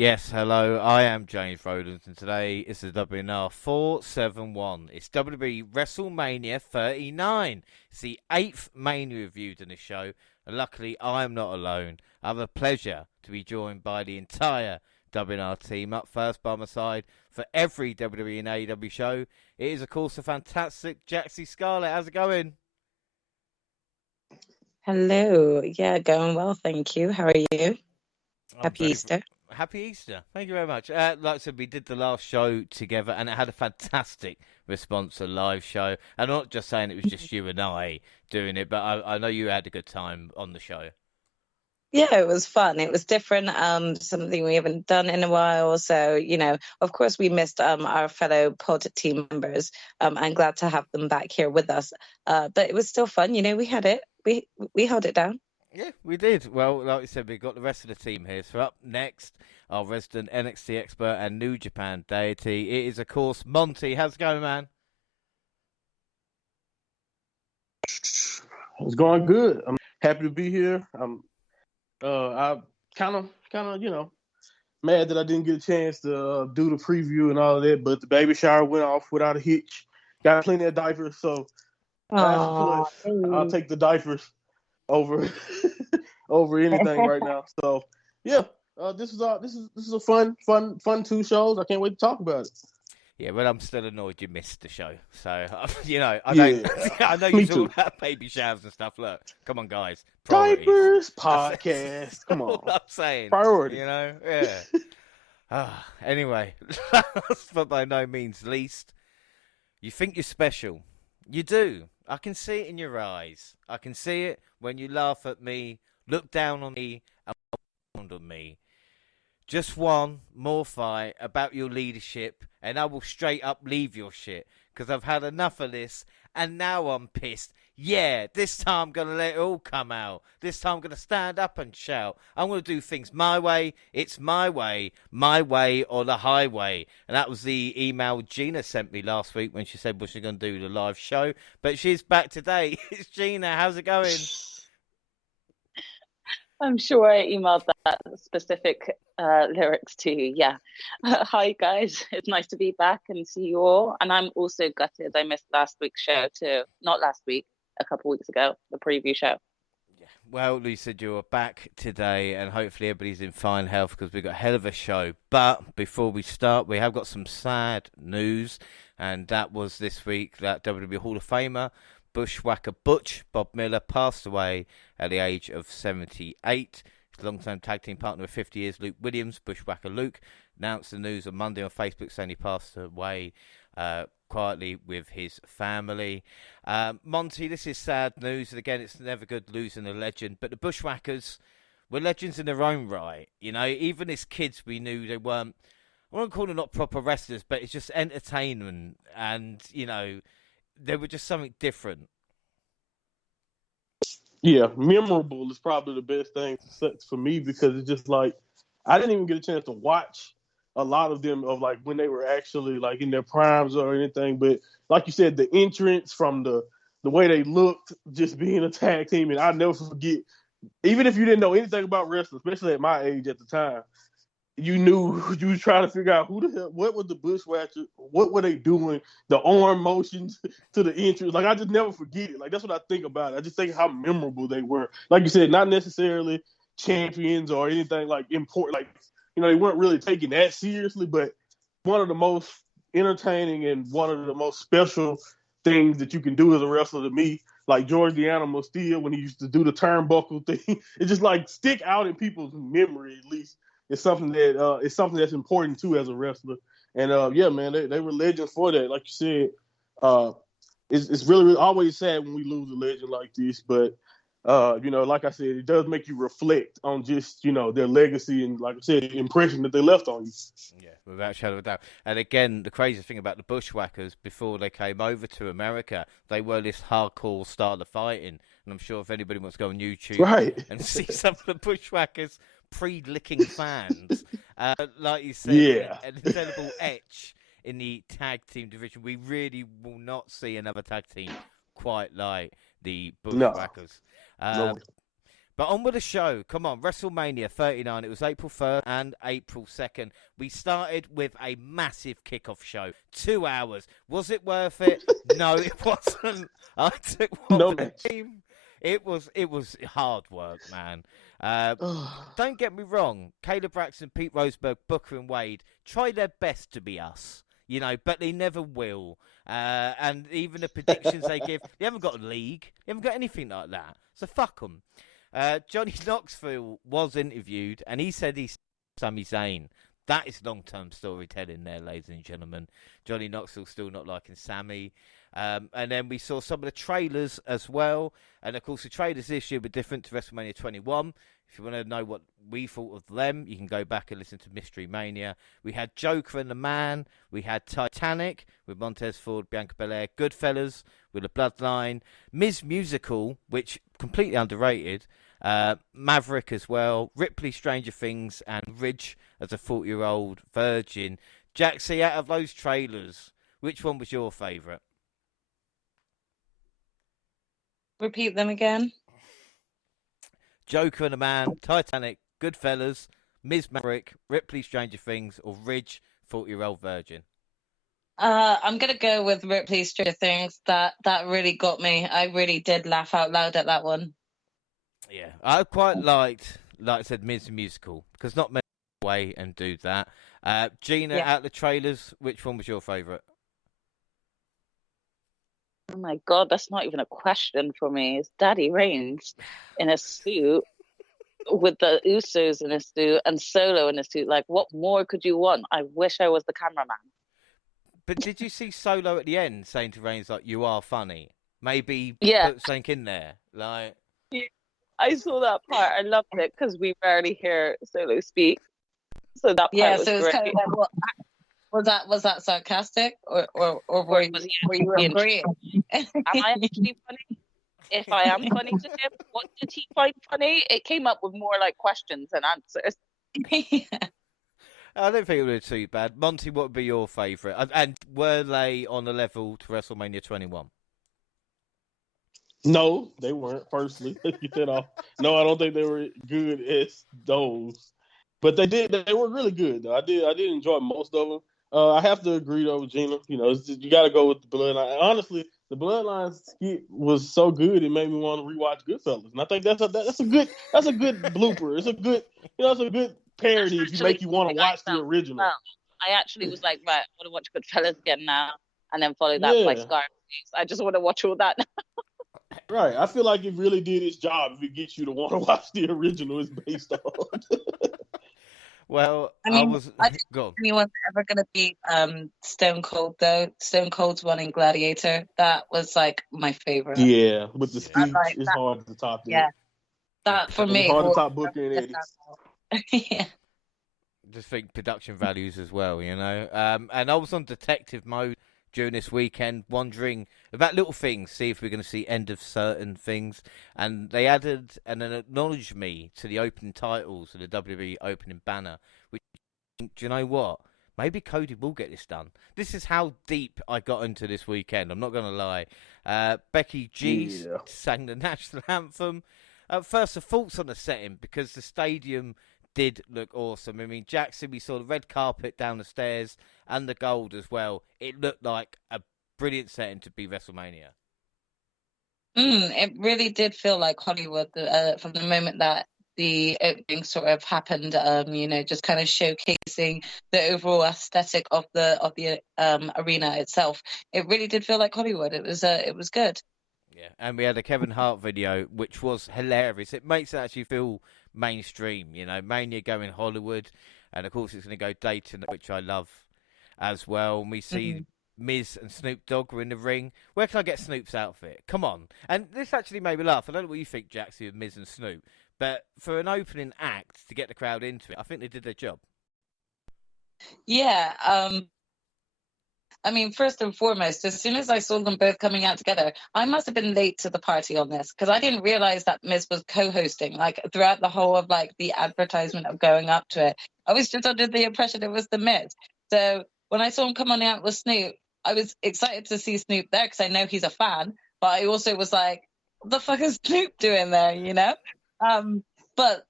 Yes, hello. I am James Rodens, and today is the WNR471. It's WWE Wrestlemania 39. It's the 8th Mania reviewed in the show, and luckily I am not alone. I have a pleasure to be joined by the entire WNR team. Up first by my side for every WWE and AEW show, it is, of course, the fantastic Jaxie Scarlett. How's it going? Hello. Yeah, going well, thank you. How are you? Happy Easter. Happy Easter. Thank you very much. Like I said, we did the last show together, and it had a fantastic response, a live show. And I'm not just saying it was just you and I doing it, but I know you had a good time on the show. Yeah, it was fun. It was different, something we haven't done in a while. So, of course, we missed our fellow pod team members. I'm glad to have them back here with us. But it was still fun. We had it. We held it down. Yeah, we did. Well, like I said, we've got the rest of the team here. So up next, our resident NXT expert and New Japan deity. It is, of course, Monty. How's it going, man? It's going good. I'm happy to be here. I kind of, mad that I didn't get a chance to do the preview and all of that, but the baby shower went off without a hitch. Got plenty of diapers, so I'll take the diapers over over anything right now. So yeah, this is a fun 2 shows. I can't wait to talk about it. Yeah, well, I'm still annoyed you missed the show. So, I know you talk about baby showers and stuff. Look, come on, guys. Priorities. Diapers, podcast. Come on. I'm saying. Priority. Yeah. Anyway, last but by no means least, you think you're special. You do. I can see it in your eyes. I can see it when you laugh at me, look down on me, and pound on me. Just one more fight about your leadership, and I will straight up leave your shit, because I've had enough of this, and now I'm pissed. Yeah, this time I'm going to let it all come out. This time I'm going to stand up and shout. I'm going to do things my way. It's my way or the highway. And that was the email Gina sent me last week when she said what she's going to do the live show. But she's back today. It's Gina. How's it going? I'm sure I emailed that specific lyrics to you. Yeah. Hi, guys. It's nice to be back and see you all. And I'm also gutted I missed last week's show too. Not last week, a couple of weeks ago, the preview show. Yeah. Well, you said you were back today, and hopefully everybody's in fine health because we've got a hell of a show. But before we start, we have got some sad news, and that was this week that WWE Hall of Famer Bushwhacker Butch Bob Miller passed away at the age of 78. His long-term tag team partner of 50 years, Luke Williams, Bushwhacker Luke, announced the news on Monday on Facebook saying he passed away quietly with his family. Monty, this is sad news, and again, it's never good losing a legend, but the Bushwhackers were legends in their own right. Even as kids, we knew they weren't, I won't call them not proper wrestlers, but it's just entertainment, and, they were just something different. Yeah, memorable is probably the best thing for me, because it's just like I didn't even get a chance to watch a lot of them of like when they were actually like in their primes or anything. But like you said, the entrance from the way they looked, just being a tag team, and I'll never forget. Even if you didn't know anything about wrestling, especially at my age at the time, you knew you was trying to figure out who the hell, what was the Bushwhackers, what were they doing, the arm motions to the entrance. Like, I just never forget it. Like, that's what I think about it. I just think how memorable they were. Like you said, not necessarily champions or anything like important. Like, they weren't really taken that seriously, but one of the most entertaining and one of the most special things that you can do as a wrestler to me, like George the Animal Steel when he used to do the turnbuckle thing, it just like stick out in people's memory at least. It's something that's important too as a wrestler, and yeah, man, they were legends for that. Like you said, it's really, really always sad when we lose a legend like this, but like I said, it does make you reflect on just their legacy and, like I said, the impression that they left on you. Yeah, without a shadow of a doubt. And again, the crazy thing about the Bushwhackers, before they came over to America, they were this hardcore style of fighting, and I'm sure if anybody wants to go on YouTube and see some of the Bushwhackers pre-licking fans, like you said, an indelible etch in the tag team division. We really will not see another tag team quite like the Bushwhackers. No. But on with the show. Come on, WrestleMania 39. It was April 1st and April 2nd. We started with a massive kickoff show. 2 hours. Was it worth it? No, it wasn't. I took one for the team. It was hard work, man. Don't get me wrong. Caleb Braxton, Pete Roseberg, Booker and Wade try their best to be us. But they never will. And even the predictions they give, they haven't got a league. They haven't got anything like that. So fuck them. Johnny Knoxville was interviewed, and he said he's Sami Zayn. That is long-term storytelling there, ladies and gentlemen. Johnny Knoxville still not liking Sami. And then we saw some of the trailers as well. And, of course, the trailers this year were different to WrestleMania 21. If you want to know what we thought of them, you can go back and listen to Mystery Mania. We had Joker and the Man. We had Titanic with Montez Ford, Bianca Belair. Goodfellas with The Bloodline. Miz Musical, which completely underrated. Maverick as well. Ripley, Stranger Things, and Ridge as a 40-year-old virgin. Jaxie, out of those trailers, which one was your favourite? Repeat them again. Joker and the Man, Titanic, Goodfellas, Ms. Maverick, Ripley, Stranger Things, or Ridge, 40-year-old virgin? I'm going to go with Ripley, Stranger Things. That really got me. I really did laugh out loud at that one. Yeah, I quite liked, like I said, Ms. Musical, because not many way and do that. Gina, out the trailers, which one was your favourite? Oh my God, that's not even a question for me. It's Daddy Reigns in a suit with the Usos in a suit and Solo in a suit. Like, what more could you want? I wish I was the cameraman. But did you see Solo at the end saying to Reigns, like, you are funny? Maybe put something in there. Like, I saw that part. I loved it because we rarely hear Solo speak. So that part was it's great. kind of like, was that sarcastic or were you agreeing? Am I actually funny? If I am funny to him, what did he find funny? It came up with more like questions than answers. I don't think it would be too bad. Monty, what would be your favourite? And were they on a level to WrestleMania 21? No, they weren't. Firstly, get that off. No, I don't think they were good as those, but they were really good. Though. I did enjoy most of them. I have to agree though with Gina. You got to go with the Bloodline. Honestly, the Bloodline skit was so good it made me want to rewatch Goodfellas, and I think that's a good blooper. It's a good it's a good parody if you make you want to watch the original. Well, I actually was like, right, I want to watch Goodfellas again now, and then follow that by Scarface. I just want to watch all that now. Right, I feel like it really did its job if it gets you to want to watch the original it's based on. Well, I don't think anyone's ever going to beat Stone Cold, though. Stone Cold's one in Gladiator. That was, like, my favorite. Yeah, with the speech, it's hard to top that. Yeah, that for me. It's hard to top Booker and Eddie. Yeah. Just think production values as well, And I was on detective mode during this weekend, wondering about little things, see if we're going to see end of certain things. And they added and then acknowledged me to the opening titles of the WWE opening banner. Which, do you know what? Maybe Cody will get this done. This is how deep I got into this weekend. I'm not going to lie. Becky G sang the national anthem. First, the thoughts on the setting, because the stadium did look awesome. I mean, Jackson, we saw the red carpet down the stairs and the gold as well. It looked like a brilliant setting to be WrestleMania. It really did feel like Hollywood from the moment that the opening sort of happened. Just kind of showcasing the overall aesthetic of the arena itself. It really did feel like Hollywood. It was good. Yeah, and we had a Kevin Hart video, which was hilarious. It makes it actually feel mainstream, Mania going Hollywood, and of course it's going to go Dayton, which I love as well. And we see Miz and Snoop Dogg were in the ring. Where can I get Snoop's outfit? Come on. And this actually made me laugh. I don't know what you think, Jaxie, with Miz and Snoop, but for an opening act to get the crowd into it, I think they did their job. Yeah, I mean, first and foremost, as soon as I saw them both coming out together, I must have been late to the party on this because I didn't realize that Miz was co-hosting. Like throughout the whole of like the advertisement of going up to it, I was just under the impression it was the Miz. So when I saw him come on out with Snoop, I was excited to see Snoop there because I know he's a fan. But I also was like, what the fuck is Snoop doing there? But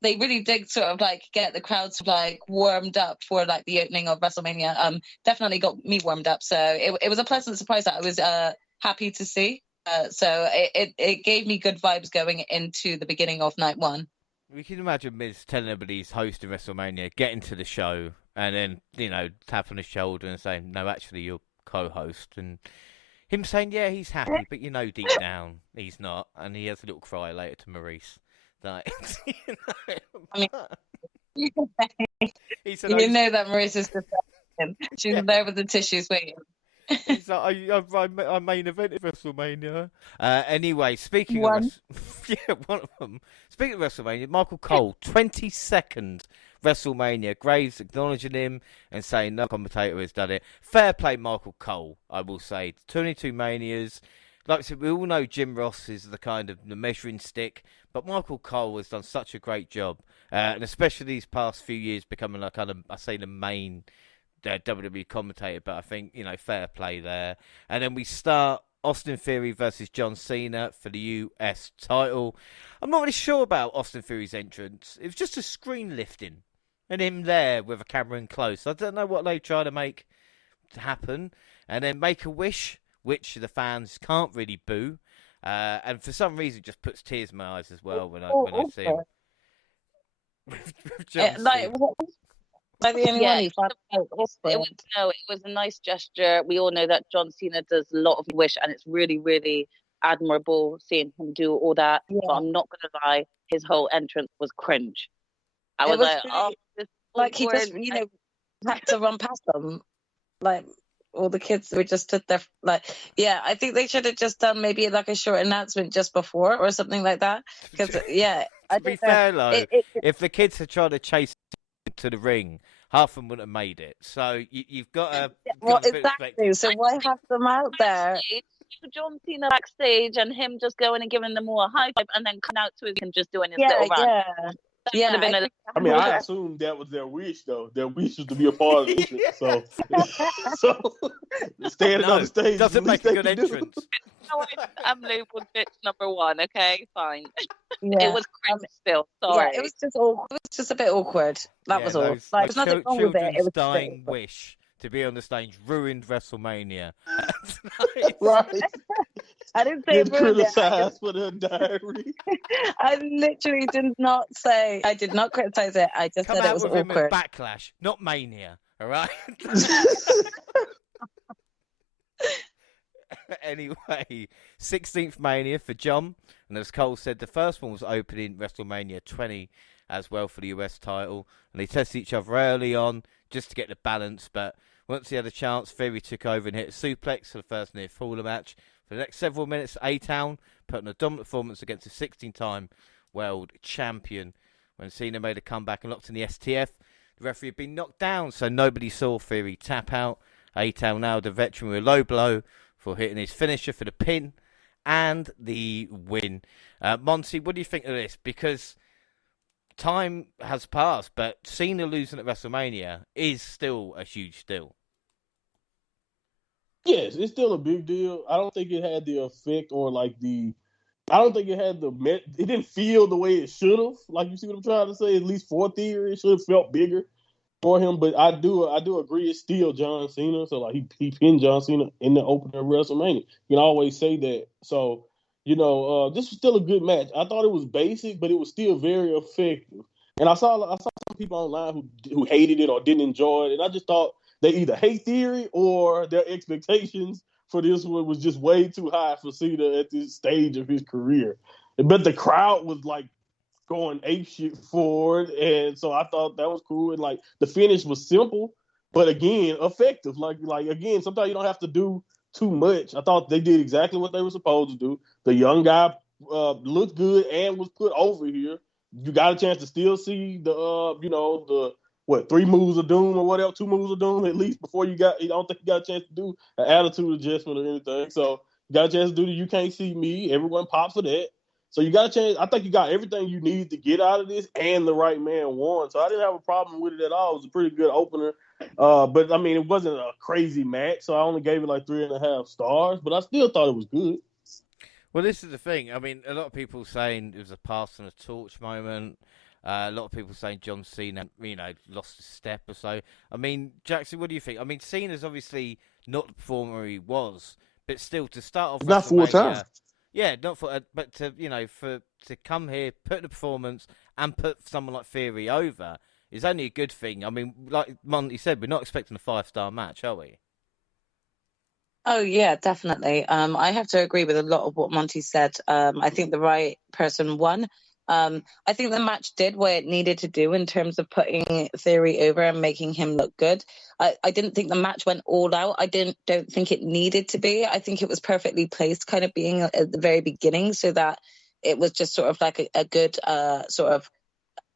they really did sort of like get the crowds like warmed up for like the opening of WrestleMania. Definitely got me warmed up. So it was a pleasant surprise that I was happy to see. So it gave me good vibes going into the beginning of night one. We can imagine Miz telling everybody he's hosting WrestleMania, getting to the show, and then, tap on his shoulder and saying, no, actually, you're co-host. And him saying, yeah, he's happy, but deep down, he's not. And he has a little cry later to Maurice. Like, I mean, he said, that Maurice is just she's there with the tissues waiting. He's like, I main evented WrestleMania. Anyway, speaking of one of them. Speaking of WrestleMania, Michael Cole, 22nd WrestleMania. Graves acknowledging him and saying no commentator has done it. Fair play, Michael Cole, I will say. 22 Manias. Like I said, we all know Jim Ross is the measuring stick, but Michael Cole has done such a great job, and especially these past few years becoming the main WWE commentator, but I think, fair play there. And then we start Austin Theory versus John Cena for the US title. I'm not really sure about Austin Theory's entrance. It was just a screen lifting and him there with a camera in close. I don't know what they try to make happen. And then Make-A-Wish, which the fans can't really boo. And for some reason, it just puts tears in my eyes as well when I see him. With John Cena. By the only one it was a nice gesture. We all know that John Cena does a lot of wish, and it's really, really admirable seeing him do all that. Yeah. But I'm not gonna lie, his whole entrance was cringe. I was like, really, like he just, had to run past them, like all the kids were just stood there. Like, yeah, I think they should have just done maybe like a short announcement just before or something like that. Because to be fair, though, if the kids had tried to chase to the ring, half of them wouldn't have made it. So you've got to... Well, exactly. So why have them out there? John Cena backstage and him just going and giving them all a high five and then come out to his and just doing his little run. I assumed that was their wish, though. Their wish was to be a part of the entrance. So standing on the stage doesn't make a good entrance. I'm labeled bitch number one. Okay, fine. Yeah. It was cringe still. Sorry. Yeah, it was just a bit awkward. That was all. Like, there's nothing wrong with it. It was dying wish to be on the stage ruined WrestleMania. Right. I didn't say it ruined criticized for the diary. I literally did not say. I did not criticize it. I just said it was awkward. Him with Backlash, not Mania. All right. Anyway, 16th Mania for John, and as Cole said, the first one was opening WrestleMania 20 as well for the US title, and they tested each other early on just to get the balance, but once he had a chance, Theory took over and hit a suplex for the first near faller match. For the next several minutes, A-Town put on a dominant performance against a 16-time world champion. When Cena made a comeback and locked in the STF, the referee had been knocked down, so nobody saw Theory tap out. A-Town now the veteran with a low blow for hitting his finisher for the pin and the win. Monty, what do you think of this? Because time has passed, but Cena losing at WrestleMania is still a huge deal. Yes, it's still a big deal. I don't think it had the effect or I don't think it had it didn't feel the way it should have. Like, you see what I'm trying to say? At least for Theory, it should have felt bigger for him. But I do agree it's still John Cena. So, like, he pinned John Cena in the opener of WrestleMania. You can always say that. So, this was still a good match. I thought it was basic, but it was still very effective. And I saw some people online who hated it or didn't enjoy it. And I just thought they either hate Theory or their expectations for this one was just way too high for Cena at this stage of his career. But the crowd was like going apeshit for it, and so I thought that was cool. And like the finish was simple, but again effective. Like again, sometimes you don't have to do too much. I thought they did exactly what they were supposed to do. The young guy looked good and was put over here. You got a chance to still see the 3 moves of doom or whatever, 2 moves of doom at least before I don't think you got a chance to do an attitude adjustment or anything. So you got a chance to do the You Can't See Me. Everyone popped for that. So you got a chance. I think you got everything you need to get out of this, and the right man won. So I didn't have a problem with it at all. It was a pretty good opener. But I mean, it wasn't a crazy match. So I only gave it like 3.5 stars, but I still thought it was good. Well, this is the thing. I mean, a lot of people saying it was a pass on a torch moment. A lot of people saying John Cena, lost a step or so. I mean, Jackson, what do you think? I mean, Cena's obviously not the performer he was, but still to start off Not full time. WrestleMania, yeah, not for, but to come here, put the performance and put someone like Theory over is only a good thing. I mean, like Monty said, we're not expecting a 5-star match, are we? Oh yeah, definitely. I have to agree with a lot of what Monty said. I think the right person won. I think the match did what it needed to do in terms of putting Theory over and making him look good. I didn't think the match went all out. Don't think it needed to be. I think it was perfectly placed, kind of being at the very beginning, so that it was just sort of like a good sort of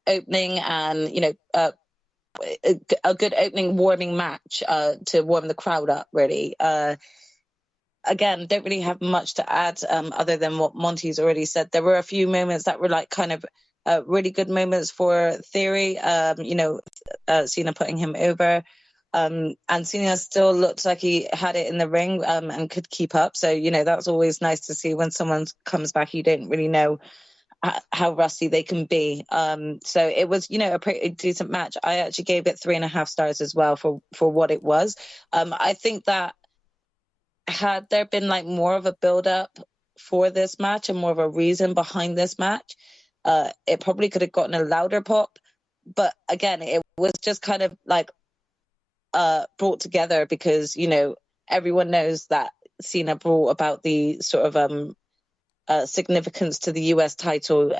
opening, and a good opening warming match to warm the crowd up. Really. Again, don't really have much to add other than what Monty's already said. There were a few moments that were like kind of really good moments for Theory. Cena putting him over. And Cena still looked like he had it in the ring and could keep up. So, that's always nice to see when someone comes back. You don't really know how rusty they can be. So it was, a pretty decent match. I actually gave it 3.5 stars as well for what it was. I think that had there been like more of a build up for this match and more of a reason behind this match, it probably could have gotten a louder pop. But again, it was just kind of like brought together because, everyone knows that Cena brought about the sort of significance to the US title.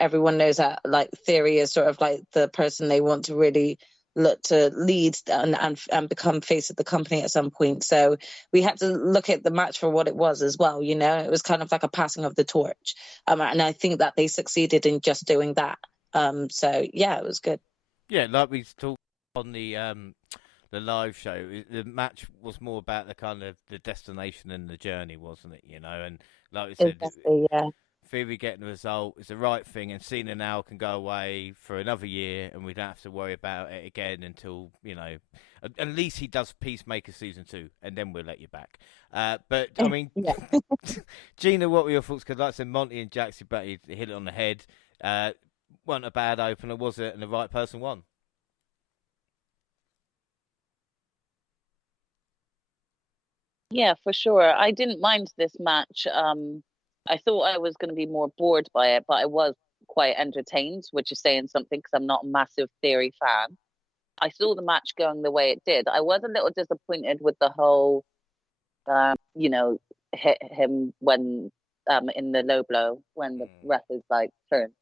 Everyone knows that like Theory is sort of like the person they want to really look to lead and become face of the company at some point. So we had to look at the match for what it was as well. It was kind of like a passing of the torch. And I think that they succeeded in just doing that. So yeah, it was good. Yeah, like we talked on the live show, the match was more about the kind of the destination and the journey, wasn't it? And like we said, exactly, yeah. Theory getting the result is the right thing, and Cena now can go away for another year, and we don't have to worry about it again until at least he does Peacemaker season 2, and then we'll let you back. But I mean, Gina, what were your thoughts? Because like I said, Monty and Jaxie hit it on the head. Wasn't a bad opener, was it? And the right person won. Yeah, for sure. I didn't mind this match. I thought I was going to be more bored by it, but I was quite entertained, which is saying something because I'm not a massive Theory fan. I saw the match going the way it did. I was a little disappointed with the whole, hit him when in the low blow when the ref is like turn.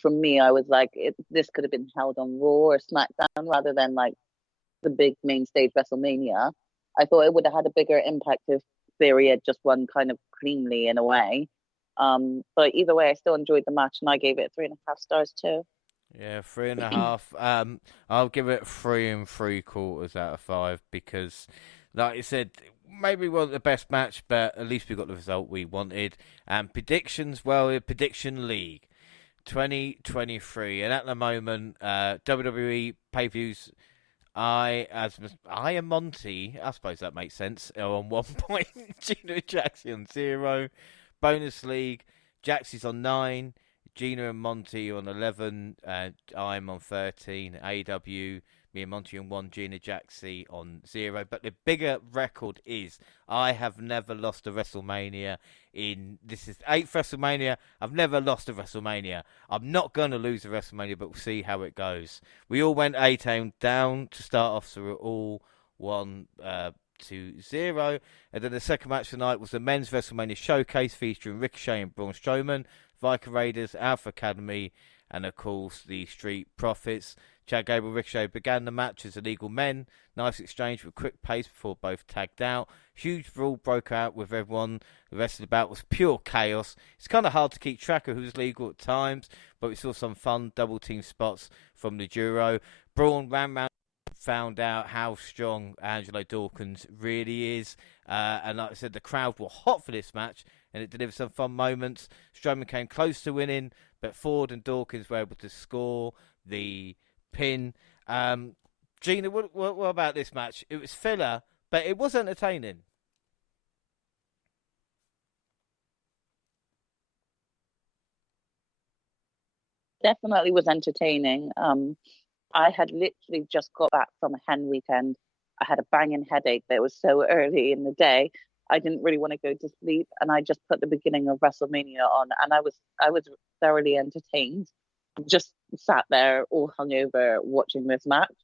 From me, I was like, this could have been held on Raw or SmackDown rather than like the big main stage WrestleMania. I thought it would have had a bigger impact if Theory had just won kind of cleanly in a way. But either way, I still enjoyed the match, and I gave it 3.5 stars too. Yeah, 3.5. I'll give it 3 3/4 out of 5 because, like you said, maybe it wasn't the best match, but at least we got the result we wanted. And predictions, well, Prediction League 2023, and at the moment, WWE pay-per-views. I am Monty. I suppose that makes sense. On 1 point, Gina and Jaxie on 0. Bonus League, Jaxie's on 9. Gina and Monty on 11. I'm on 13. AW, me and Monty on 1. Gina, Jaxie on 0. But the bigger record is I have never lost a WrestleMania. This is 8th WrestleMania. I've never lost a WrestleMania. I'm not going to lose a WrestleMania, but we'll see how it goes. We all went 8 down to start off, so we're all 1-0. And then the second match tonight was the men's WrestleMania showcase featuring Ricochet and Braun Strowman, Viking Raiders, Alpha Academy, and of course the Street Profits. Chad Gable and Ricochet began the match as illegal men. Nice exchange with quick pace before both tagged out. Huge brawl broke out with everyone. The rest of the bout was pure chaos. It's kind of hard to keep track of who's legal at times, but we saw some fun double team spots from the duo. Braun ran round, found out how strong Angelo Dawkins really is. And like I said, the crowd were hot for this match, and it delivered some fun moments. Strowman came close to winning, but Ford and Dawkins were able to score the pin. Gina, what about this match? It was filler, but it was entertaining. definitely was entertaining. I had literally just got back from a hen weekend. I had a banging headache that was so early in the day. I didn't really want to go to sleep, and I just put the beginning of WrestleMania on, and I was thoroughly entertained. Just sat there all hungover watching this match,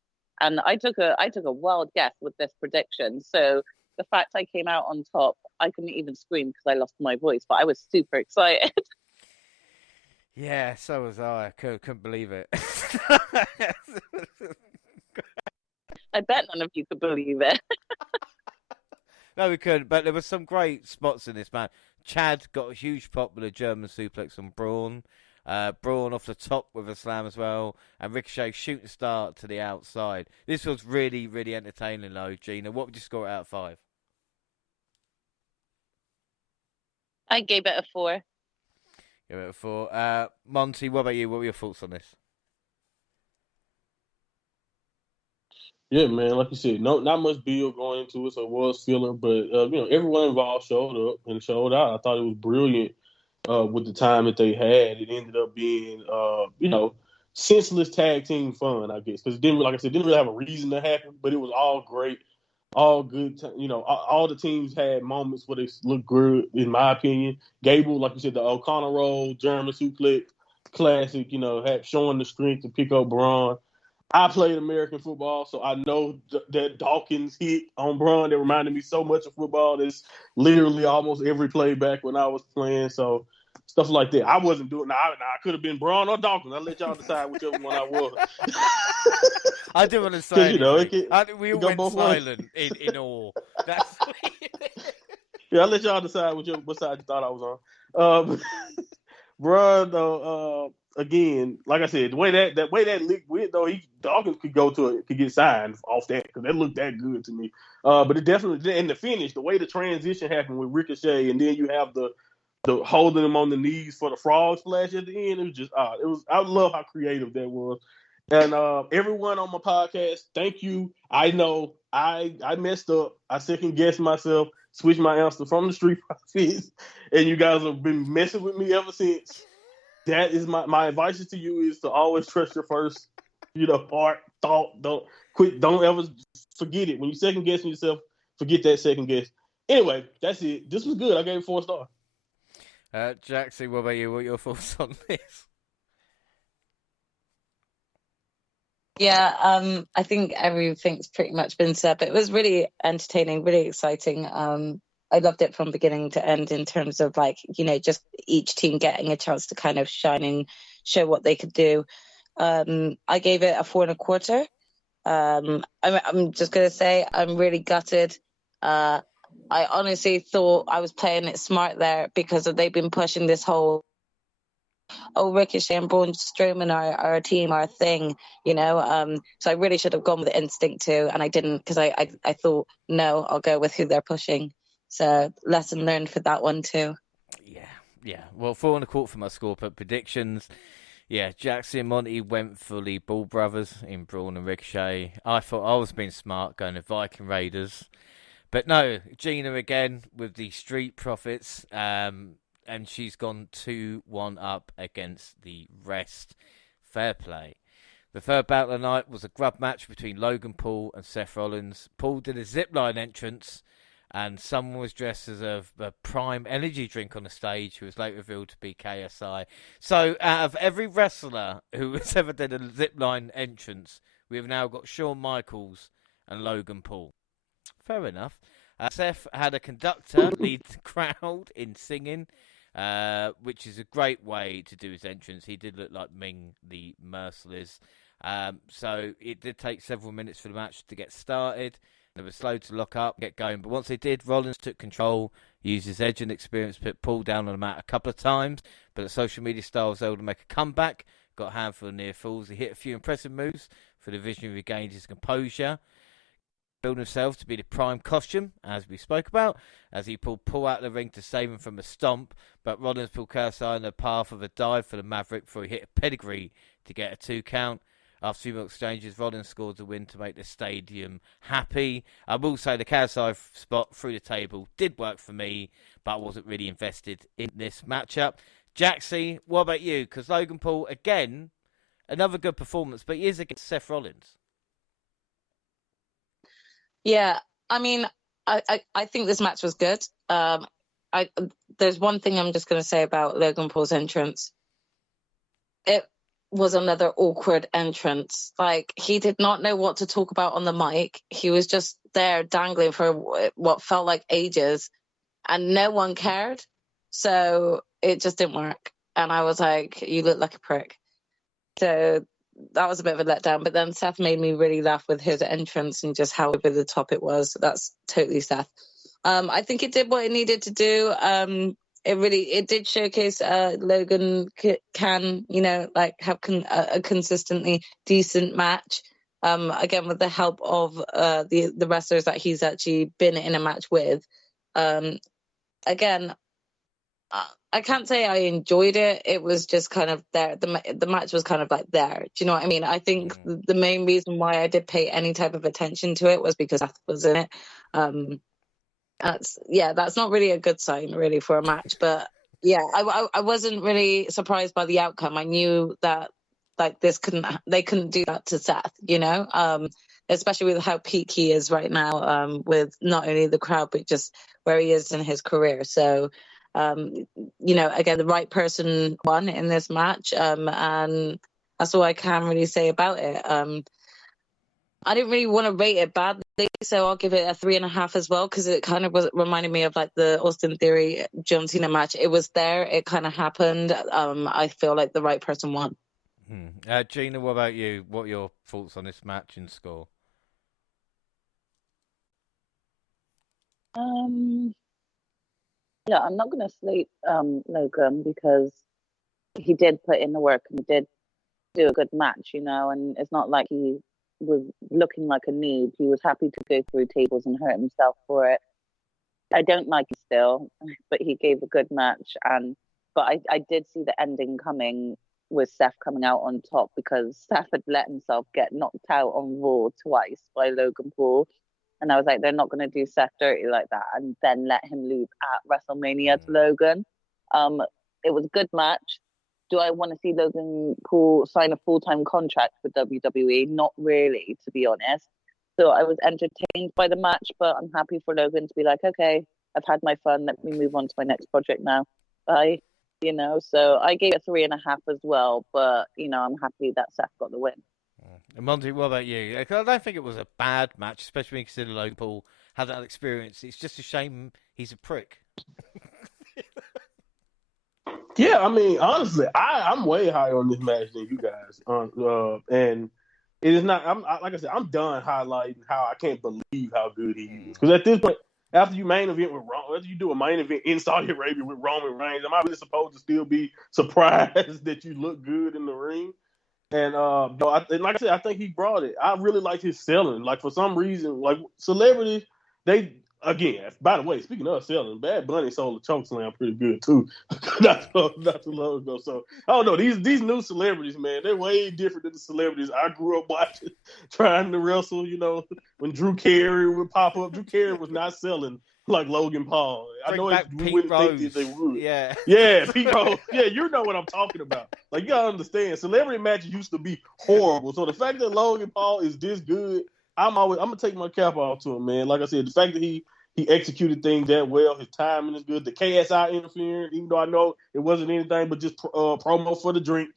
and I took a wild guess with this prediction. So the fact I came out on top, I couldn't even scream because I lost my voice, but I was super excited. Yeah, so was I. I couldn't believe it. I bet none of you could believe it. No, we couldn't. But there were some great spots in this match. Chad got a huge pop with a German suplex on Braun. Braun off the top with a slam as well. And Ricochet shooting star to the outside. This was really, really entertaining, though, Gina. What would you score it out of 5? I gave it a 4. Give it a 4. Monty, what about you? What were your thoughts on this? Yeah, man, like you said, not much build going into it, so it was filler, but everyone involved showed up and showed out. I thought it was brilliant with the time that they had. It ended up being senseless tag team fun, I guess, because it didn't, like I said, didn't really have a reason to happen, but it was all great, all good. All the teams had moments where they looked good, in my opinion. Gable, like you said, the O'Connor roll, German suplex, classic. Had showing the strength to pick up Braun. I played American football, so I know that Dawkins hit on Braun that reminded me so much of football. That's literally almost every play back when I was playing. So stuff like that. I wasn't doing. I could have been Braun or Dawkins. I'll let y'all decide whichever one I was. I didn't want to say anything. We all went silent in awe. That's yeah. I'll let y'all decide what side you thought I was on. Braun, though. Again, like I said, the way that looked weird, though, Dawkins could get signed off that because that looked that good to me. But it definitely, in the finish, the way the transition happened with Ricochet, and then you have the holding him on the knees for the frog splash at the end. It was just odd. I love how creative that was. And everyone on my podcast, thank you. I know I messed up. I second guessed myself, switched my answer from the Street Profits, and you guys have been messing with me ever since. That is my advice to you is to always trust your first, thought. Don't ever forget it. When you second guessing yourself, forget that second guess. Anyway, that's it. This was good. I gave it 4 stars. Jaxie, what about you? What are your thoughts on this? Yeah, I think everything's pretty much been said, but it was really entertaining, really exciting. I loved it from beginning to end in terms of just each team getting a chance to kind of shine and show what they could do. I gave it a 4.25. I'm just going to say I'm really gutted. I honestly thought I was playing it smart there because they've been pushing this whole Ricochet and Braun Strowman are our team, our thing, so I really should have gone with instinct too, and I didn't because I thought, no, I'll go with who they're pushing. So lesson learned for that one too. Yeah. Well, 4.25 for my score, but predictions. Yeah, Jaxie and Monty went for the Ball Brothers in Braun and Ricochet. I thought I was being smart going to Viking Raiders. But no, Gina again with the Street Profits. And she's gone 2-1 up against the rest. Fair play. The third battle of the night was a grub match between Logan Paul and Seth Rollins. Paul did a zipline entrance, and someone was dressed as a Prime energy drink on the stage, who was later revealed to be KSI. So, out of every wrestler who has ever done a zipline entrance, we have now got Shawn Michaels and Logan Paul. Fair enough. Seth had a conductor lead the crowd in singing, which is a great way to do his entrance. He did look like Ming the Merciless. So it did take several minutes for the match to get started. They were slow to lock up, get going. But once they did, Rollins took control, used his edge and experience, put Paul down on the mat a couple of times. But the social media star was able to make a comeback, got a handful of near falls. He hit a few impressive moves for the Vision, regained his composure. Build himself to be the Prime costume, as we spoke about, as he pulled Paul out of the ring to save him from a stomp. But Rollins pulled KSI in the path of a dive for the Maverick before he hit a pedigree to get a 2 count. After 2 more exchanges, Rollins scored the win to make the stadium happy. I will say the KSI spot through the table did work for me, but I wasn't really invested in this matchup. Jaxie, what about you? Because Logan Paul, again, another good performance, but he is against Seth Rollins. Yeah, I mean, I think this match was good. There's one thing I'm just going to say about Logan Paul's entrance. It was another awkward entrance. Like, he did not know what to talk about on the mic. He was just there dangling for what felt like ages, and no one cared. So it just didn't work. And I was like, you look like a prick. So that was a bit of a letdown. But then Seth made me really laugh with his entrance and just how over the top it was. That's totally Seth. I think it did what it needed to do. It did showcase Logan can, like, have a consistently decent match. Again, with the help of the wrestlers that he's actually been in a match with. Again, I can't say I enjoyed it. It was just kind of there. The match was kind of like there. Do you know what I mean? I think the main reason why I did pay any type of attention to it was because Seth was in it. That's not really a good sign, really, for a match. But yeah, I wasn't really surprised by the outcome. I knew that like they couldn't do that to Seth, especially with how peak he is right now, with not only the crowd but just where he is in his career. So, again, the right person won in this match, and that's all I can really say about it. I didn't really want to rate it badly, so I'll give it a 3.5 as well, because it kind of reminded me of like the Austin Theory John Cena match. It was there, it kind of happened. I feel like the right person won. Gina, what about you? What are your thoughts on this match and score? Yeah, I'm not going to slate Logan, because he did put in the work and he did do a good match, and it's not like he was looking like a noob. He was happy to go through tables and hurt himself for it. I don't like it still, but he gave a good match. But I did see the ending coming, with Seth coming out on top, because Seth had let himself get knocked out on Raw twice by Logan Paul. And I was like, they're not going to do Seth dirty like that and then let him lose at WrestleMania to Logan. It was a good match. Do I want to see Logan Paul sign a full-time contract with WWE? Not really, to be honest. So I was entertained by the match, but I'm happy for Logan to be like, okay, I've had my fun. Let me move on to my next project now. Bye. So I gave it 3.5 as well, but, I'm happy that Seth got the win. And Monty, what about you? I don't think it was a bad match, especially when you consider Logan Paul had that experience. It's just a shame he's a prick. Yeah, I mean, honestly, I'm way higher on this match than you guys. And it is not. Like I said, I'm done highlighting how I can't believe how good he is. Because at this point, after you main event with after you do a main event in Saudi Arabia with Roman Reigns, am I really supposed to still be surprised that you look good in the ring? And like I said, I think he brought it. I really like his selling. Like, for some reason, like celebrities, they. Again, by the way, speaking of selling, Bad Bunny sold a chokeslam pretty good too. not too long ago. So I don't know. These new celebrities, man, they're way different than the celebrities I grew up watching, trying to wrestle. When Drew Carey would pop up, Drew Carey was not selling like Logan Paul. I know we wouldn't think that they would. Yeah, Pete Rose. Yeah, you know what I'm talking about. Like, you gotta understand, celebrity matches used to be horrible. So the fact that Logan Paul is this good, I'm gonna take my cap off to him, man. Like I said, the fact that he executed things that well, his timing is good. The KSI interference, even though I know it wasn't anything but just promo for the drink,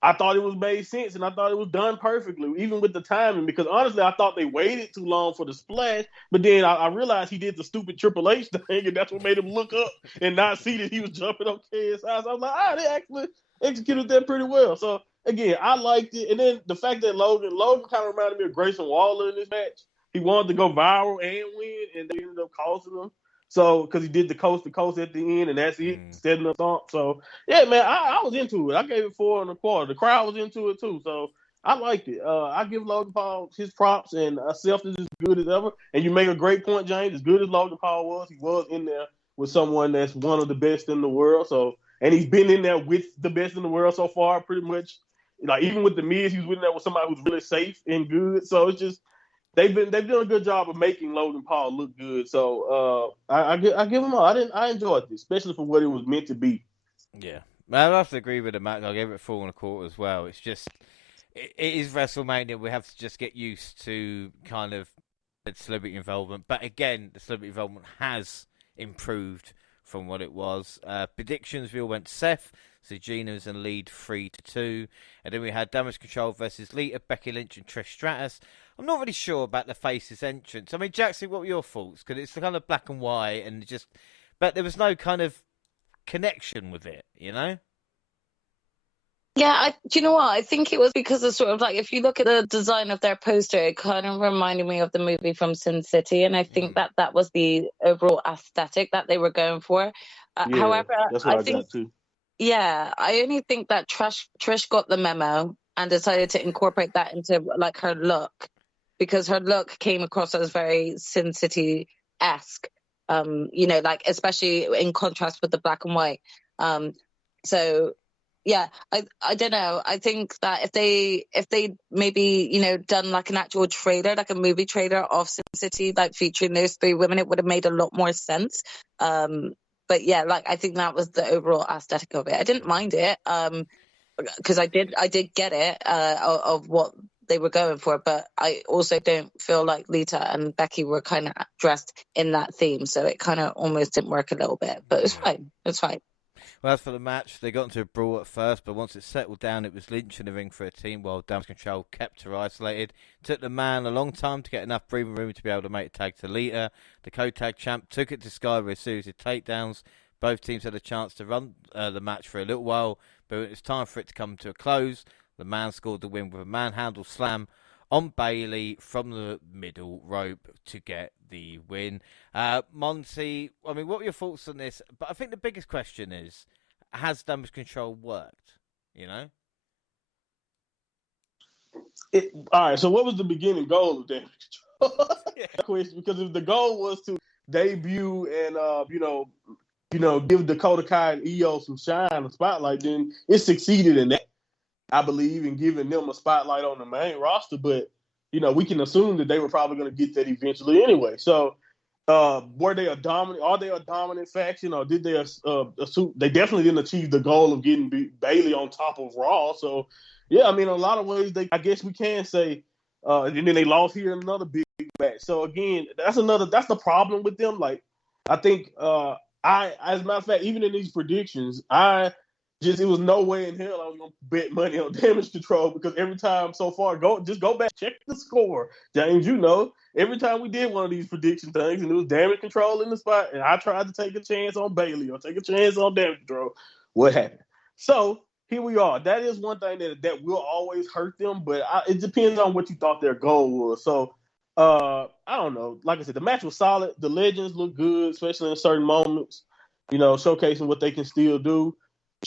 I thought it was made sense, and I thought it was done perfectly, even with the timing. Because honestly, I thought they waited too long for the splash, but then I realized he did the stupid Triple H thing, and that's what made him look up and not see that he was jumping on KSI. So I was like, they actually executed that pretty well. So again, I liked it, and then the fact that Logan kind of reminded me of Grayson Waller in this match. He wanted to go viral and win, and they ended up costing him. So, because he did the coast to coast at the end, and that's it, setting us up. So, yeah, man, I was into it. I gave it 4.25. The crowd was into it too, so I liked it. I give Logan Paul his props, and Seth is as good as ever. And you make a great point, James. As good as Logan Paul was, he was in there with someone that's one of the best in the world. So, and he's been in there with the best in the world so far, pretty much. Like, even with the Miz, he was in there with somebody who's really safe and good. So it's just. They've done a good job of making Logan Paul look good, so I give him all. I enjoyed this, especially for what it was meant to be. Yeah, I have to agree with the match. I gave it 4.25 as well. It's just, it is WrestleMania. We have to just get used to kind of the celebrity involvement. But again, the celebrity involvement has improved from what it was. Predictions, we all went Seth. So Gina was in the lead 3-2. And then we had Damage Control versus Lita, Becky Lynch and Trish Stratus. I'm not really sure about the Faces entrance. I mean, Jaxie, what were your thoughts? Because it's kind of black and white and just... But there was no kind of connection with it, you know? Yeah, do you know what? I think it was because of sort of like, if you look at the design of their poster, it kind of reminded me of the movie from Sin City. And I think that was the overall aesthetic that they were going for. However, that's what I think... got too. Yeah, I only think that Trish got the memo and decided to incorporate that into like her look, because her look came across as very Sin City-esque, like especially in contrast with the black and white. So yeah, I don't know. I think that if they maybe, done like an actual trailer, like a movie trailer of Sin City, like featuring those three women, it would have made a lot more sense. But yeah, like I think that was the overall aesthetic of it. I didn't mind it, because I did get it of what they were going for, but I also don't feel like Lita and Becky were kind of dressed in that theme, so it kind of almost didn't work a little bit. But it's fine. It's fine. Well, as for the match, they got into a brawl at first, but once it settled down, it was Lynch in the ring for a team, while Damage Control kept her isolated. It took the man a long time to get enough breathing room to be able to make a tag to Lita. The co-tag champ took it to Sky with a series of takedowns. Both teams had a chance to run the match for a little while, but it was time for it to come to a close. The man scored the win with a manhandle slam on Bailey from the middle rope to get the win. Monty, I mean, what were your thoughts on this? But I think the biggest question is, has Damage Control worked? You know? All right, so what was the beginning goal of Damage Control? Question, because if the goal was to debut and, give Dakota Kai and EO some shine, a spotlight, then it succeeded in that, I believe, in giving them a spotlight on the main roster. But, we can assume that they were probably going to get that eventually anyway. So, were they a dominant? Are they a dominant faction, or did they assume? They definitely didn't achieve the goal of getting Bailey on top of Raw. So, yeah, I mean, in a lot of ways, I guess we can say, and then they lost here in another big match. So again, that's the problem with them. Like, I think, as a matter of fact, even in these predictions, it was no way in hell I was gonna bet money on Damage Control, because every time so far, go back, check the score, James. Every time we did one of these prediction things, and it was Damage Control in the spot, and I tried to take a chance on Bailey or take a chance on Damage Control, what happened? So here we are. That is one thing that will always hurt them, but it depends on what you thought their goal was. So I don't know. Like I said, the match was solid. The legends look good, especially in certain moments, showcasing what they can still do.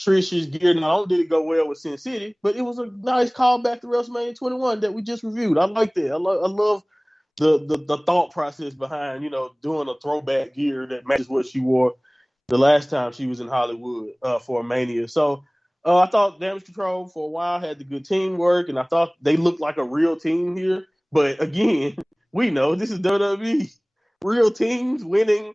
Trish's gear not only did it go well with Sin City, but it was a nice callback to WrestleMania 21 that we just reviewed. I like that. I love the thought process behind, doing a throwback gear that matches what she wore the last time she was in Hollywood for Mania. So I thought Damage Control for a while had the good teamwork, and I thought they looked like a real team here. But again, we know this is WWE. Real teams winning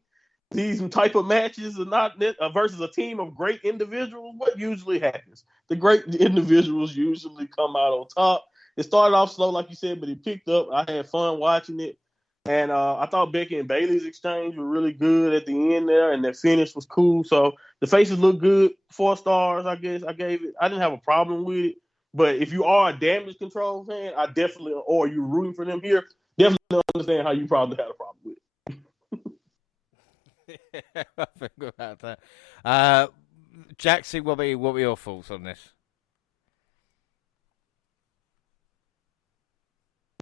these type of matches are not versus a team of great individuals. What usually happens? The great individuals usually come out on top. It started off slow, like you said, but it picked up. I had fun watching it. And I thought Becky and Bailey's exchange were really good at the end there, and their finish was cool. So the faces look good. 4 stars, I guess. I gave it. I didn't have a problem with it. But if you are a Damage Control fan, or you're rooting for them here, definitely understand how you probably had a problem with it. Yeah, I think about that. Jaxie, what were your thoughts on this?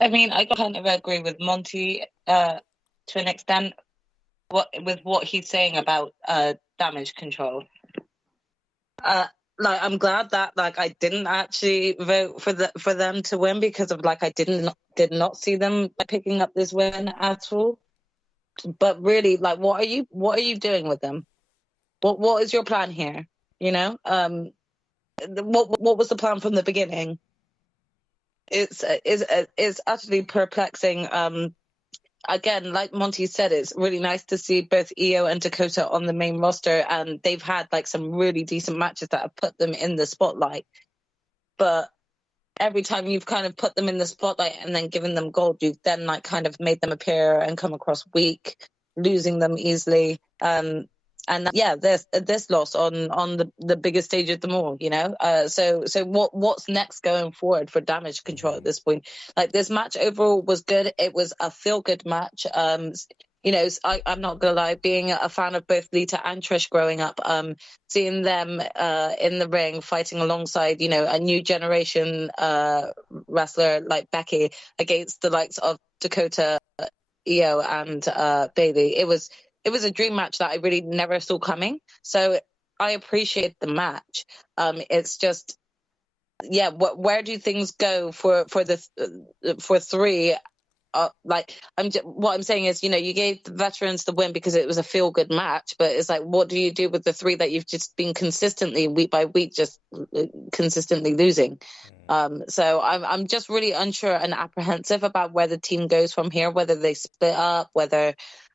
I mean, I kind of agree with Monty to an extent with what he's saying about Damage Control. I'm glad that I didn't actually vote for them to win, because of I did not see them picking up this win at all. But really, what are you doing with them? What is your plan here? What was the plan from the beginning? It's actually perplexing. again, like Monty said, it's really nice to see both Io and Dakota on the main roster, and they've had like some really decent matches that have put them in the spotlight. But every time you've kind of put them in the spotlight and then given them gold, you've then like kind of made them appear and come across weak, losing them easily. And yeah, this loss on the biggest stage of them all, you know. So what's next going forward for Damage Control at this point? Like, this match overall was good. It was a feel good match. You know, I'm not gonna lie, being a fan of both Lita and Trish growing up, seeing them in the ring fighting alongside, you know, a new generation wrestler like Becky against the likes of Dakota, Io, and Bayley, it was a dream match that I really never saw coming. So I appreciate the match. It's just, yeah, where do things go for three? What I'm saying is, you know, you gave the veterans the win because it was a feel good match, but it's like, what do you do with the three that you've just been consistently week by week just consistently losing? So I'm just really unsure and apprehensive about where the team goes from here, whether they split up, whether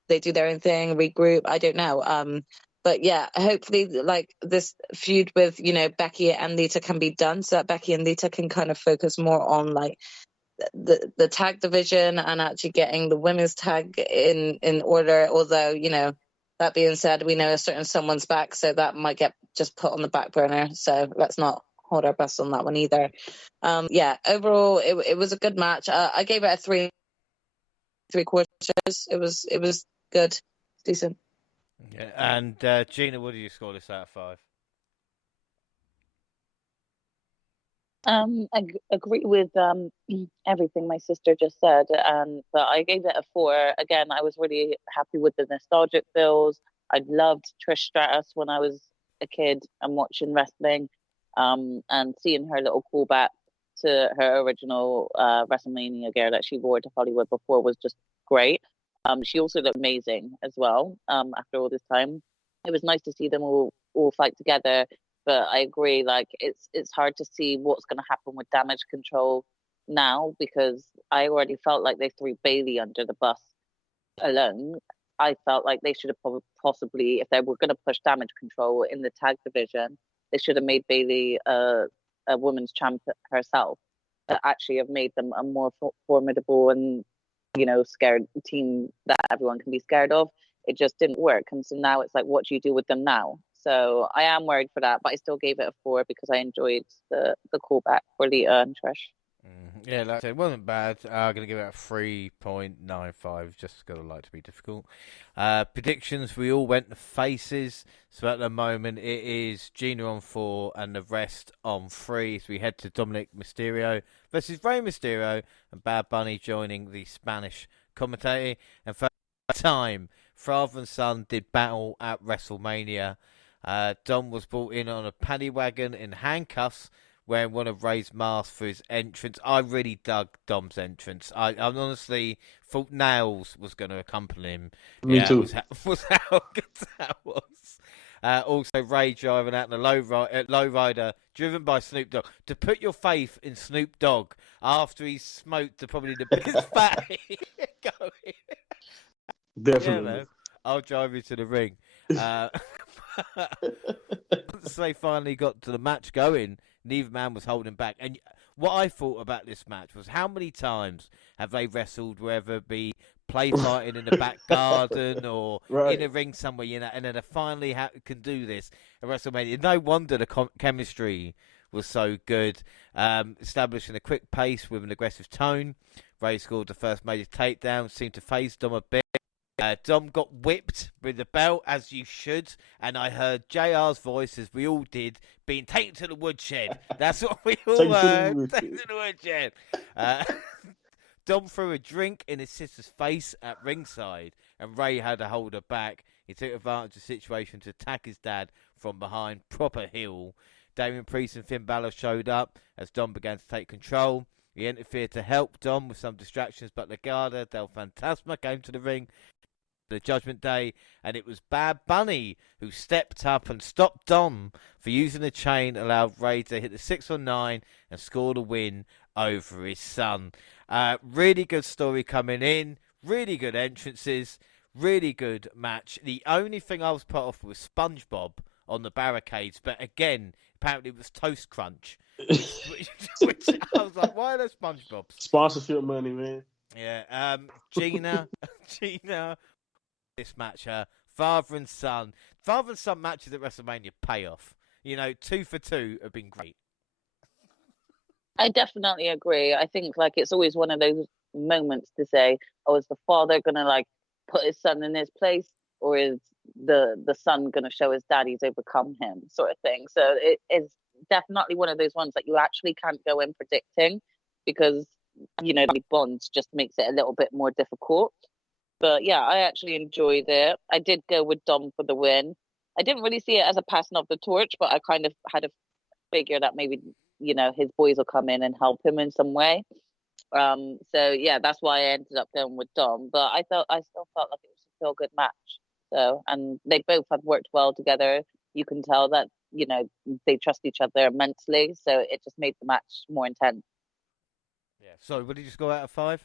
they do their own thing, regroup. I don't know. But yeah, hopefully, like, this feud with, you know, Becky and Lita can be done so that Becky and Lita can kind of focus more on like the tag division and actually getting the women's tag in order. Although, you know, that being said, we know a certain someone's back, so that might get just put on the back burner. So let's not hold our breath on that one either. Yeah, overall, it was a good match. I gave it a 3.75. It was good, decent. Yeah. And Gina, what do you score this out of 5? I agree with everything my sister just said, but I gave it a 4. Again, I was really happy with the nostalgic feels. I loved Trish Stratus when I was a kid and watching wrestling, and seeing her little callback to her original Wrestlemania gear that she wore to Hollywood before was just great. She also looked amazing as well. After all this time, it was nice to see them all fight together. But I agree, like, it's hard to see what's going to happen with Damage Control now, because I already felt like they threw Bayley under the bus alone. I felt like they should have possibly, if they were going to push Damage Control in the tag division, they should have made Bayley a women's champ herself. That actually have made them a more formidable and, you know, scared team that everyone can be scared of. It just didn't work, and so now it's like, what do you do with them now? So I am worried for that, but I still gave it a 4 because I enjoyed the callback for Lita and Trish. Yeah, like I said, it wasn't bad. I'm going to give it a 3.95, just because I like to be difficult. Predictions, we all went to faces. So at the moment, it is Gina on 4 and the rest on 3. So we head to Dominic Mysterio versus Rey Mysterio and Bad Bunny joining the Spanish commentator. And for the time, father and son did battle at WrestleMania. Dom was brought in on a paddy wagon in handcuffs, wearing one of Ray's masks for his entrance. I really dug Dom's entrance. I honestly thought Nails was going to accompany him. Me too. Was how good that was. Also, Ray driving out in a lowrider driven by Snoop Dogg. To put your faith in Snoop Dogg after he smoked probably the biggest fatty going. Definitely. Yeah, I'll drive you to the ring. Once they finally got to the match going, neither man was holding back. And what I thought about this match was, how many times have they wrestled, whether it be play fighting in the back garden or in a ring somewhere, you know, and then they finally can do this at WrestleMania. No wonder the chemistry was so good. Establishing a quick pace with an aggressive tone. Ray scored the first major takedown, seemed to phase Dom a bit. Dom got whipped with the belt, as you should, and I heard JR's voice, as we all did, being taken to the woodshed. That's what we all heard. Taken to the woodshed. Dom threw a drink in his sister's face at ringside, and Ray had to hold her back. He took advantage of the situation to attack his dad from behind, proper heel. Damian Priest and Finn Balor showed up as Dom began to take control. He interfered to help Dom with some distractions, but Legado del Fantasma came to the ring. The Judgment Day, and it was Bad Bunny who stepped up and stopped Dom for using the chain, allowed Ray to hit the 619 and score the win over his son. Really good story coming in. really good entrances, really good match. The only thing I was put off was SpongeBob on the barricades, but again, apparently it was Toast Crunch, which I was like, why are there SpongeBobs? Sponsorship money, man. Yeah, Gina, this match, father and son matches at WrestleMania pay off. 2 for 2 have been great. I definitely agree. I think like it's always one of those moments to say, oh, is the father gonna like put his son in his place, or is the son gonna show his daddy's overcome him, sort of thing. So it is definitely one of those ones that you actually can't go in predicting, because the bonds just makes it a little bit more difficult. But yeah, I actually enjoyed it. I did go with Dom for the win. I didn't really see it as a passing of the torch, but I kind of had a figure that maybe his boys will come in and help him in some way. So yeah, that's why I ended up going with Dom. But I still felt like it was still a good match. So, and they both have worked well together. You can tell that they trust each other immensely. So it just made the match more intense. Yeah. So, what did you score out of 5?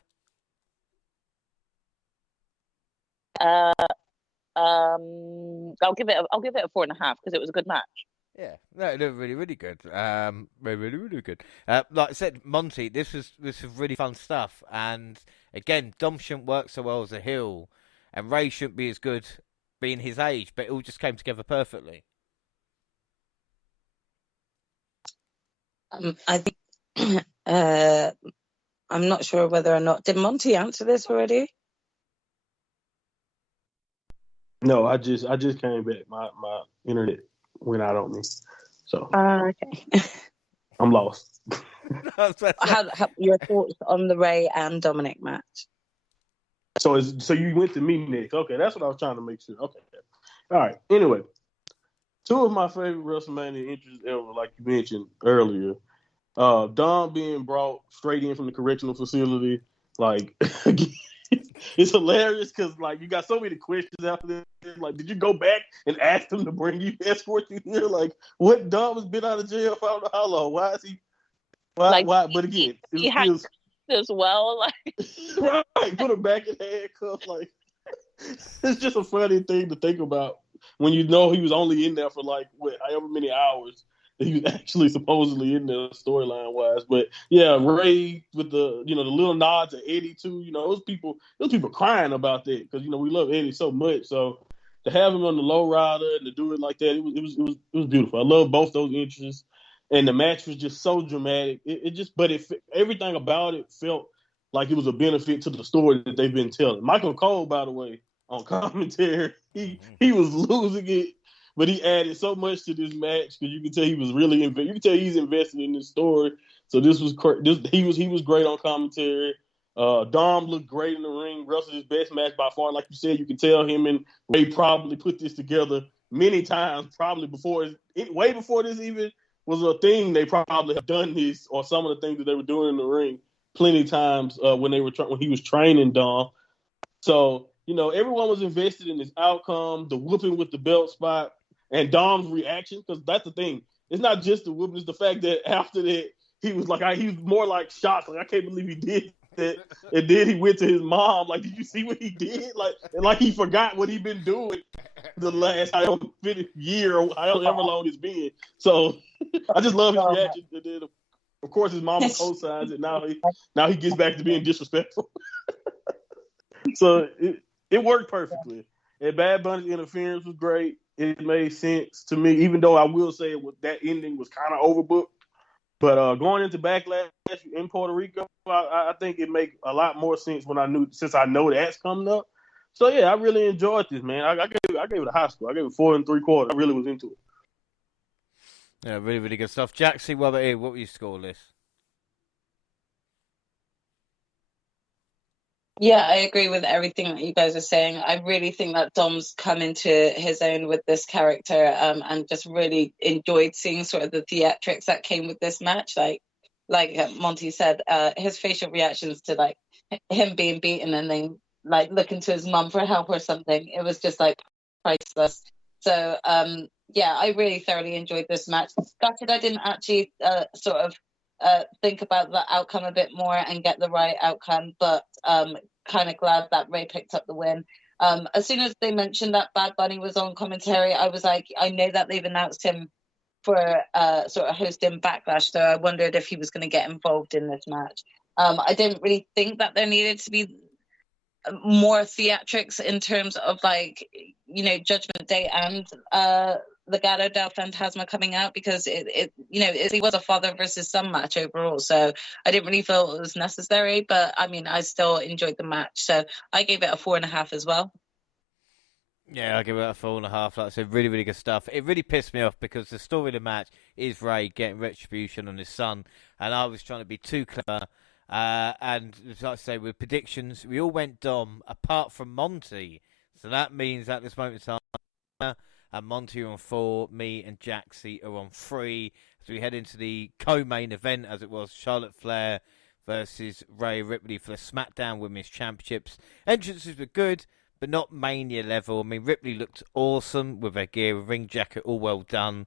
I'll give it a 4.5 because it was a good match. Yeah, no, it looked really, really good. Really, really good. Like I said, Monty, this was really fun stuff. And again, Dom shouldn't work so well as a heel, and Ray shouldn't be as good being his age, but it all just came together perfectly. I think I'm not sure whether or not did Monty answer this already. No, I just came back. My internet went out on me, so okay. I'm lost. How your thoughts on the Ray and Dominic match? So you went to me next. Okay, that's what I was trying to make sure. Okay, all right. Anyway, 2 of my favorite WrestleMania entries ever, like you mentioned earlier, Dom being brought straight in from the correctional facility, like. It's hilarious because like you got so many questions after this. Like, did you go back and ask them to bring you escort you here? Like, what Dom has been out of jail for I don't know how long? Why is he? Why? But again, he hacked as well. Like, right, put him back in handcuffs. Like, it's just a funny thing to think about when he was only in there for like however many hours. He was actually supposedly in there storyline wise, but yeah, Ray with the the little nods to Eddie too. Those people crying about that because we love Eddie so much. So to have him on the low rider and to do it like that, it was beautiful. I love both those entries, and the match was just so dramatic. Everything about it felt like it was a benefit to the story that they've been telling. Michael Cole, by the way, on commentary, he was losing it. But he added so much to this match because you can tell he was really you can tell he's invested in this story. So he was great on commentary. Dom looked great in the ring. Wrestled his best match by far. Like you said, you can tell him and Ray probably put this together many times, probably way before this even was a thing. They probably have done this or some of the things that they were doing in the ring plenty of times when he was training Dom. So everyone was invested in this outcome, the whooping with the belt spot. And Dom's reaction, because that's the thing. It's not just the whooping, it's the fact that after that, he was more like shocked. Like, I can't believe he did that. And then he went to his mom. Like, did you see what he did? Like he forgot what he'd been doing the last year or however long it's been. So I just love his reaction. And then, of course, his mama co-signs it. Now he gets back to being disrespectful. So it worked perfectly. And Bad Bunny's interference was great. It made sense to me, even though I will say that ending was kind of overbooked. But going into Backlash in Puerto Rico, I think it makes a lot more sense since I know that's coming up. So yeah, I really enjoyed this, man. I gave it a high score. I gave it 4 3/4. I really was into it. Yeah, really, really good stuff. Jaxie, what about you? What were you score this? Yeah, I agree with everything that you guys are saying. I really think that Dom's come into his own with this character and just really enjoyed seeing sort of the theatrics that came with this match. Like Monty said, his facial reactions to like him being beaten and then like looking to his mum for help or something. It was just like priceless. So yeah, I really thoroughly enjoyed this match. Gutted I didn't actually sort of think about the outcome a bit more and get the right outcome, but kind of glad that Ray picked up the win. As soon as they mentioned that Bad Bunny was on commentary, I was like, I know that they've announced him for sort of hosting Backlash, so I wondered if he was going to get involved in this match. I didn't really think that there needed to be more theatrics in terms of, like, you know, Judgment Day and Legado del Fantasma coming out, because it was a father versus son match overall, so I didn't really feel it was necessary. But I mean, I still enjoyed the match, so I gave it a 4.5 as well. Yeah, I give it a 4.5. Like I said, really, really good stuff. It really pissed me off because the story of the match is Ray getting retribution on his son, and I was trying to be too clever. And like I say, with predictions, we all went Dom apart from Monty. So that means at this moment in time, and Monty are on 4, me and Jaxie are on 3. As we head into the co-main event, as it was Charlotte Flair versus Rhea Ripley for the SmackDown Women's Championships. Entrances were good, but not Mania level. I mean, Ripley looked awesome with her gear, a ring jacket, all well done.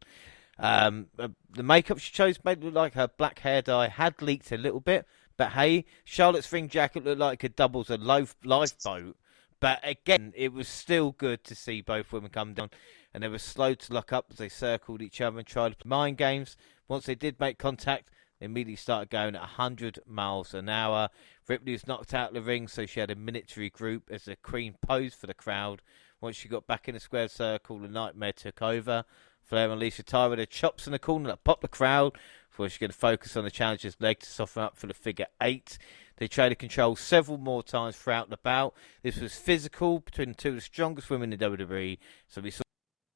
The makeup she chose made it look like her black hair dye had leaked a little bit. But hey, Charlotte's ring jacket looked like it doubles a lifeboat. But again, it was still good to see both women come down. And they were slow to lock up as they circled each other and tried to play mind games. Once they did make contact, they immediately started going at 100 miles an hour. Ripley was knocked out of the ring, so she had a military group as the Queen posed for the crowd. Once she got back in the square circle, the Nightmare took over. Flair and Alicia Tyler with their chops in the corner that popped the crowd. Before she could focus on the challenger's leg to soften up for the figure 8. They traded control several more times throughout the bout. This was physical between the two of the strongest women in WWE. So we saw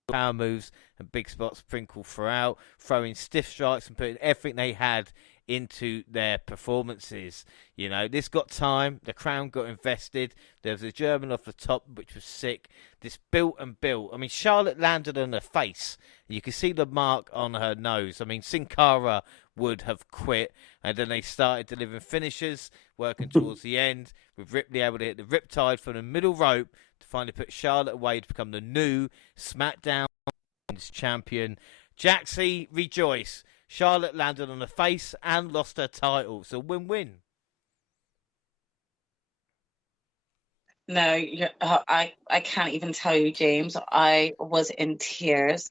power moves and big spots sprinkled throughout, throwing stiff strikes and putting everything they had into their performances. You know, this got time. The crowd got invested. There was a German off the top, which was sick. This built and built. I mean, Charlotte landed on her face. You can see the mark on her nose. I mean, Sin Cara would have quit. And then they started delivering finishers, working towards the end, with Ripley able to hit the riptide from the middle rope to finally put Charlotte away to become the new SmackDown champion. Jaxie, rejoice. Charlotte landed on her face and lost her title. So win-win. No, I can't even tell you, James. I was in tears.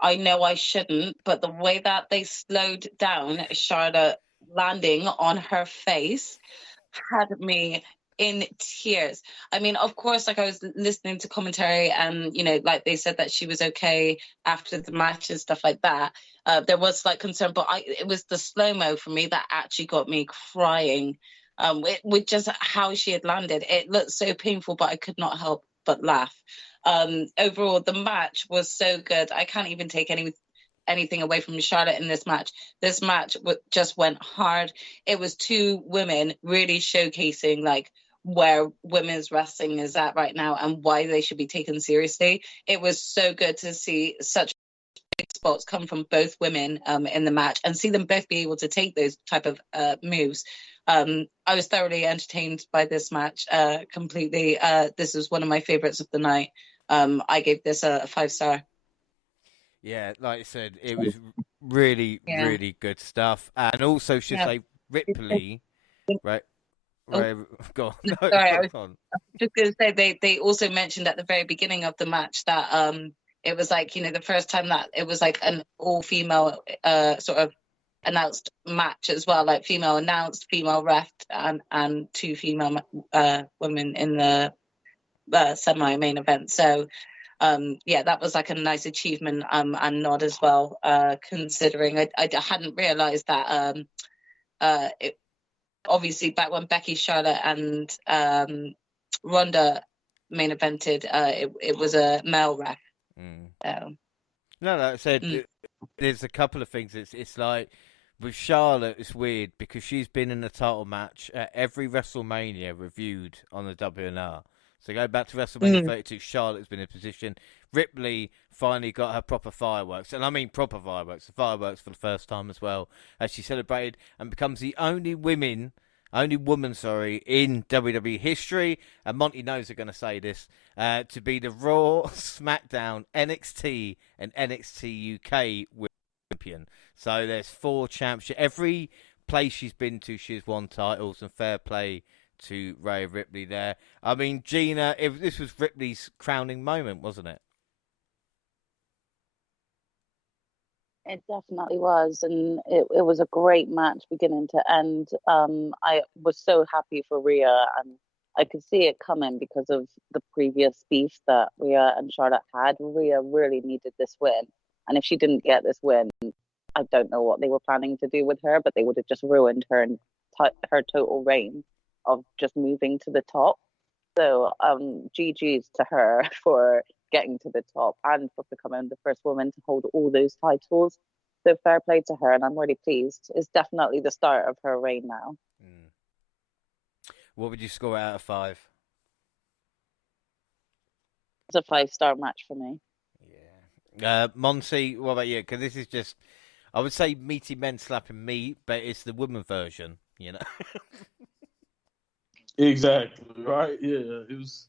I know I shouldn't, but the way that they slowed down Charlotte landing on her face had me in tears. I mean, of course, like, I was listening to commentary and, you know, like they said that she was okay after the match and stuff like that. There was like concern, but it was the slow-mo for me that actually got me crying. With just how she had landed. It looked so painful, but I could not help but laugh. Overall, the match was so good. I can't even take anything away from Charlotte in this match. This match just went hard. It was two women really showcasing, like, where women's wrestling is at right now and why they should be taken seriously. It was so good to see such big spots come from both women in the match and see them both be able to take those type of moves. I was thoroughly entertained by this match completely. This was one of my favorites of the night. I gave this a 5-star. Yeah, like I said, it was really, really good stuff. And also, should say, Ripley, right? Go on. No, sorry, I was just going to say, they also mentioned at the very beginning of the match that it was like, you know, the first time that it was like an all-female sort of announced match as well, like female announced, female ref, and two female women in the semi-main event. So that was like a nice achievement and nod as well, considering I hadn't realized that obviously back when Becky, Charlotte and Ronda main evented, it was a male ref. So. No, like I said, there's a couple of things. It's like with Charlotte, it's weird because she's been in the title match at every WrestleMania reviewed on the WNR. So go back to WrestleMania 32, Charlotte's been in position. Ripley finally got her proper fireworks. And I mean proper fireworks. The fireworks for the first time as well, as she celebrated and becomes the only woman, in WWE history, and Monty knows they're going to say this, to be the Raw, SmackDown, NXT, and NXT UK champion. So there's 4 championships. Every place she's been to, she's won titles, and fair play to Rhea Ripley there. I mean, Gina, this was Ripley's crowning moment, wasn't it? It definitely was, and it was a great match beginning to end. I was so happy for Rhea, and I could see it coming because of the previous beef that Rhea and Charlotte had. Rhea really needed this win, and if she didn't get this win, I don't know what they were planning to do with her, but they would have just ruined her her total reign of just moving to the top. So GG's to her for getting to the top and for becoming the first woman to hold all those titles. So fair play to her, and I'm really pleased. It's definitely the start of her reign now. What would you score out of 5? It's a 5-star match for me. Yeah. Monty, what about you? Because this is just, I would say meaty men slapping meat, but it's the woman version, you know? Exactly, right? Yeah, it was.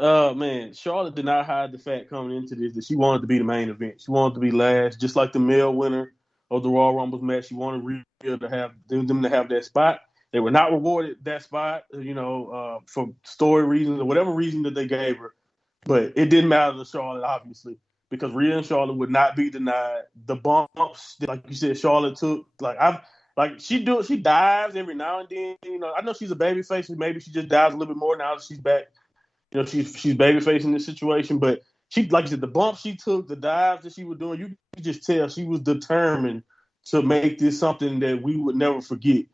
Man, Charlotte did not hide the fact coming into this that she wanted to be the main event. She wanted to be last, just like the male winner of the Royal Rumble match. She wanted Rhea to have them to have that spot. They were not rewarded that spot, for story reasons or whatever reason that they gave her. But it didn't matter to Charlotte, obviously, because Rhea and Charlotte would not be denied. The bumps, like you said, Charlotte took. She dives every now and then. I know she's a baby face, and maybe she just dives a little bit more now that she's back. She's baby facing this situation, but she, like you said, the bumps she took, the dives that she was doing, you could just tell she was determined to make this something that we would never forget.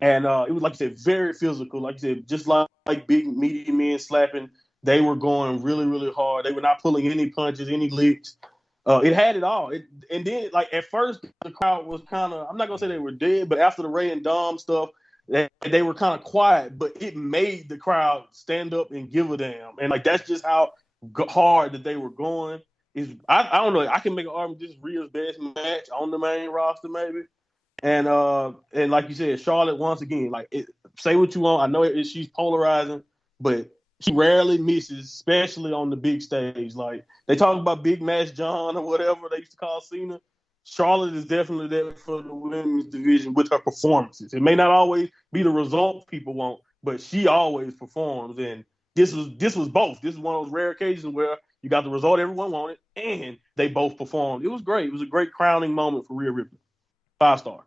And it was, like you said, very physical. Like you said, just like big meaty men slapping, they were going really, really hard. They were not pulling any punches, any licks. It had it all. And then, like, at first, the crowd was kind of, I'm not going to say they were dead, but after the Ray and Dom stuff, they were kind of quiet, but it made the crowd stand up and give a damn. And, like, that's just how hard that they were going. I don't know. I can make an argument this is Rhea's best match on the main roster, maybe. And like you said, Charlotte, once again, say what you want. I know she's polarizing, but she rarely misses, especially on the big stage. Like, they talk about Big Match John or whatever they used to call Cena. Charlotte is definitely there for the women's division with her performances. It may not always be the result people want, but she always performs. And this was both. This is one of those rare occasions where you got the result everyone wanted, and they both performed. It was great. It was a great crowning moment for Rhea Ripley. 5-star.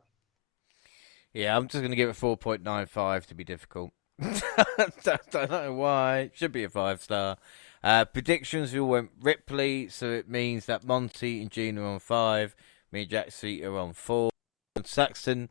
Yeah, I'm just going to give it 4.95 to be difficult. Don't know why. Should be a 5-star. Predictions, we all went Ripley, so it means that Monty and Gina are on 5. Me and Jaxie are on 4. And Saxton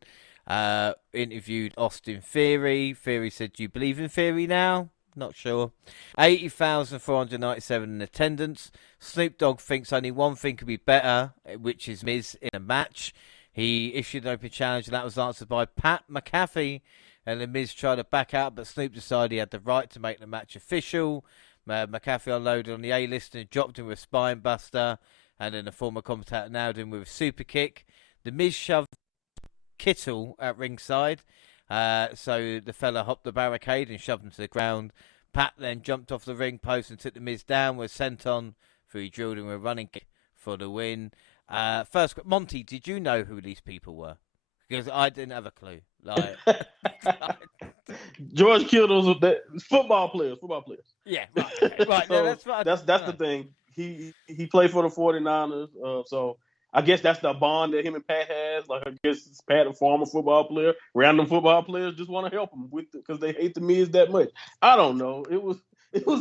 interviewed Austin Theory. Theory said, do you believe in Theory now? Not sure. 80,497 in attendance. Snoop Dogg thinks only one thing could be better, which is Miz in a match. He issued an open challenge, and that was answered by Pat McAfee. And the Miz tried to back out, but Snoop decided he had the right to make the match official. McAfee unloaded on the A-list and dropped him with a spine buster. And then the former commentator nailed him with a super kick. The Miz shoved Kittle at ringside. So the fella hopped the barricade and shoved him to the ground. Pat then jumped off the ring post and took the Miz down. Was sent on for he drilled him with a running kick for the win. First, Monty, did you know who these people were? Because I didn't have a clue. George Kittle's football players. Yeah, right. Okay. Right, So no, that's fine. that's the thing. He played for the 49ers. So I guess that's the bond that him and Pat has. Like, I guess Pat, a former football player, random football players just want to help him with it because they hate the Miz that much. I don't know. It was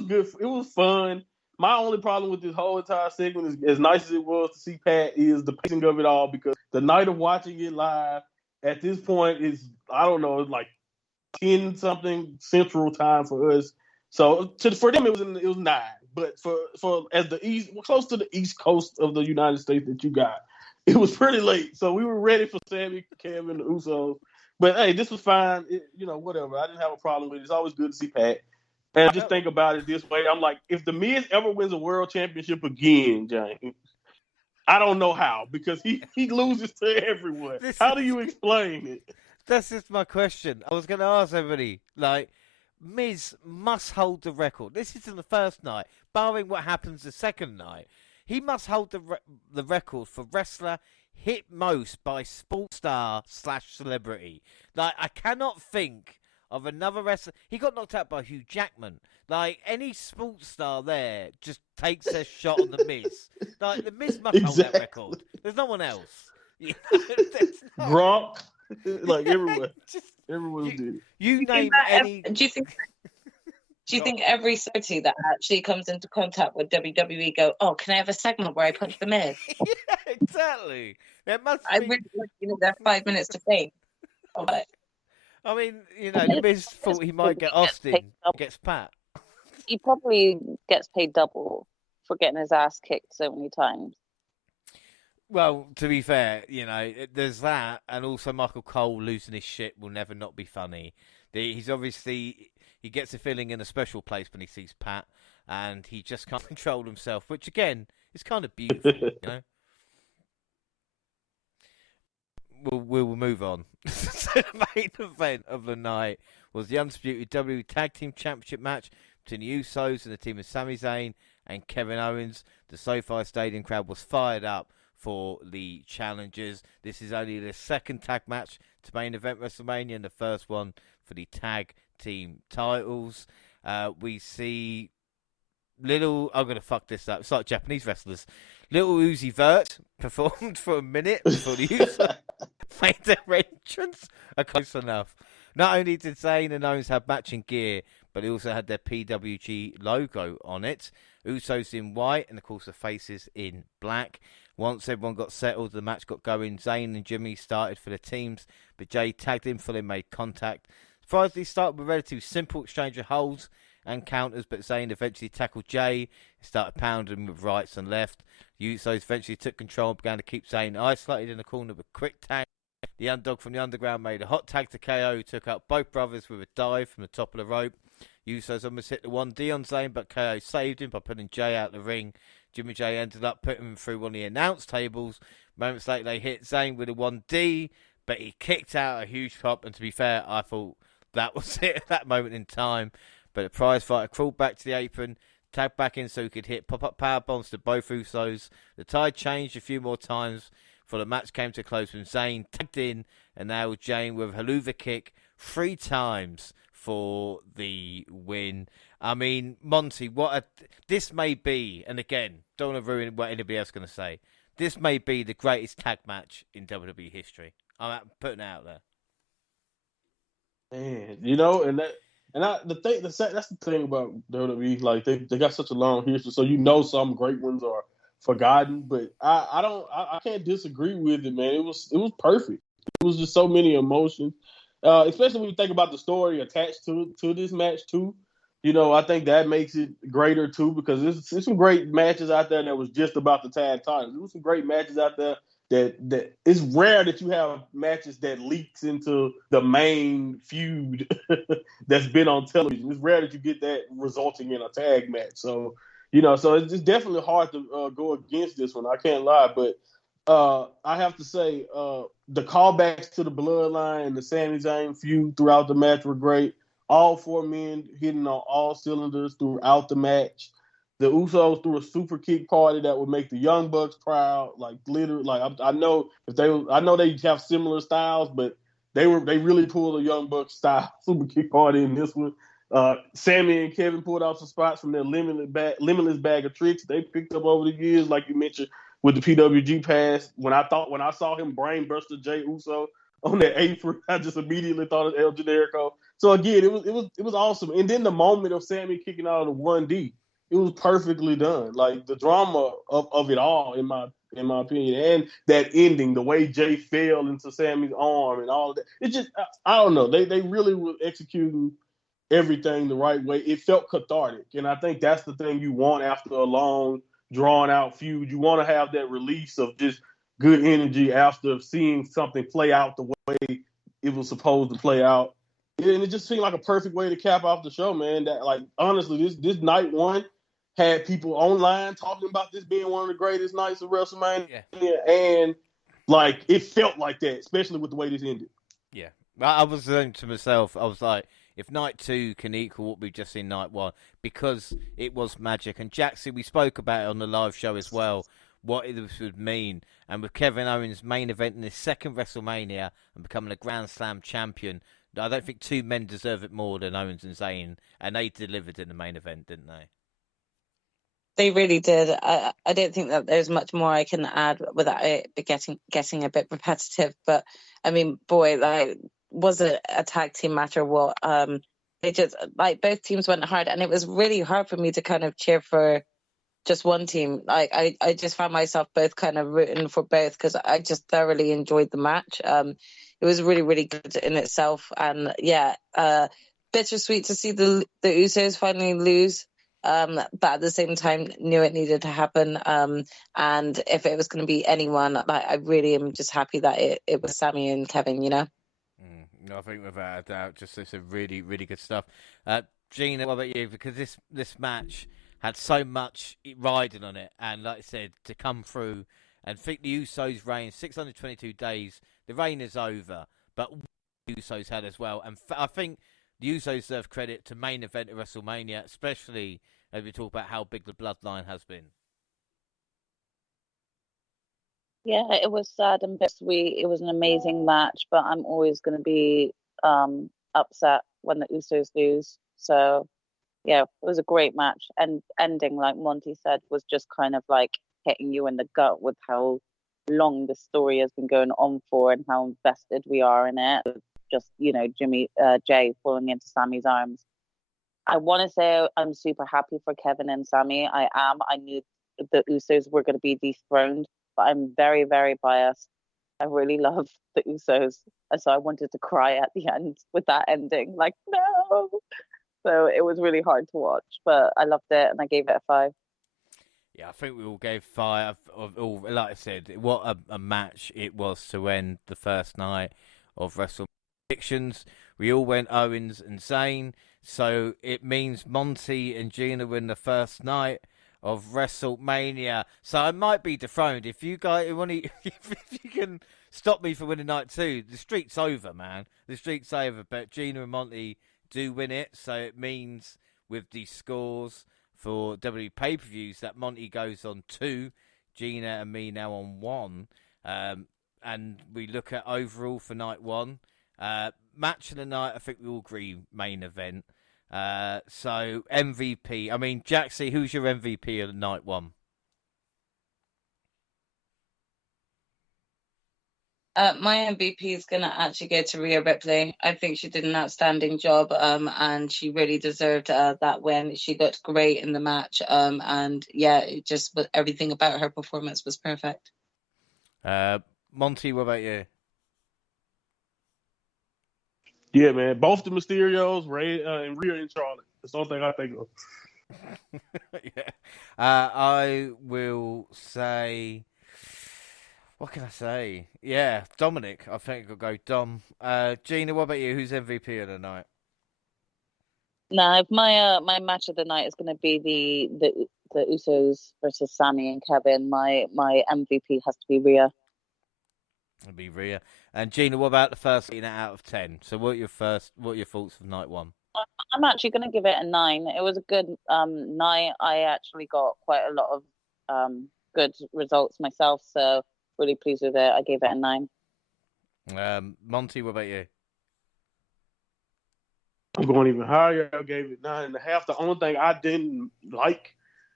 good. It was fun. My only problem with this whole entire segment is, as nice as it was to see Pat, is the pacing of it all, because the night of watching it live at this point is, I don't know, it's like 10 something Central Time for us. So for them it was 9, but for as the east, close to the East Coast of the United States that you got, it was pretty late. So we were ready for Sammy, Kevin, the Usos. But hey, this was fine. Whatever. I didn't have a problem with it. It's always good to see Pat. And I just think about it this way. I'm like, if the Miz ever wins a world championship again, James, I don't know how, because he loses to everyone. How do you explain it? That's just my question. I was going to ask everybody, Miz must hold the record. This isn't the first night, barring what happens the second night. He must hold the record for wrestler hit most by sports star /celebrity. I cannot think of another wrestler. He got knocked out by Hugh Jackman. Like, any sports star there just takes their shot on The Miz. Like, The Miz must hold that record. There's no one else. You know, Gronk, like everywhere. Just, Everyone did it. you name any... Do you think every celebrity that actually comes into contact with WWE go, oh, can I have a segment where I punch The Miz? Yeah, exactly. There must I be... really want, their 5 minutes to fame. But I mean, The Miz thought he might get Austin, gets Pat. He probably gets paid double for getting his ass kicked so many times. Well, to be fair, there's that, and also Michael Cole losing his shit will never not be funny. He's obviously, he gets a feeling in a special place when he sees Pat, and he just can't control himself, which again is kind of beautiful, We'll move on. So the main event of the night was the Undisputed WWE Tag Team Championship match between the Usos and the team of Sami Zayn and Kevin Owens. The SoFi Stadium crowd was fired up for the challengers. This is only the second tag match to main event WrestleMania and the first one for the tag team titles. We see I'm going to fuck this up. It's like Japanese wrestlers. Little Uzi Vert performed for a minute before the Usos made their entrance. Close enough. Not only did Zayn and Owens have matching gear, but they also had their PWG logo on it. Usos in white, and of course the faces in black. Once everyone got settled, the match got going. Zayn and Jimmy started for the teams, but Jay tagged in for them, made contact. Surprisingly, started with a relatively simple exchange of holds and counters, but Zayn eventually tackled Jay. He started pounding with rights and left. The Usos eventually took control and began to keep Zayn isolated in the corner with a quick tag. The underdog from the underground made a hot tag to KO, who took out both brothers with a dive from the top of the rope. Usos almost hit the 1D on Zayn, but KO saved him by putting Jay out of the ring. Jimmy Jay ended up putting him through one of the announce tables. Moments later, they hit Zayn with a 1D, but he kicked out a huge pop, and to be fair, I thought that was it at that moment in time. But the prize fighter crawled back to the apron, tagged back in so he could hit pop-up power bombs to both Usos. The tide changed a few more times before the match came to a close when Zayn tagged in and nailed Jane with a haluva kick 3 times for the win. I mean, Monty, this may be, and again, don't want to ruin what anybody else is going to say, this may be the greatest tag match in WWE history. I'm putting it out there. Man, that's the thing about WWE. Like they got such a long history, so some great ones are forgotten. But I can't disagree with it, man. It was perfect. It was just so many emotions, especially when you think about the story attached to this match too. I think that makes it greater too, because there's some great matches out there that was just about the tag titles. There was some great matches out there that it's rare that you have matches that leaks into the main feud that's been on television. It's rare that you get that resulting in a tag match. So, so it's definitely hard to go against this one. I can't lie, but I have to say the callbacks to the Bloodline and the Sami Zayn feud throughout the match were great. All 4 men hitting on all cylinders throughout the match. The Usos threw a super kick party that would make the Young Bucks proud. Like literally, I know they have similar styles, but they really pulled a Young Bucks style super kick party in this one. Sammy and Kevin pulled out some spots from their limitless bag of tricks they picked up over the years, like you mentioned with the PWG pass. When I saw him brainbuster Jay Uso on that apron, I just immediately thought of El Generico. So again, it was awesome. And then the moment of Sammy kicking out of the 1D, it was perfectly done. Like the drama of it all, in my opinion, and that ending, the way Jay fell into Sammy's arm and all of that. It's just I don't know. They really were executing everything the right way. It felt cathartic, and I think that's the thing you want after a long, drawn out feud. You want to have that release of just good energy after seeing something play out the way it was supposed to play out. And it just seemed like a perfect way to cap off the show, man. That, like, honestly, this night one had people online talking about this being one of the greatest nights of WrestleMania. Yeah. And, like, it felt like that, especially with the way this ended. Yeah. I was saying to myself, I was like, if night 2 can equal what we've just seen night 1, because it was magic. And Jaxie, we spoke about it on the live show as well, what it would mean. And with Kevin Owens' main event in his second WrestleMania and becoming a Grand Slam champion, I don't think two men deserve it more than Owens and Zayn, and they delivered in the main event, didn't they? They really did. I don't think that there's much more I can add without it getting a bit repetitive. But I mean, boy, like, was it a tag team match or what? They just, like, both teams went hard, and it was really hard for me to kind of cheer for just one team. Like, I just found myself both kind of rooting for both because I just thoroughly enjoyed the match. It was really, really good in itself, and yeah, bittersweet to see the Usos finally lose. But at the same time, knew it needed to happen. And if it was going to be anyone, like, I really am just happy that it was Sammy and Kevin. No, I think without a doubt, just it's a really, really good stuff. Gina, what about you? Because this match had so much riding on it, and like I said, to come through and think the Usos' reign, 622 days, the reign is over, but the Usos had as well. And I think the Usos deserve credit to main event of WrestleMania, especially as we talk about how big the bloodline has been. Yeah, it was sad and bittersweet. It was an amazing match, but I'm always going to be upset when the Usos lose. So, yeah, it was a great match. And ending, like Monty said, was just kind of like hitting you in the gut with how long the story has been going on for and how invested we are in it. Just, Jay falling into Sammy's arms. I want to say I'm super happy for Kevin and Sammy. I am. I knew the Usos were going to be dethroned, but I'm very, very biased. I really love the Usos. And so I wanted to cry at the end with that ending. Like, no. So it was really hard to watch, but I loved it and I gave it a 5. Yeah, I think we all gave 5. Like I said, what a match it was to end the first night of WrestleMania predictions. We all went Owens and Zayn, so it means Monty and Gina win the first night of WrestleMania. So I might be dethroned if you guys want to. If you can stop me from winning night 2, the streak's over, man. The streak's over. But Gina and Monty do win it, so it means with the scores for W pay-per-views that Monty goes on 2, Gina and me now on 1, and we look at overall for night 1. Match of the night, I think we all agree, main event. So MVP, I mean, Jaxie, who's your MVP of night 1? My MVP is going to actually go to Rhea Ripley. I think she did an outstanding job, and she really deserved that win. She looked great in the match, and yeah, it just everything about her performance was perfect. Monty, what about you? Yeah, man. Both the Mysterios, Ray and Rhea and Charlotte. That's the only thing I think of. Yeah. I will say... What can I say? Yeah, Dominic. I think I'll go Dom. Gina, what about you? Who's MVP of the night? Now, my match of the night is going to be the Usos versus Sammy and Kevin. My MVP has to be Rhea. It'll be Rhea. And Gina, what about the first out of 10? So what are your thoughts of night 1? I'm actually going to give it a 9. It was a good night. I actually got quite a lot of good results myself, so really pleased with it. I gave it a 9. Monty, what about you? I'm going even higher. I gave it 9.5. The only thing I didn't like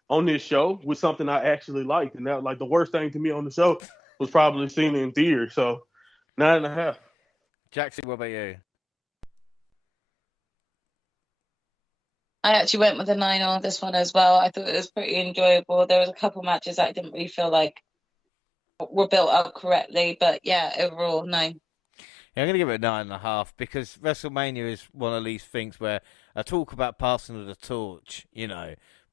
on this show was something I actually liked, and that, like, the worst thing to me on the show was probably seeing it in theater. So 9.5. Jaxie, what about you? I actually went with a 9 on this one as well. I thought it was pretty enjoyable. There was a couple matches that I didn't really feel like were built up correctly, but yeah, overall 9. Yeah, I'm going to give it a 9.5 because WrestleMania is one of these things where I talk about passing of the torch,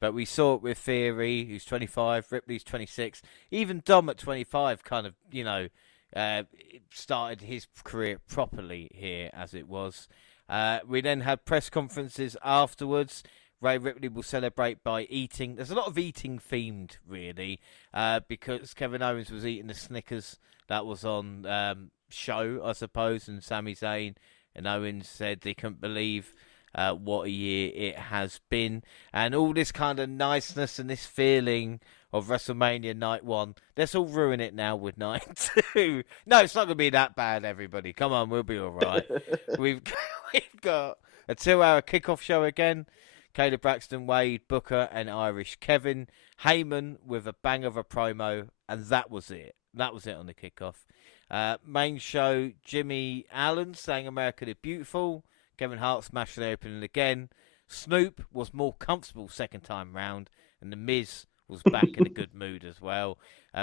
but we saw it with Theory, who's 25, Ripley's 26, even Dom at 25 kind of, started his career properly here as it was. We then had press conferences afterwards. Ray Ripley will celebrate by eating. There's a lot of eating themed, really, because Kevin Owens was eating the Snickers that was on show, I suppose, and Sami Zayn and Owens said they couldn't believe what a year it has been. And all this kind of niceness and this feeling of WrestleMania Night 1. Let's all ruin it now with Night 2. No, it's not going to be that bad, everybody. Come on, we'll be all right. we've got a 2-hour kickoff show again. Caleb Braxton, Wade, Booker, and Irish Kevin. Heyman with a bang of a promo, and that was it. That was it on the kickoff. Main show, Jimmy Allen saying America the Beautiful. Kevin Hart smashed the opening again. Snoop was more comfortable second time round, and The Miz was back in a good mood as well.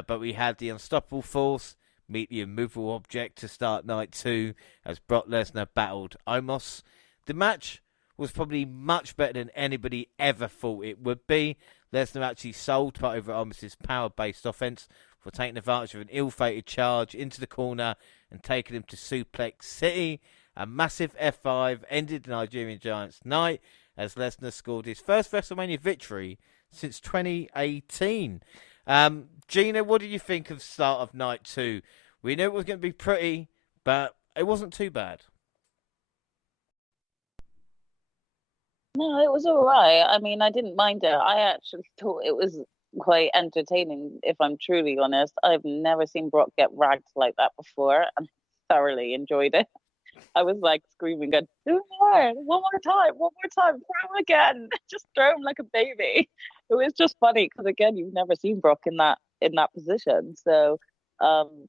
But we had the Unstoppable Force meet the Immovable Object to start Night 2 as Brock Lesnar battled Omos. The match was probably much better than anybody ever thought it would be. Lesnar actually sold part over Omos' power-based offense for taking advantage of an ill-fated charge into the corner and taking him to Suplex City. A massive F5 ended the Nigerian Giants' night as Lesnar scored his first WrestleMania victory since 2018. Gina, what do you think of the start of Night 2? We knew it was going to be pretty, but it wasn't too bad. No, it was all right. I mean, I didn't mind it. I actually thought it was quite entertaining, if I'm truly honest. I've never seen Brock get ragged like that before, and thoroughly enjoyed it. I was like screaming, going, "Do more! One more time! One more time! Throw him again! Just throw him like a baby!" It was just funny because again, you've never seen Brock in that position. So,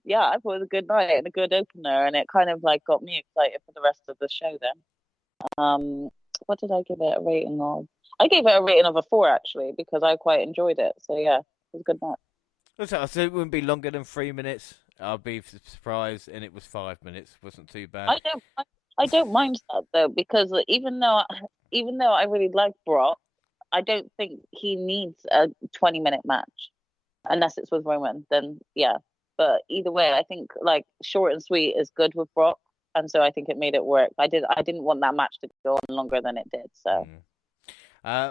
yeah, I thought it was a good night and a good opener, and it kind of like got me excited for the rest of the show. Then, what did I give it a rating of? I gave it a rating of a 4 actually because I quite enjoyed it. So yeah, it was a good night. I said it wouldn't be longer than 3 minutes. I'll be surprised, and it was 5 minutes. Wasn't too bad. I don't mind that though because even though I really like Brock, I don't think he needs a 20-minute match unless it's with Roman. Then yeah, but either way, I think like short and sweet is good with Brock. And so I think it made it work. I didn't want that match to go on longer than it did. So,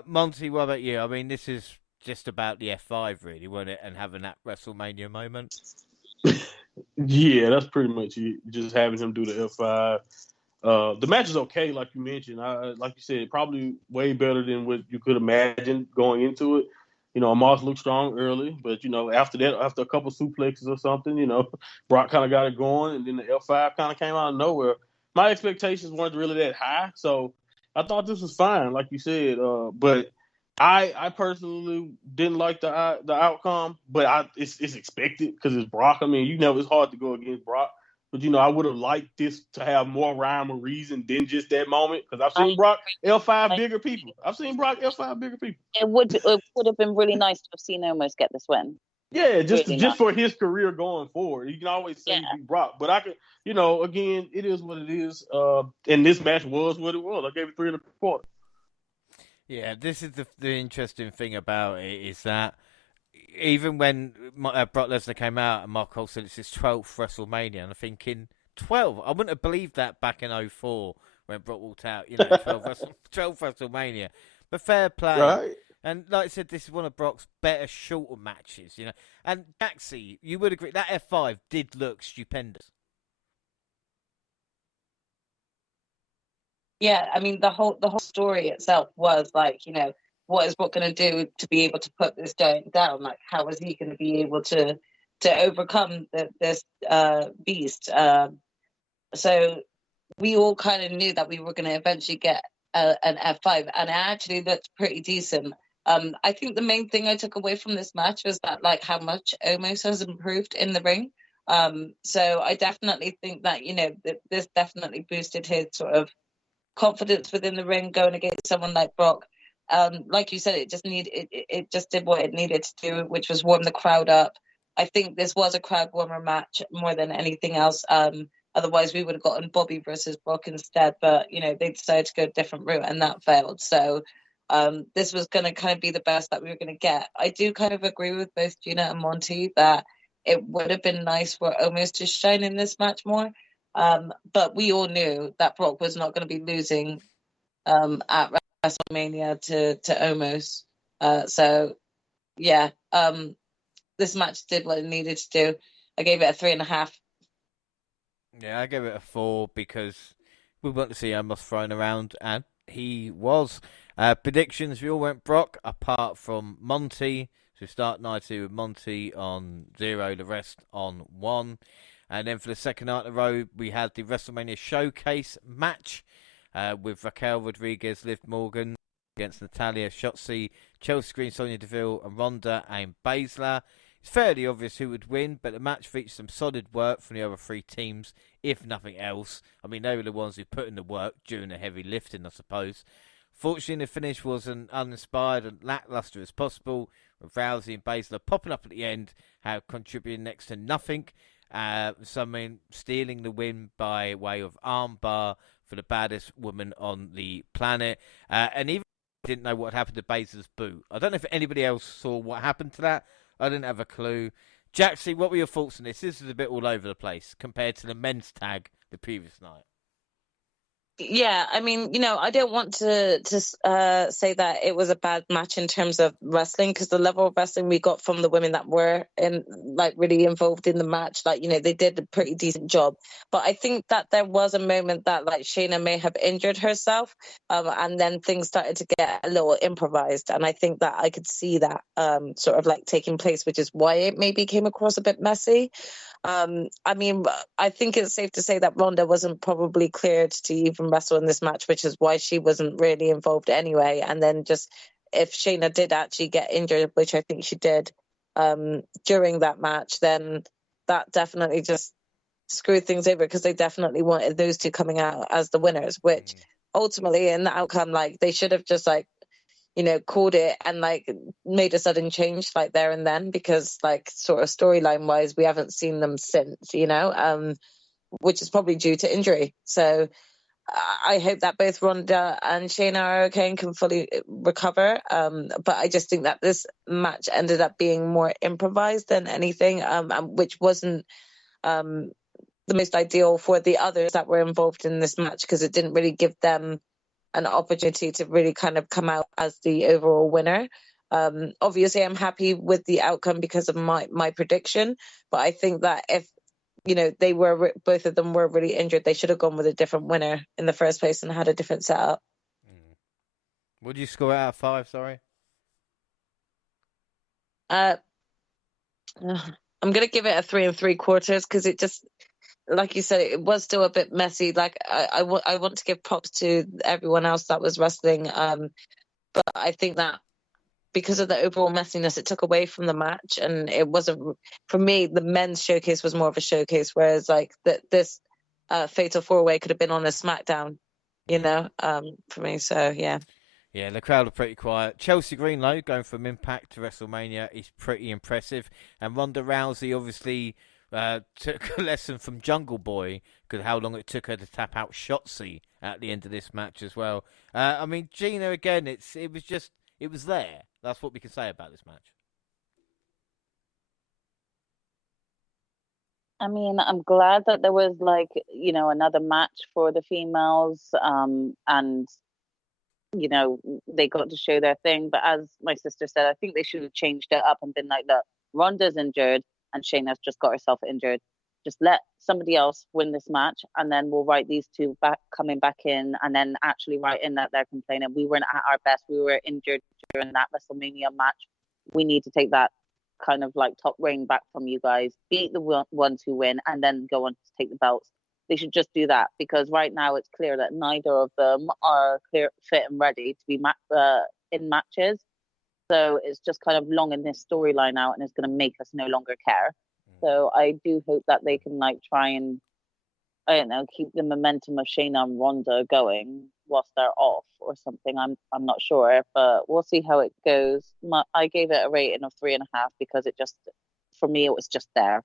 Monty, what about you? I mean, this is just about the F5, really, wasn't it? And having that WrestleMania moment. Yeah, that's pretty much it. Just having him do the F5. The match is okay, like you mentioned. Like you said, probably way better than what you could imagine going into it. You know, Moss looked strong early, but, you know, after that, after a couple suplexes or something, you know, Brock kind of got it going, and then the F5 kind of came out of nowhere. My expectations weren't really that high, so I thought this was fine, like you said. But I personally didn't like the outcome, but it's expected because it's Brock. I mean, it's hard to go against Brock. But, you know, I would have liked this to have more rhyme or reason than just that moment because I've seen Brock L5 bigger people. I've seen Brock L5 bigger people. It would have been really nice to have seen Omos get this win. Yeah, just for his career going forward. You can always say be Brock. But I could, you know, again, it is what it is. And this match was what it was. I gave it 3 1/4. Yeah, this is the interesting thing about it is that even when Brock Lesnar came out and Mark Cole said it's his 12th WrestleMania, and I'm thinking, 12? I wouldn't have believed that back in 2004 when Brock walked out, you know, 12 WrestleMania. But fair play. Right. And like I said, this is one of Brock's better, shorter matches, you know. And Jaxie, you would agree, that F5 did look stupendous. Yeah, I mean, the whole story itself was like, you know, what is Brock going to do to be able to put this giant down? Like, how is he going to be able to overcome this beast? So we all kind of knew that we were going to eventually get an F5, and it actually looked pretty decent. I think the main thing I took away from this match was that, like, how much Omos has improved in the ring. So I definitely think that, you know, this definitely boosted his sort of confidence within the ring going against someone like Brock. Like you said, it just did what it needed to do, which was warm the crowd up. I think this was a crowd warmer match more than anything else. Otherwise, we would have gotten Bobby versus Brock instead. But, you know, they decided to go a different route, and that failed. So this was going to kind of be the best that we were going to get. I do kind of agree with both Gina and Monty that it would have been nice for Omos to shine in this match more. But we all knew that Brock was not going to be losing at WrestleMania to Omos. So, yeah, this match did what it needed to do. I gave it a 3.5. Yeah, I gave it a 4 because we want to see Omos thrown around, and he was. Predictions, we all went Brock, apart from Monty. So we start night 2 with Monty on 0, the rest on 1. And then for the second night in a row, we had the WrestleMania Showcase match with Raquel Rodriguez, Liv Morgan against Natalya, Shotzi, Chelsea Green, Sonya Deville, and Ronda and Baszler. It's fairly obvious who would win, but the match featured some solid work from the other 3 teams, if nothing else. I mean, they were the ones who put in the work during the heavy lifting, I suppose. Fortunately, the finish was as uninspired and lackluster as possible, with Rousey and Baszler popping up at the end, contributing next to nothing. Stealing the win by way of armbar for the baddest woman on the planet. And even didn't know what happened to Baszler's boot. I don't know if anybody else saw what happened to that. I didn't have a clue. Jaxie, what were your thoughts on this? This is a bit all over the place compared to the men's tag the previous night. Yeah, I mean, I don't want to say that it was a bad match in terms of wrestling, because the level of wrestling we got from the women that were really involved in the match, they did a pretty decent job. But I think that there was a moment that Shayna may have injured herself, and then things started to get a little improvised, and I think that I could see that sort of taking place, which is why it maybe came across a bit messy. I mean, I think it's safe to say that Ronda wasn't probably cleared to even wrestle in this match, which is why she wasn't really involved anyway. And then just if Shayna did actually get injured, which I think she did during that match, then that definitely just screwed things over, because they definitely wanted those two coming out as the winners, which ultimately in the outcome, they should have just called it and made a sudden change there and then, because sort of storyline wise we haven't seen them since, which is probably due to injury. So I hope that both Ronda and Shayna are okay and can fully recover, but I just think that this match ended up being more improvised than anything, which wasn't the most ideal for the others that were involved in this match, because it didn't really give them an opportunity to really kind of come out as the overall winner. Obviously, I'm happy with the outcome because of my prediction, but I think that if both of them were really injured, they should have gone with a different winner in the first place and had a different setup. What did you score out of 5? Sorry. I'm gonna give it a 3 3/4, because it just, like you said, it was still a bit messy. I want to give props to everyone else that was wrestling, but I think that because of the overall messiness, it took away from the match, and it wasn't, for me, the men's showcase was more of a showcase, whereas this fatal 4-way could have been on a SmackDown, for me. So yeah. Yeah, the crowd are pretty quiet. Chelsea Green, though, going from Impact to WrestleMania is pretty impressive, and Ronda Rousey obviously took a lesson from Jungle Boy, because how long it took her to tap out Shotzi at the end of this match as well. I mean, Gina, again, it was there. That's what we can say about this match. I mean, I'm glad that there was another match for the females, and they got to show their thing. But as my sister said, I think they should have changed it up and been like, look, Ronda's injured and Shayna's just got herself injured. Just let somebody else win this match, and then we'll write these two coming back in, and then actually write in that they're complaining. We weren't at our best. We were injured during that WrestleMania match. We need to take that kind of top reign back from you guys. Beat the ones who win, and then go on to take the belts. They should just do that, because right now it's clear that neither of them are clear, fit, and ready to be in matches. So it's just kind of long in this storyline out, and it's going to make us no longer care. So I do hope that they can try and, I don't know, keep the momentum of Shayna and Ronda going whilst they're off or something. I'm not sure, but we'll see how it goes. I gave it a rating of 3.5 because it just, for me, it was just there.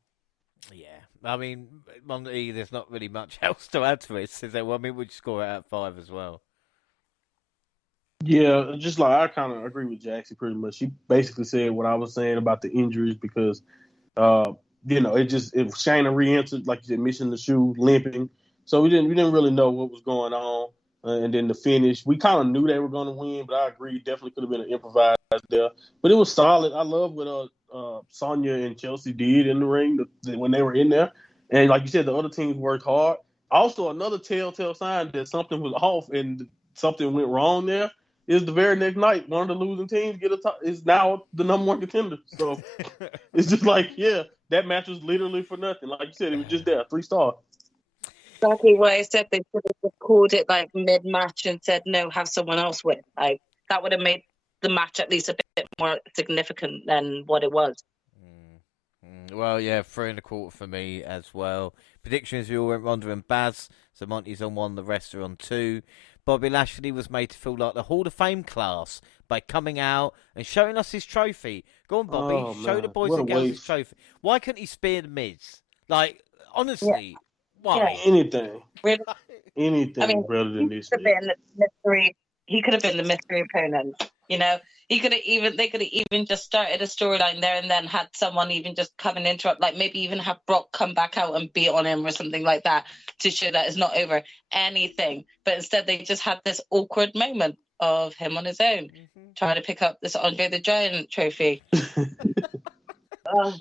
Yeah, I mean, Monty, there's not really much else to add to it, is there? Well, I mean, would you score it out of 5 as well? Yeah, just I kind of agree with Jaxie pretty much. She basically said what I was saying about the injuries, because if Shayna re-entered, like you said, missing the shoe, limping. So we didn't really know what was going on. And then the finish, we kind of knew they were going to win, but I agree, definitely could have been an improvised there. But it was solid. I love what Sonya and Chelsea did in the ring when they were in there. And like you said, the other teams worked hard. Also, another telltale sign that something was off and something went wrong there. is the very next night, one of the losing teams is now the number one contender. So it's just like, yeah, that match was literally for nothing. Like you said, it was just there, 3-star. Exactly what I said. They should have just called it like mid-match and said, no, have someone else win. Like, that would have made the match at least a bit more significant than what it was. Well, yeah, 3.25 for me as well. Predictions, we all went Ronda and Baz. So Monty's on 1, the rest are on 2. Bobby Lashley was made to feel like the Hall of Fame class by coming out and showing us his trophy. Go on, Bobby, show the boys and girls his trophy. Why couldn't he spear the Miz? Like, honestly, why? Yeah. Anything. Really? Anything rather than this. He could have been the mystery opponent. You know, they could have even just started a storyline there and then had someone even just come and interrupt, like maybe even have Brock come back out and beat on him or something like that to show that it's not over. Anything. But instead they just had this awkward moment of him on his own, trying to pick up this Andre the Giant trophy.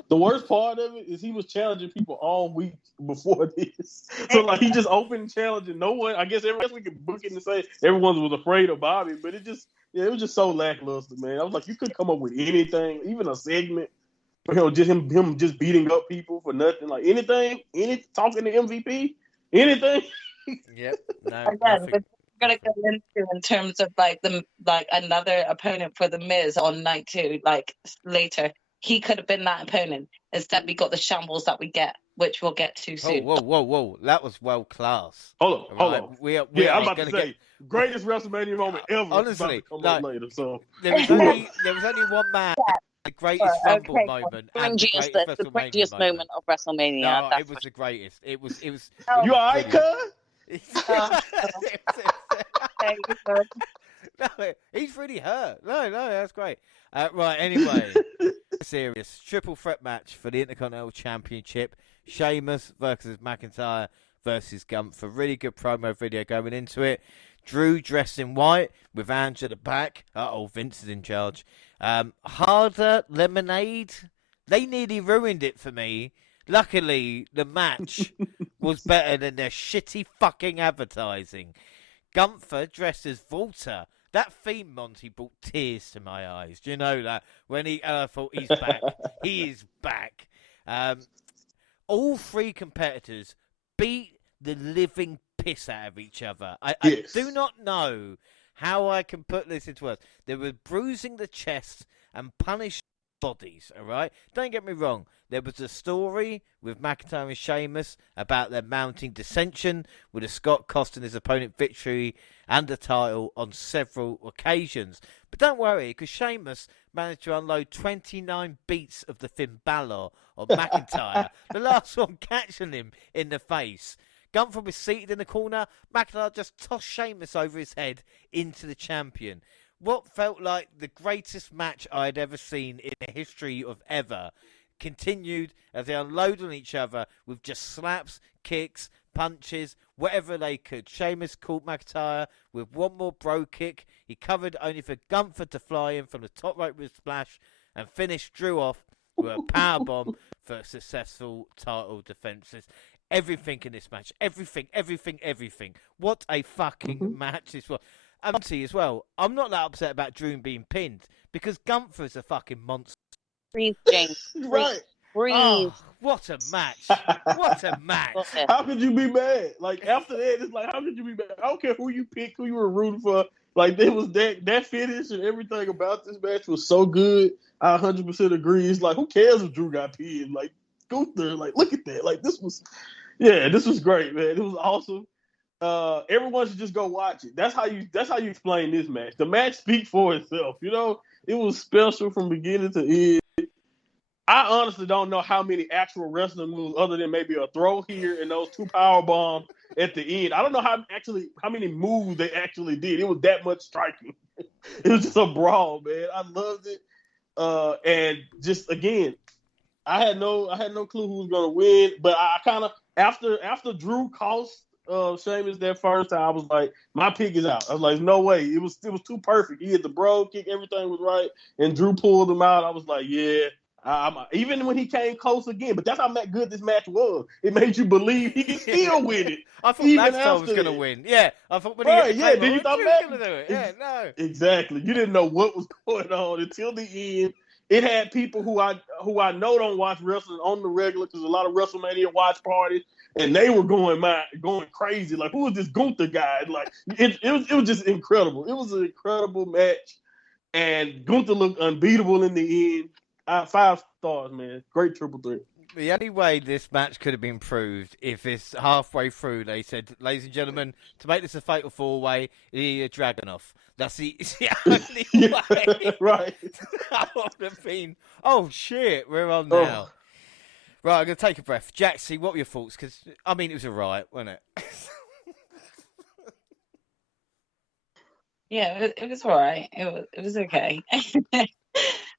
The worst part of it is he was challenging people all week before this. So, like, he just opened challenging no one. I guess we could book it and say everyone was afraid of Bobby, but it was just so lackluster, man. I was like, you could come up with anything, even a segment, just him just beating up people for nothing. Like, anything, talking to MVP, anything. Yep. No, again, we're gonna go into in terms of like another opponent for the Miz on night 2, like later. He could have been that opponent. Instead, we got the shambles that we get, which we'll get to soon. Whoa. That was world class. Hold on. I'm about to say, greatest WrestleMania moment ever. Honestly, later. So there was only one man. The greatest Rumble moment. The greatest moment of WrestleMania. No, it was the greatest. It was. You all right, cuz? No, he's really hurt. No, that's great. Right, anyway, serious triple threat match for the Intercontinental Championship. Sheamus versus McIntyre versus Gunther. Really good promo video going into it. Drew dressed in white with Ange at the back. Vince is in charge. Harder lemonade. They nearly ruined it for me. Luckily, the match was better than their shitty fucking advertising. Gunther dressed as Volta. That theme, Monty, brought tears to my eyes. Do you know that? When I thought, he's back. He is back. All 3 competitors beat the living piss out of each other. I do not know how I can put this into words. They were bruising the chest and punishing bodies, all right? Don't get me wrong. There was a story with McIntyre and Sheamus about their mounting dissension, with a Scott costing his opponent victory and the title on several occasions. But don't worry, because Sheamus managed to unload 29 beats of the Finn Balor on McIntyre, the last one catching him in the face. Gunther was seated in the corner. McIntyre just tossed Sheamus over his head into the champion. What felt like the greatest match I had ever seen in the history of ever continued as they unloaded on each other with just slaps, kicks, punches, whatever they could. Sheamus caught McIntyre with one more bro kick. He covered only for Gunther to fly in from the top rope with a splash and finished Drew off with a powerbomb for successful title defenses. Everything in this match. Everything. What a fucking match this was. And Monty as well. I'm not that upset about Drew being pinned because Gunther's a fucking monster. Breathe, James. Right. Breathe. Oh, what a match. What a match. How could you be mad? Like, after that, it's like, how could you be mad? I don't care who you picked, who you were rooting for. Like, there was that finish and everything about this match was so good. I 100% agree. It's like, who cares if Drew got pinned? Like, Gunther, like, look at that. Like, this was great, man. It was awesome. Everyone should just go watch it. That's how you explain this match. The match speaks for itself. You know, it was special from beginning to end. I honestly don't know how many actual wrestling moves other than maybe a throw here and those 2 power bombs at the end. I don't know how many moves they actually did. It was that much striking. It was just a brawl, man. I loved it. And just again, I had no clue who was gonna win, but I kind of after Drew cost Sheamus that first time, I was like, my pick is out. I was like, no way. It was too perfect. He hit the bro kick, everything was right, and Drew pulled him out. I was like, yeah, Even when he came close again, but that's how good this match was. It made you believe he could still win it. I thought even Maxwell was going to win. Yeah, I thought when he hit the yeah. table, Then you thought was Max going to do it. Yeah, no. Exactly. You didn't know what was going on until the end. It had people who I know don't watch wrestling on the regular, because a lot of WrestleMania watch parties, and they were going crazy. Like, who is this Gunther guy? Like, it was just incredible. It was an incredible match, and Gunther looked unbeatable in the end. 5 stars, man. Great triple threat. The only way this match could have been proved if it's halfway through they said, ladies and gentlemen, to make this a fatal 4-way, you need a Dragunov. It's the only way. Right. That would have been, oh shit, we're on now. Right, I'm going to take a breath. Jaxie, what were your thoughts? Because, I mean, it was a riot, wasn't it? Yeah, it was all right. It was okay.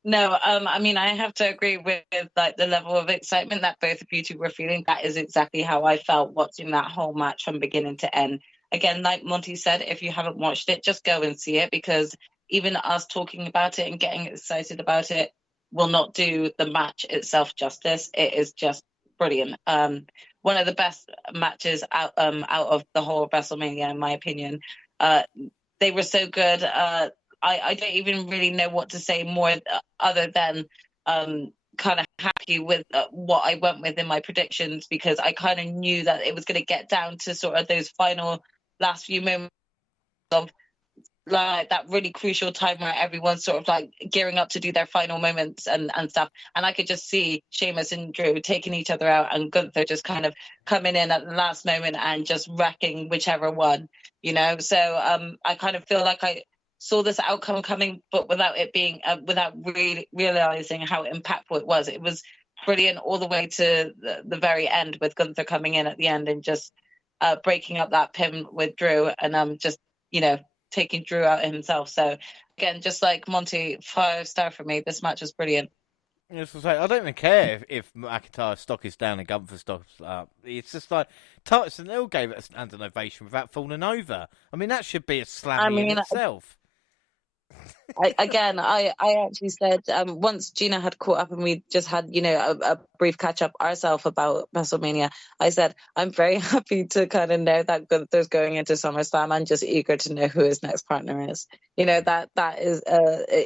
No, I mean, I have to agree with like the level of excitement that both of you two were feeling. That is exactly how I felt watching that whole match from beginning to end. Again, like Monty said, if you haven't watched it, just go and see it, because even us talking about it and getting excited about it will not do the match itself justice. It is just brilliant. One of the best matches out of the whole of WrestleMania, in my opinion. They were so good. I don't even really know what to say more other than kind of happy with what I went with in my predictions, because I kind of knew that it was going to get down to sort of those final last few moments of like that really crucial time where everyone's sort of like gearing up to do their final moments and stuff. And I could just see Sheamus and Drew taking each other out, and Gunther just kind of coming in at the last moment and just wrecking whichever one, you know? So I kind of feel like I saw this outcome coming, but without it being, without really realizing how impactful it was. It was brilliant all the way to the very end, with Gunther coming in at the end and just breaking up that pin with Drew, and just, you know, taking Drew out himself. So again, just like Monty, 5-star for me. This match was brilliant. Yes, I don't even care if McIntyre's stock is down and Gunther's stock is up. It's just like Titus and Hill gave it an ovation without falling over. I mean, that should be a slam in itself. I actually said once Gina had caught up and we just had, you know, a brief catch up ourselves about WrestleMania, I said I'm very happy to kind of know that Gunther's going into SummerSlam. I'm just eager to know who his next partner is. You know, that is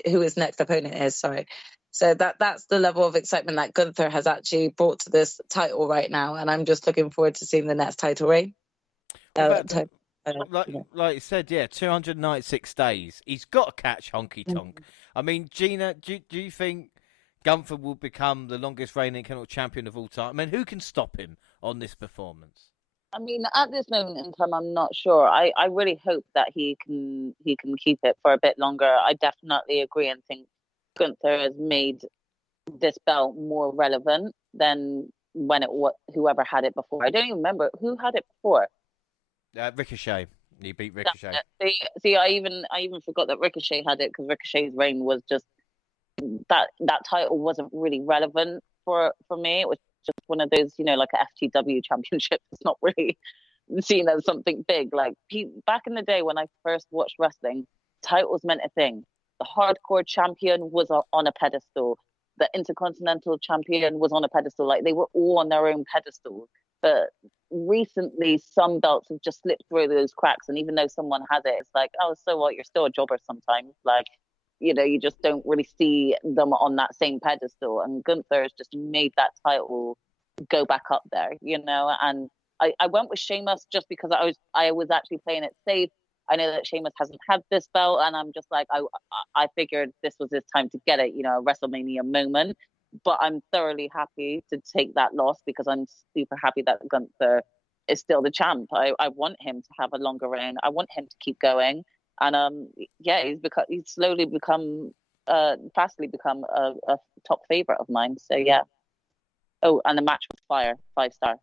who his next opponent is. Sorry. So that's the level of excitement that Gunther has actually brought to this title right now, and I'm just looking forward to seeing the next title reign. Like you said, yeah, 296 days. He's got to catch Honky Tonk. I mean, Gina, do you think Gunther will become the longest reigning Intercontinental Champion of all time? I mean, who can stop him on this performance? I mean, at this moment in time, I'm not sure. I really hope that he can keep it for a bit longer. I definitely agree and think Gunther has made this belt more relevant than when whoever had it before. I don't even remember who had it before. Ricochet. He beat Ricochet. See, I even forgot that Ricochet had it, because Ricochet's reign was just that title wasn't really relevant for me. It was just one of those, you know, like a FTW championship. It's not really seen as something big. Like back in the day when I first watched wrestling, titles meant a thing. The hardcore champion was on a pedestal. The Intercontinental champion was on a pedestal. Like, they were all on their own pedestal. But recently, some belts have just slipped through those cracks. And even though someone has it, it's like, oh, so what? You're still a jobber sometimes. Like, you know, you just don't really see them on that same pedestal. And Gunther has just made that title go back up there, you know. And I went with Sheamus just because I was actually playing it safe. I know that Sheamus hasn't had this belt, and I'm just like, I figured this was his time to get it, you know, a WrestleMania moment. But I'm thoroughly happy to take that loss, because I'm super happy that Gunther is still the champ. I want him to have a longer reign. I want him to keep going. And yeah, he's slowly fastly become a top favorite of mine. So yeah. Oh, and the match was fire, 5-star.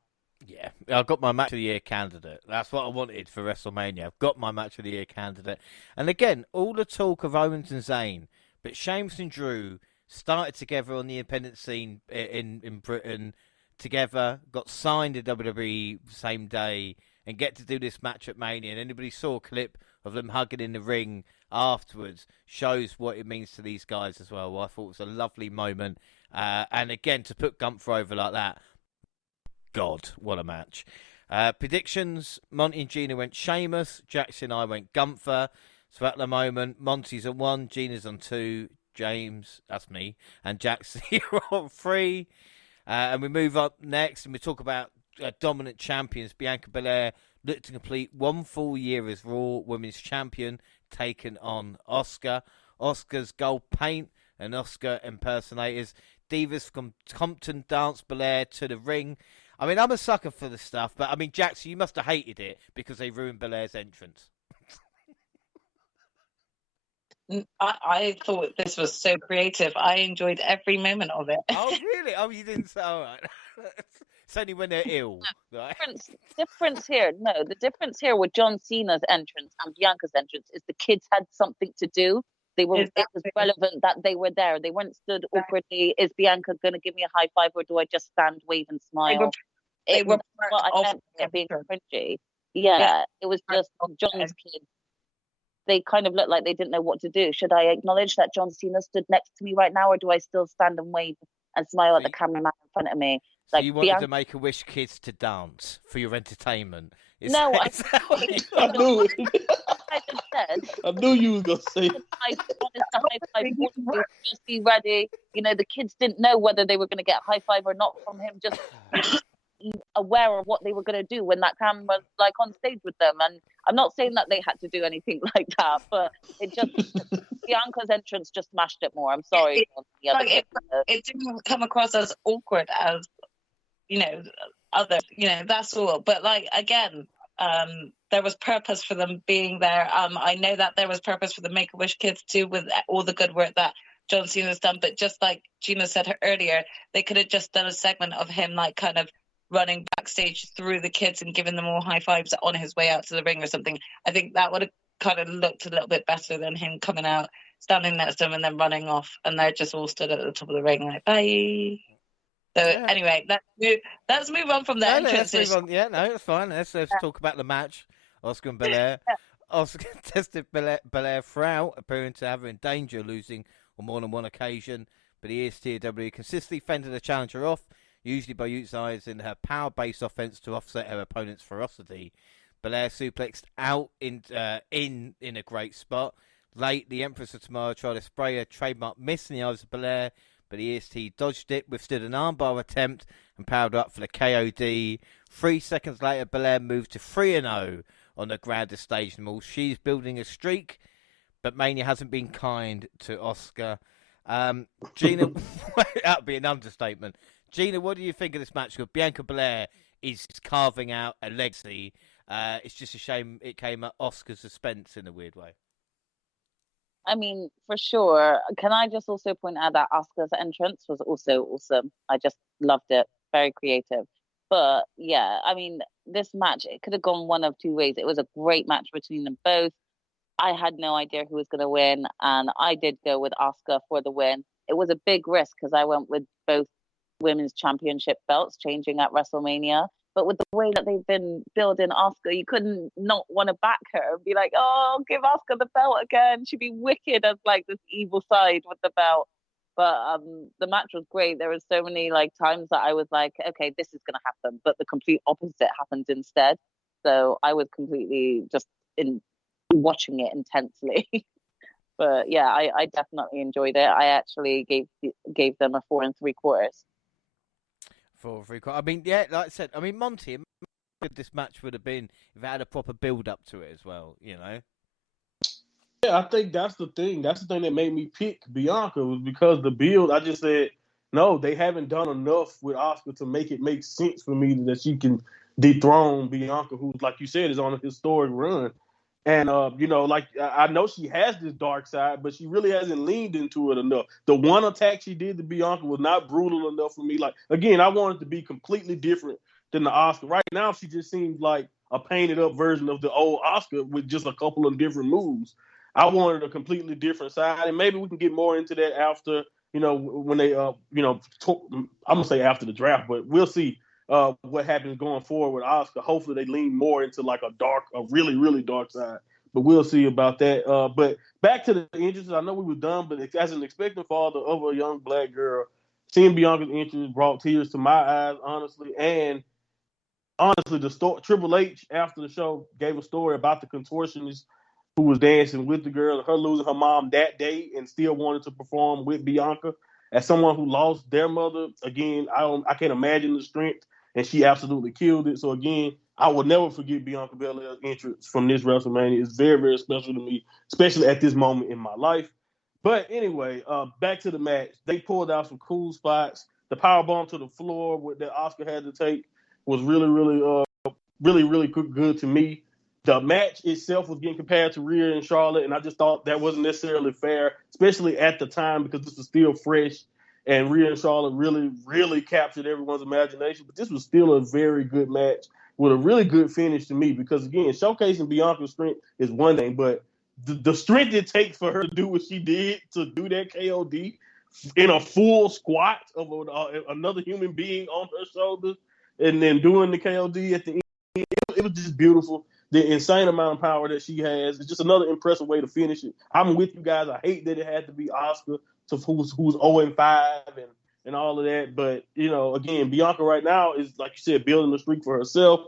Yeah, I've got my match of the year candidate. That's what I wanted for WrestleMania. I've got my match of the year candidate. And again, all the talk of Owens and Zayn, but Sheamus and Drew started together on the independent scene in Britain together, got signed in WWE the same day, and get to do this match at Mania. And anybody saw a clip of them hugging in the ring afterwards shows what it means to these guys as well. I thought it was a lovely moment. And again, to put Gunther over like that, God, what a match. Predictions, Monty and Gina went Sheamus, Jaxie and I went Gunther. So at the moment, Monty's on 1, Gina's on 2, James, that's me, and Jaxie are on 3. And we move up next and we talk about dominant champions. Bianca Belair looked to complete 1 full year as Raw Women's Champion, taken on Asuka. Asuka's gold paint and Asuka impersonators. Divas from Compton dance Belair to the ring. I mean, I'm a sucker for the stuff, but I mean, Jaxie, you must have hated it because they ruined Belair's entrance. I thought this was so creative. I enjoyed every moment of it. Oh, really? Oh, you didn't say, all right. It's only when they're ill. Right? Difference here. No, the difference here with John Cena's entrance and Bianca's entrance is the kids had something to do. It was relevant that they were there. They weren't stood awkwardly. Is Bianca going to give me a high five or do I just stand, wave and smile? They were part of being cringy. Yeah, it was just John's kids. They kind of looked like they didn't know what to do. Should I acknowledge that John Cena stood next to me right now, or do I still stand and wave and smile at the cameraman in front of me? So you wanted to make a wish kids to dance for your entertainment? I knew it. I just said. I knew you was gonna say. Just be ready. You know, the kids didn't know whether they were going to get a high five or not from him. Just aware of what they were going to do when that camera was like on stage with them. And I'm not saying that they had to do anything like that, but it just Bianca's entrance just smashed it more. I'm sorry. It didn't come across as awkward as others. That's all. But like again, there was purpose for them being there. I know that there was purpose for the Make-A-Wish kids too, with all the good work that John Cena's done. But just like Gina said earlier, they could have just done a segment of him like kind of running backstage through the kids and giving them all high fives on his way out to the ring or something. I think that would have kind of looked a little bit better than him coming out, standing next to them and then running off, and they're just all stood at the top of the ring like, bye. So anyway, let's move on from the entrances. It's fine. Let's talk about the match. Asuka and Belair. Asuka tested Belair throughout, appearing to have her in danger of losing on more than one occasion, but the ESTW consistently fended the challenger off, usually by utilising her power-based offense to offset her opponent's ferocity. Belair suplexed out in a great spot. Late, the Empress of Tomorrow tried to spray her trademark miss in the eyes of Belair, but the EST dodged it, withstood an armbar attempt, and powered up for the KOD. 3 seconds later, Belair moved to 3-0 on the grandest stage in them all. She's building a streak, but Mania hasn't been kind to Asuka. Gina, that would be an understatement. Gina, what do you think of this match? Because Bianca Belair is carving out a legacy. It's just a shame it came at Asuka's expense in a weird way. I mean, for sure. Can I just also point out that Asuka's entrance was also awesome? I just loved it. Very creative. But yeah, I mean, this match, it could have gone one of two ways. It was a great match between them both. I had no idea who was going to win, and I did go with Asuka for the win. It was a big risk because I went with both women's championship belts changing at WrestleMania. But with the way that they've been building Asuka, you couldn't not want to back her and be like, oh, give Asuka the belt again. She'd be wicked as like this evil side with the belt. But the match was great. There were so many like times that I was like, okay, this is going to happen. But the complete opposite happened instead. So I was completely just watching it intensely. But yeah, I definitely enjoyed it. I actually gave them a 4 3/4. 4 3/4. I mean, yeah, like I said, I mean, Monty, this match would have been if it had a proper build up to it as well, you know? Yeah, I think that's the thing. That's the thing that made me pick Bianca, was because the build, I just said, no, they haven't done enough with Asuka to make it make sense for me that she can dethrone Bianca, who, like you said, is on a historic run. And, like, I know she has this dark side, but she really hasn't leaned into it enough. The one attack she did to Bianca was not brutal enough for me. Like, again, I wanted to be completely different than the Asuka. Right now, she just seems like a painted up version of the old Asuka with just a couple of different moves. I wanted a completely different side, and maybe we can get more into that after, when they, I'm going to say after the draft, but we'll see what happens going forward with Asuka. Hopefully they lean more into like a really, really dark side, but we'll see about that. But back to the injuries, I know we were done, but as an expecting father of a young black girl, seeing Bianca's entrance brought tears to my eyes, honestly. And honestly, Triple H after the show gave a story about the contortionist who was dancing with the girl, her losing her mom that day and still wanted to perform with Bianca. As someone who lost their mother, again, I can't imagine the strength, and she absolutely killed it. So again, I will never forget Bianca Belair's entrance from this WrestleMania. It's very, very special to me, especially at this moment in my life. But anyway, back to the match. They pulled out some cool spots. The powerbomb to the floor that Oscar had to take was really, really good to me. The match itself was getting compared to Rhea and Charlotte, and I just thought that wasn't necessarily fair, especially at the time because this was still fresh, and Rhea and Charlotte really captured everyone's imagination. But this was still a very good match with a really good finish to me because, again, showcasing Bianca's strength is one thing, but the strength it takes for her to do what she did, to do that KOD in a full squat of another human being on her shoulders, and then doing the KOD at the end, it was just beautiful. The insane amount of power that she has. It's just another impressive way to finish it. I'm with you guys. I hate that it had to be Asuka who's 0-5 and all of that. But, again, Bianca right now is, like you said, building the streak for herself.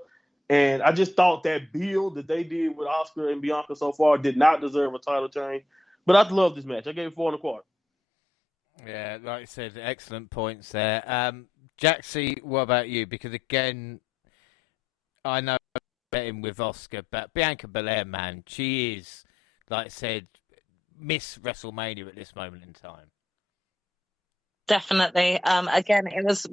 And I just thought that build that they did with Asuka and Bianca so far did not deserve a title change. But I love this match. I gave it 4.25. Yeah, like you said, excellent points there. Jaxie, what about you? Because, again, I know betting with Oscar, but Bianca Belair, man, she is, like I said, Miss WrestleMania at this moment in time. Definitely. Again, it was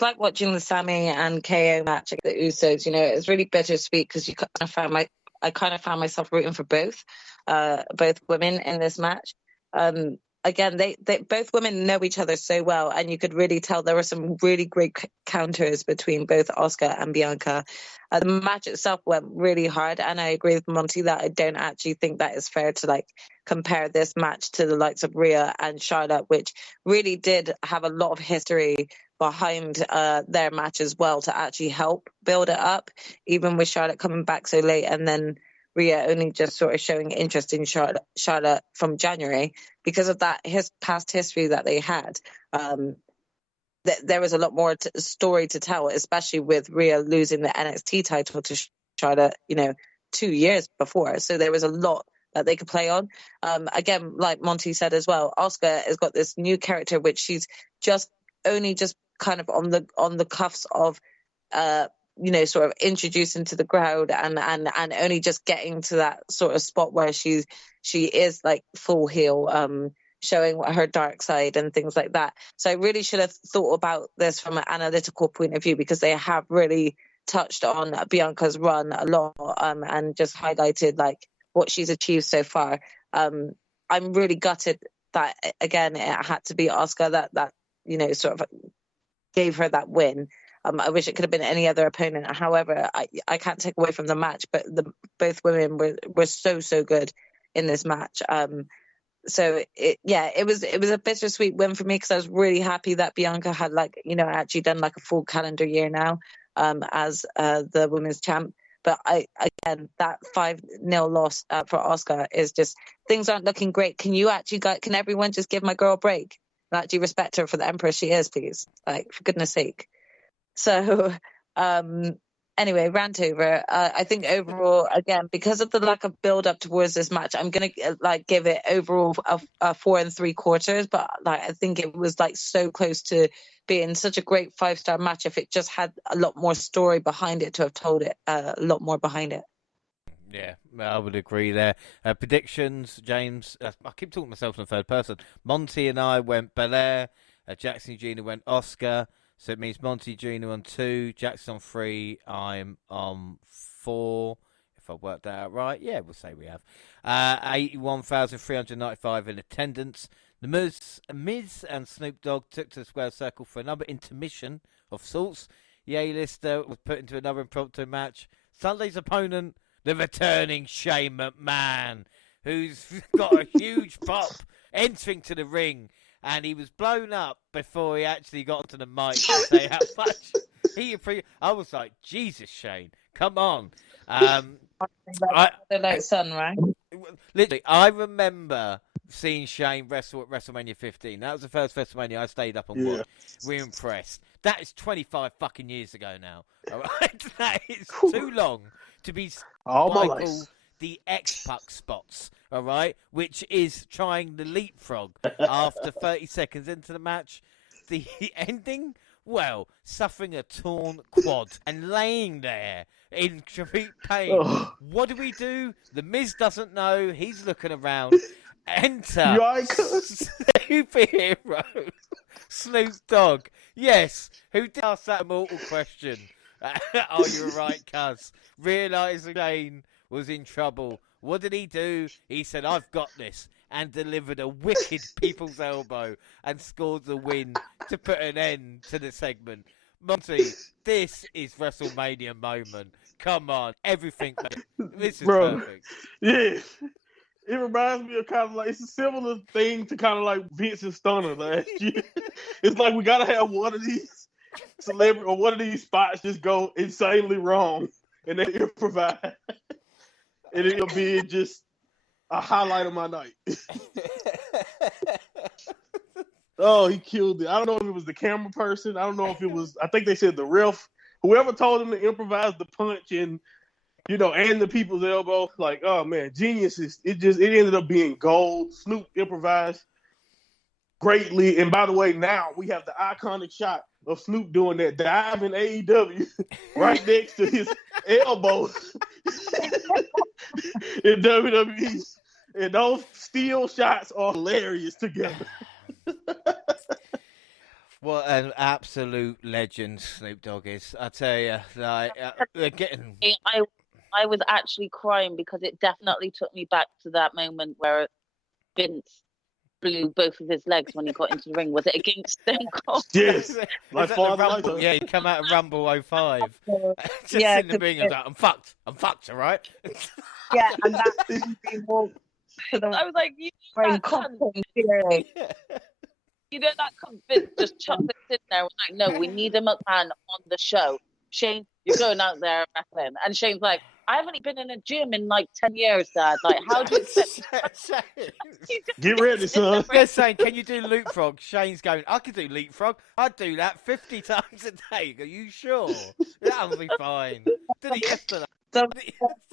like watching the Sami and KO match at the Usos. It was really bittersweet because I kind of found myself rooting for both women in this match. Again, they both women know each other so well, and you could really tell there were some really great counters between both Asuka and Bianca. The match itself went really hard, and I agree with Monty that I don't actually think that is fair to compare this match to the likes of Rhea and Charlotte, which really did have a lot of history behind their match as well to actually help build it up, even with Charlotte coming back so late and then Rhea only just sort of showing interest in Charlotte from January because of that past history that they had. There was a lot more story to tell, especially with Rhea losing the NXT title to Charlotte, 2 years before. So there was a lot that they could play on. Again, like Monty said as well, Asuka has got this new character, which she's just kind of on the cuffs of, sort of introducing to the crowd and only just getting to that sort of spot where she is like full heel, showing her dark side and things like that. So I really should have thought about this from an analytical point of view because they have really touched on Bianca's run a lot and just highlighted what she's achieved so far. I'm really gutted that, again, it had to be Asuka that sort of gave her that win. I wish it could have been any other opponent. However, I can't take away from the match, but both women were so good in this match. So it was a bittersweet win for me because I was really happy that Bianca had actually done a full calendar year now as the women's champ. But again, that 5-0 loss for Asuka is just, things aren't looking great. Can everyone just give my girl a break and actually respect her for the Empress she is, please? For goodness sake. So, anyway, rant over. I think overall, again, because of the lack of build up towards this match, I'm gonna give it overall a 4 3/4. But I think it was so close to being such a great 5-star match if it just had a lot more story behind it to have told it a lot more behind it. Yeah, I would agree there. Predictions, James. I keep talking to myself in the third person. Monty and I went Belair. Jaxie and Gina went Oscar. So it means Monty, Gina on 2, Jackson on 3, I'm on 4. If I worked that out right, yeah, we'll say we have. 81,395 in attendance. The Miz and Snoop Dogg took to the square circle for another intermission of sorts. The A-lister was put into another impromptu match. Sunday's opponent, the returning Shane McMahon, who's got a huge pop entering to the ring. And he was blown up before he actually got onto the mic to say how much he appreciated. I was like, Jesus, Shane, come on. Like sun, right? Literally, I remember seeing Shane wrestle at WrestleMania 15. That was the first WrestleMania I stayed up and watched. We're impressed. That is 25 fucking years ago now. All right? That is too long to be all my what I life. call the X-Puck spots, all right? Which is trying the leapfrog after 30 seconds into the match. The ending, well, suffering a torn quad and laying there in complete pain. What do we do? The Miz doesn't know. He's looking around. Enter superhero Snoop Dogg. Yes, who did ask that immortal question? Are you right, cuz? Realising Shane was in trouble. What did he do? He said, I've got this, and delivered a wicked people's elbow and scored the win to put an end to the segment. Monty, this is WrestleMania moment. Come on, everything. This is perfect. Yeah. It reminds me of kind of like, it's a similar thing to kind of like Vince and Stunner last year. It's like we gotta have one of these celebrity or one of these spots just go insanely wrong and they improvise. And it'll be just a highlight of my night. Oh, he killed it. I don't know if it was the camera person. I don't know if it was, I think they said the ref. Whoever told him to improvise the punch and and the people's elbow, like, oh man, genius. It ended up being gold. Snoop improvised greatly. And by the way, now we have the iconic shot of Snoop doing that dive in AEW right next to his elbow in WWE. And those steel shots are hilarious together. What an absolute legend Snoop Dogg is. I tell you, like, they're getting... I was actually crying because it definitely took me back to that moment where Vince blew both of his legs when he got into the ring. Was it against Stone Cold? Yes. Like Rumble. Yeah, he come out of Rumble 05. Just in the ring and like, I'm fucked, all right? Yeah, and that people... I was like, you know that Vince just chucked this in there. I was like, no, we need a McMahon on the show. Shane, you're going out there wrestling. And Shane's like, I haven't been in a gym in like 10 years, Dad. Like, how do you get ready, son? They're saying, can you do leapfrog? Shane's going, I could do leapfrog. I'd do that 50 times a day. Are you sure? That'll be fine. Did he yesterday?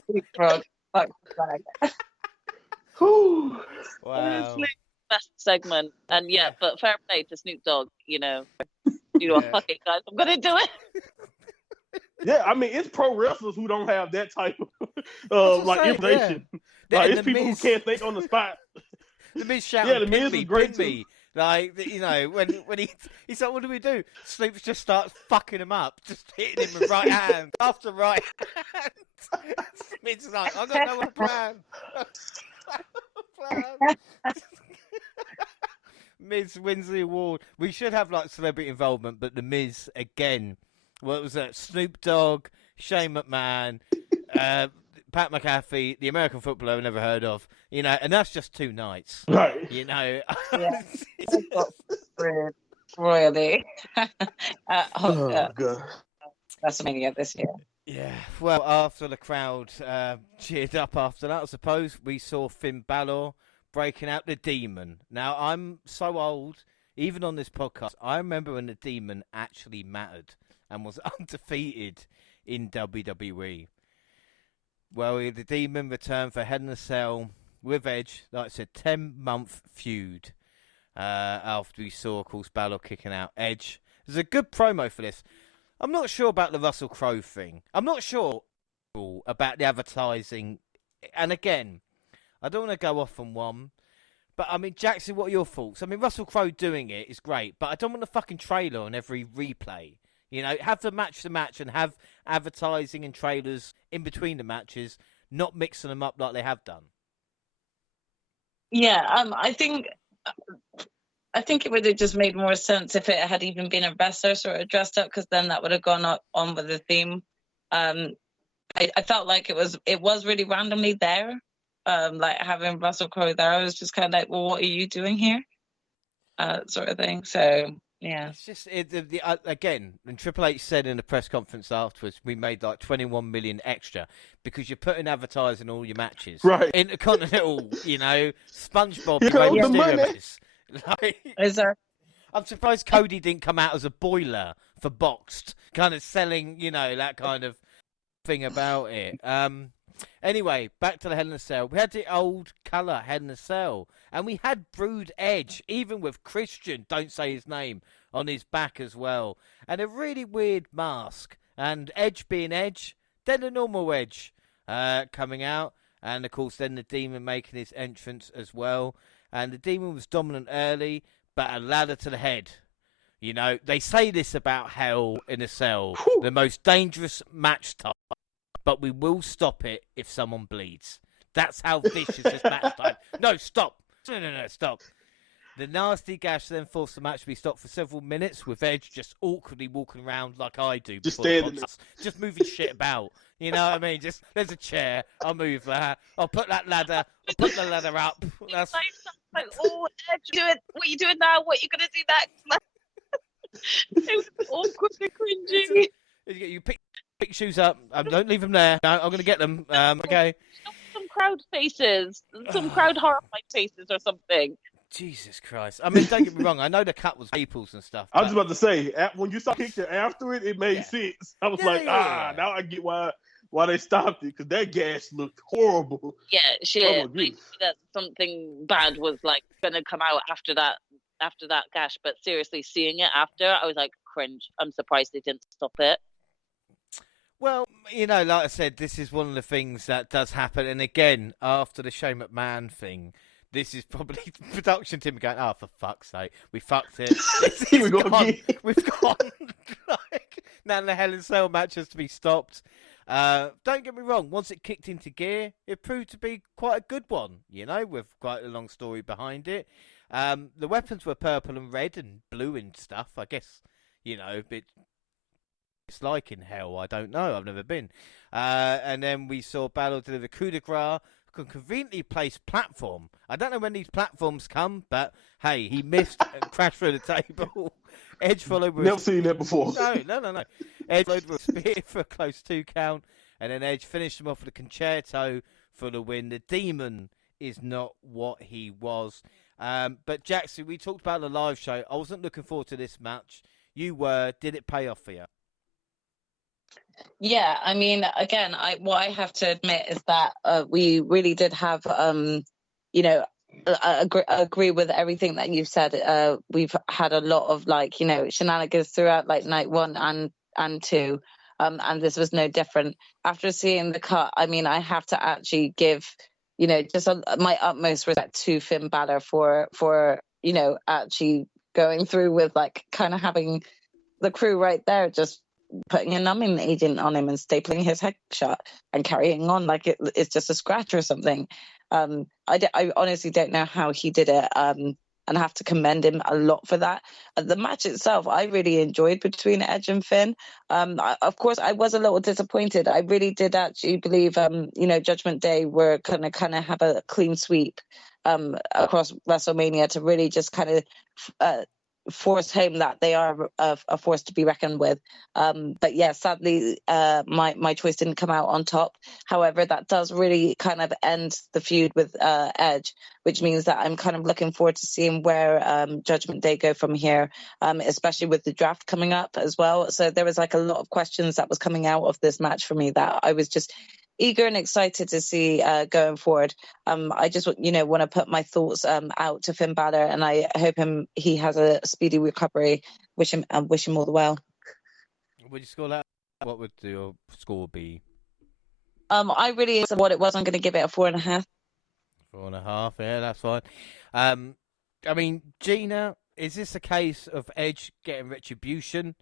Leapfrog. Fuck. Wow. Best segment. And yeah, but fair play to Snoop Dogg, fuck it, guys. I'm going to do it. Yeah, I mean, it's pro wrestlers who don't have that type of information. Yeah. Like, it's people who can't think on the spot. The Miz shouting, the Miz is great pin me. Like, when he's like, what do we do? Snoop just starts fucking him up, just hitting him with right hand after right hand. Miz is like, I've got no plan. Miz wins the award. We should have like celebrity involvement, but the Miz again. What was that? Snoop Dogg, Shane McMahon, Pat McAfee, the American footballer I've never heard of. And that's just 2 nights. Right. Yeah. Royally. God. WrestleMania this year. Yeah. Well, after the crowd cheered up after that, I suppose, we saw Finn Balor breaking out the Demon. Now, I'm so old, even on this podcast, I remember when the Demon actually mattered and was undefeated in WWE. Well, the Demon returned for Hell in a Cell with Edge. Like I said, 10-month feud after we saw, of course, Balor kicking out Edge. There's a good promo for this. I'm not sure about the Russell Crowe thing. I'm not sure about the advertising. And again, I don't want to go off on one. But, I mean, Jaxie, what are your thoughts? I mean, Russell Crowe doing it is great, but I don't want a fucking trailer on every replay. Have the match and have advertising and trailers in between the matches, not mixing them up like they have done. Yeah, I think it would have just made more sense if it had even been a wrestler sort of dressed up, because then that would have gone on with the theme. I felt like it was really randomly there, like having Russell Crowe there. I was just kind of like, well, what are you doing here? Sort of thing. So Yeah. It's just again, and Triple H said in the press conference afterwards, we made like 21 million extra because you're putting advertising all your matches. Right. Intercontinental, SpongeBob, Here comes Rey the Mysterio money. matches. Is there? I'm surprised Cody didn't come out as a boiler for Boxed, kind of selling, that kind of thing about it. Anyway, back to the Hell in a Cell. We had the old colour Hell in a Cell, and we had Brood Edge, even with Christian, don't say his name, on his back as well. And a really weird mask. And Edge being Edge, then the normal Edge coming out. And, of course, then the Demon making his entrance as well. And the Demon was dominant early, but a ladder to the head. They say this about Hell in a Cell, the most dangerous match type, but we will stop it if someone bleeds. That's how vicious this match type. No, stop. No, stop. The nasty gash then forced the match to be stopped for several minutes, with Edge just awkwardly walking around like I do. Just standing there. Just moving shit about. You know what I mean? Just, there's a chair, I'll move that. I'll put that ladder, I'll put the ladder up. That's... Like, oh, Edge, what are you doing now? What are you going to do next? It was awkward and cringy. You pick shoes up. Don't leave them there. No, I'm going to get them. Okay. Some crowd faces. Some crowd horrified faces or something. Jesus Christ. I mean, don't get me wrong. I know the cut was people's and stuff. I was about to say, when you saw picture after it made sense. I was now I get why they stopped it, because that gas looked horrible. Yeah, shit. Oh, that something bad was like going to come out after that gash. But seriously, seeing it after, I was like, cringe. I'm surprised they didn't stop it. Well, like I said, this is one of the things that does happen. And again, after the Shane McMahon thing, this is probably production team going, oh, for fuck's sake, we fucked it. We've gone. Now the Hell in a Cell match has to be stopped. Don't get me wrong, once it kicked into gear, it proved to be quite a good one, with quite a long story behind it. The weapons were purple and red and blue and stuff, I guess, a bit... It's like in Hell, I don't know, I've never been. And then we saw Balor deliver coup de grace, conveniently placed platform. I don't know when these platforms come, but hey, he missed and crashed through the table. Edge followed with... Never seen that before. No. Edge followed with a spear for a close 2 count, and then Edge finished him off with a concerto for the win. The Demon is not what he was. But Jaxie, we talked about the live show. I wasn't looking forward to this match. You were. Did it pay off for you? Yeah, I mean, again, what I have to admit is that we really did have, I agree with everything that you've said. We've had a lot of shenanigans throughout night 1 and 2, and this was no different. After seeing the cut, I mean, I have to actually give, just my utmost respect to Finn Balor for actually going through with kind of having the crew right there, just putting a numbing agent on him and stapling his head shut and carrying on like it's just a scratch or something. I honestly don't know how he did it, and I have to commend him a lot for that. The match itself, I really enjoyed between Edge and Finn. Of course, I was a little disappointed. I really did actually believe, Judgment Day were kind of have a clean sweep across WrestleMania to really just kind of force home that they are a force to be reckoned with. But yeah, sadly, my choice didn't come out on top. However, that does really kind of end the feud with Edge, which means that I'm kind of looking forward to seeing where Judgment Day go from here, especially with the draft coming up as well. So there was a lot of questions that was coming out of this match for me that I was just eager and excited to see going forward. I just want to put my thoughts out to Finn Balor, and I hope he has a speedy recovery. Wish him all the well. Would you score that? What would your score be? I really what it was. I'm going to give it a 4.5. 4.5. Yeah, that's fine. I mean, Gina, is this a case of Edge getting retribution,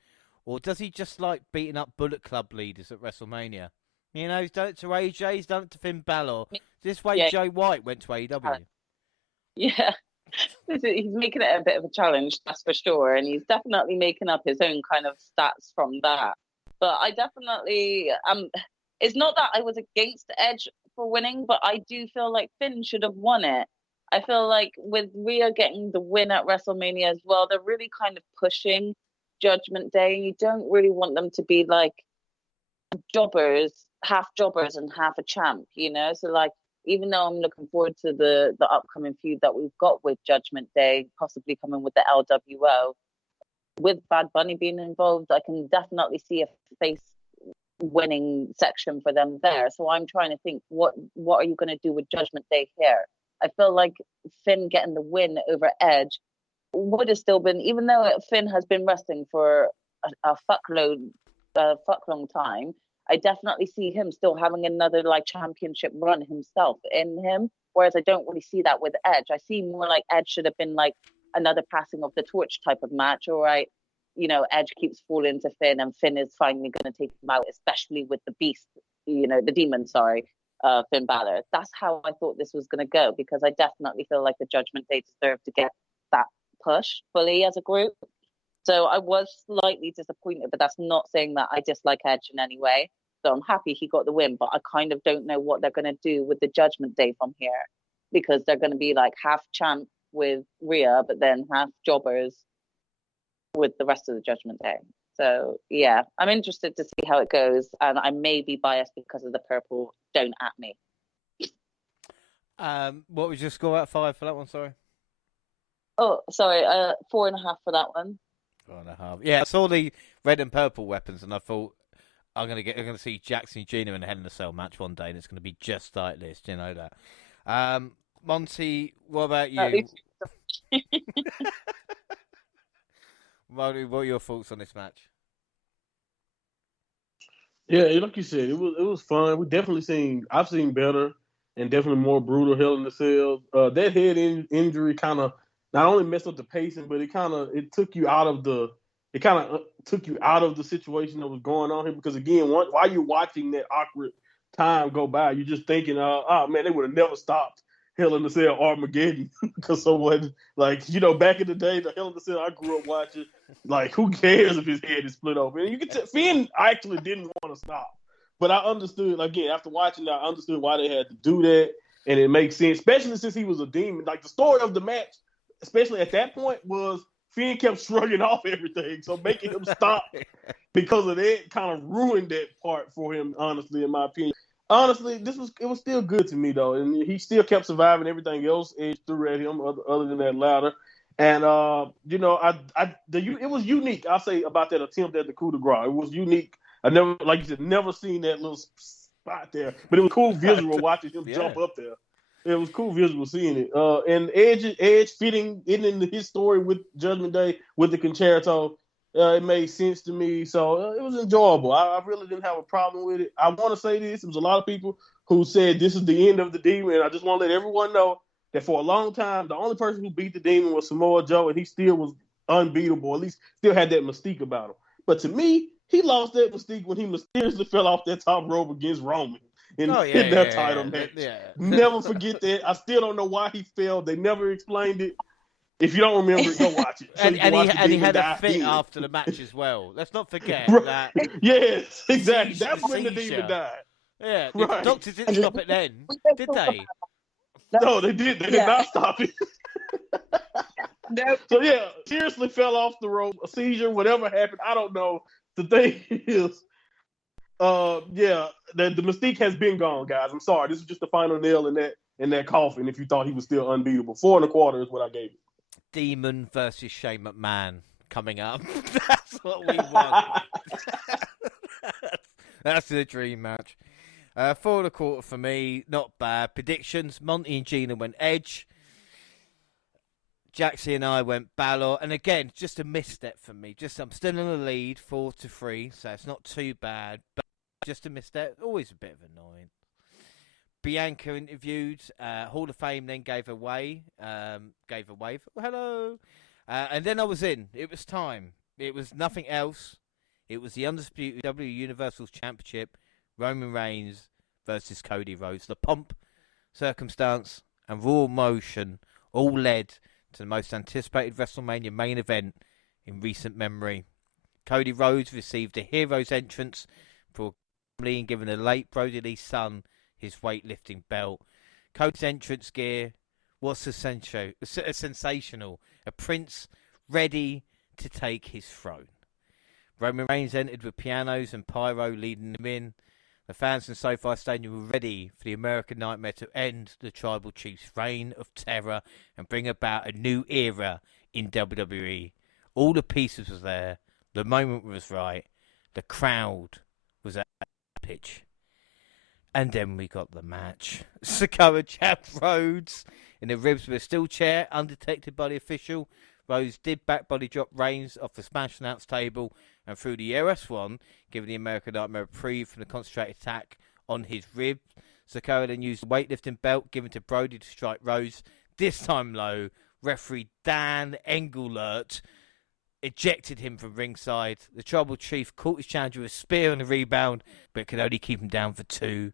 or does he just like beating up Bullet Club leaders at WrestleMania? He's done it to AJ, he's done it to Finn Balor. This way, Jay White went to AEW. Yeah, he's making it a bit of a challenge, that's for sure. And he's definitely making up his own kind of stats from that. But I definitely, it's not that I was against Edge for winning, but I do feel like Finn should have won it. I feel like with Rhea getting the win at WrestleMania as well, they're really kind of pushing Judgment Day. You don't really want them to be like half jobbers and half a champ, you know? So like, even though I'm looking forward to the upcoming feud that we've got with Judgment Day, possibly coming with the LWO, with Bad Bunny being involved, I can definitely see a face winning section for them there. So I'm trying to think, what are you going to do with Judgment Day here? I feel like Finn getting the win over Edge would have still been, even though Finn has been wrestling for a fuck long time, I definitely see him still having another like championship run himself in him. Whereas I don't really see that with Edge. I see more like Edge should have been like another passing of the torch type of match. All right, you know, Edge keeps falling to Finn, and Finn is finally going to take him out, especially with the beast, you know, the demon, Finn Balor. That's how I thought this was going to go, because I definitely feel like the Judgment Day deserved to get that push fully as a group. So I was slightly disappointed, but that's not saying that I dislike Edge in any way. So I'm happy he got the win, but I kind of don't know what they're going to do with the Judgment Day from here, because they're going to be like half champ with Rhea, but then half jobbers with the rest of the Judgment Day. So yeah, I'm interested to see how it goes, and I may be biased because of the purple. Don't at me. What was your score out of 5 for that one? Sorry. Oh, sorry, 4.5 for that one. 4.5. Yeah, I saw the red and purple weapons, and I thought I'm gonna see Jaxie and Gina in a Hell in a Cell match one day, and it's gonna be just like this. You know that. Monty, what about you? Monty, what are your thoughts on this match? Yeah, like you said, it was fun. I've seen better and definitely more brutal Hell in the Cell. That head injury kind of not only messed up the pacing, but it took you out of the situation that was going on here. Because again, while you're watching that awkward time go by, you're just thinking, oh man, they would have never stopped Hell in the Cell Armageddon because someone, like, you know, back in the day, the Hell in the Cell I grew up watching, like, who cares if his head is split open? And you can tell Finn actually didn't want to stop, but I understood, again, after watching that, I understood why they had to do that, and it makes sense, especially since he was a demon. Like, the story of the match, especially at that point, was Finn kept shrugging off everything, so making him stop because of that kind of ruined that part for him, honestly, in my opinion. Honestly, it was still good to me though, and he still kept surviving everything else Edge threw at him, other than that ladder. And you know, it was unique. I'll say about that attempt at the coup de grace. It was unique. I never, like you said, never seen that little spot there, but it was cool visual watching him jump up there. It was cool visual seeing it. And Edge fitting it into his story with Judgment Day with the concerto. It made sense to me, so it was enjoyable. I really didn't have a problem with it. I want to say this. There was a lot of people who said this is the end of the Demon, and I just want to let everyone know that for a long time, the only person who beat the Demon was Samoa Joe, and he still was unbeatable, at least still had that mystique about him. But to me, he lost that mystique when he mysteriously fell off that top rope against Roman in that title match. Yeah. Never forget that. I still don't know why he fell. They never explained it. If you don't remember it, go watch it. So and he had a fit after the match as well. Let's not forget that. Yes, exactly. That's when the Demon died. Yeah, the doctors didn't stop it then, did they? No, they did. They did not stop it. Nope. So yeah, seriously fell off the rope, a seizure, whatever happened. I don't know. The thing is, the mystique has been gone, guys. I'm sorry. This is just the final nail in that coffin. If you thought he was still unbeatable, 4.25 is what I gave it. Demon versus Shane McMahon coming up. That's what we want. That's the dream match. 4.25 for me, not bad. Predictions: Monty and Gina went Edge. Jaxie and I went Balor, and again, just a misstep for me. I'm still in the lead, 4-3, so it's not too bad. But just a misstep, always a bit of annoying. Bianca interviewed, Hall of Fame then gave away. Hello. And then I was in. It was time. It was nothing else. It was the undisputed W Universal Championship, Roman Reigns versus Cody Rhodes. The pomp, circumstance, and raw emotion all led to the most anticipated WrestleMania main event in recent memory. Cody Rhodes received a hero's entrance for and giving the late Brody Lee's son his weightlifting belt. Cody's entrance gear was sensational. A prince ready to take his throne. Roman Reigns entered with pianos and pyro leading them in. The fans in SoFi Stadium were ready for the American Nightmare to end the Tribal Chief's reign of terror and bring about a new era in WWE. All the pieces was there. The moment was right. The crowd was at the pitch. And then we got the match. Sikoa jabbed Rhodes in the ribs with a steel chair, undetected by the official. Rhodes did back body drop Reigns off the smash announce table and through the ERS1, giving the American Nightmare a reprieve from the concentrated attack on his ribs. Sikoa then used the weightlifting belt given to Brody to strike Rhodes, this time low. Referee Dan Engelert ejected him from ringside. The Tribal Chief caught his challenger with a spear on the rebound, but could only keep him down for 2.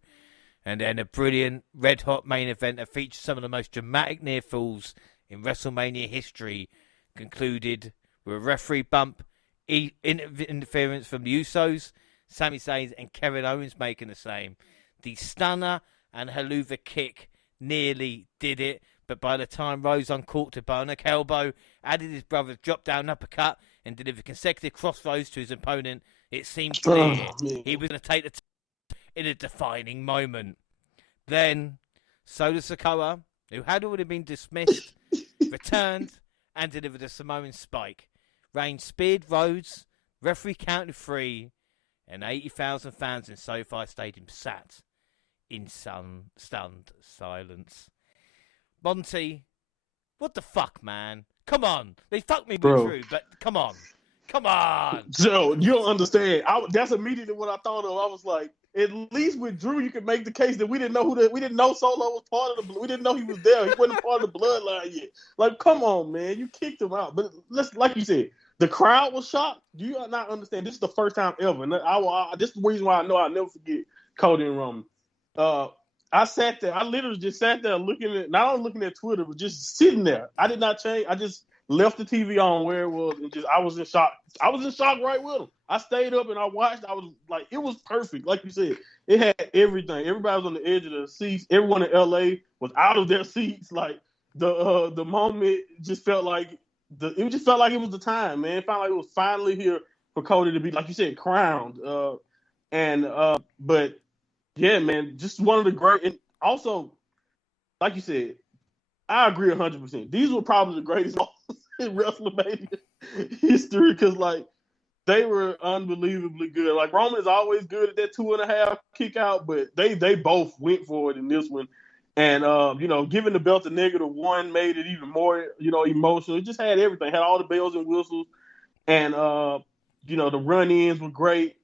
And then a brilliant red-hot main event that featured some of the most dramatic near falls in WrestleMania history concluded with a referee bump, interference from the Usos, Sami Zayn and Kevin Owens making the same. The stunner and haluva kick nearly did it, but by the time Rose uncorked a bionic elbow, added his brother's drop-down uppercut, and delivered consecutive crossroads to his opponent, it seemed clear he was going to take the in a defining moment. Then, Solo Sikoa, who had already been dismissed, returned and delivered a Samoan spike. Reigns speared Rhodes, referee counted 3, and 80,000 fans in SoFi Stadium sat in stunned silence. Monty, what the fuck, man? Come on. They fucked me with Drew, but come on. Come on. Joe, you don't understand. That's immediately what I thought of. I was like, at least with Drew, you could make the case that we didn't know we didn't know Solo was part of the. We didn't know he was there. He wasn't part of the bloodline yet. Like, come on, man, you kicked him out. But like you said, the crowd was shocked. Do you not understand? This is the first time ever, and this is the reason why I know I'll never forget Cody and Roman. I sat there. I literally just sat there not only looking at Twitter, but just sitting there. I did not change. I just left the TV on where it was, and I was in shock. I was in shock right with him. I stayed up and I watched. I was like, it was perfect. Like you said, it had everything. Everybody was on the edge of their seats. Everyone in LA was out of their seats. Like the moment just felt like it was the time, man. It felt like it was finally here for Cody to be, like you said, crowned. But yeah, man, just one of the great. And also, like you said, I agree 100%. These were probably the greatest in WrestleMania history because, like, they were unbelievably good. Like, Roman is always good at that 2.5 kick out, but they both went for it in this one. And, giving the belt to -1 made it even more, emotional. It just had everything. It had all the bells and whistles. And, the run-ins were great.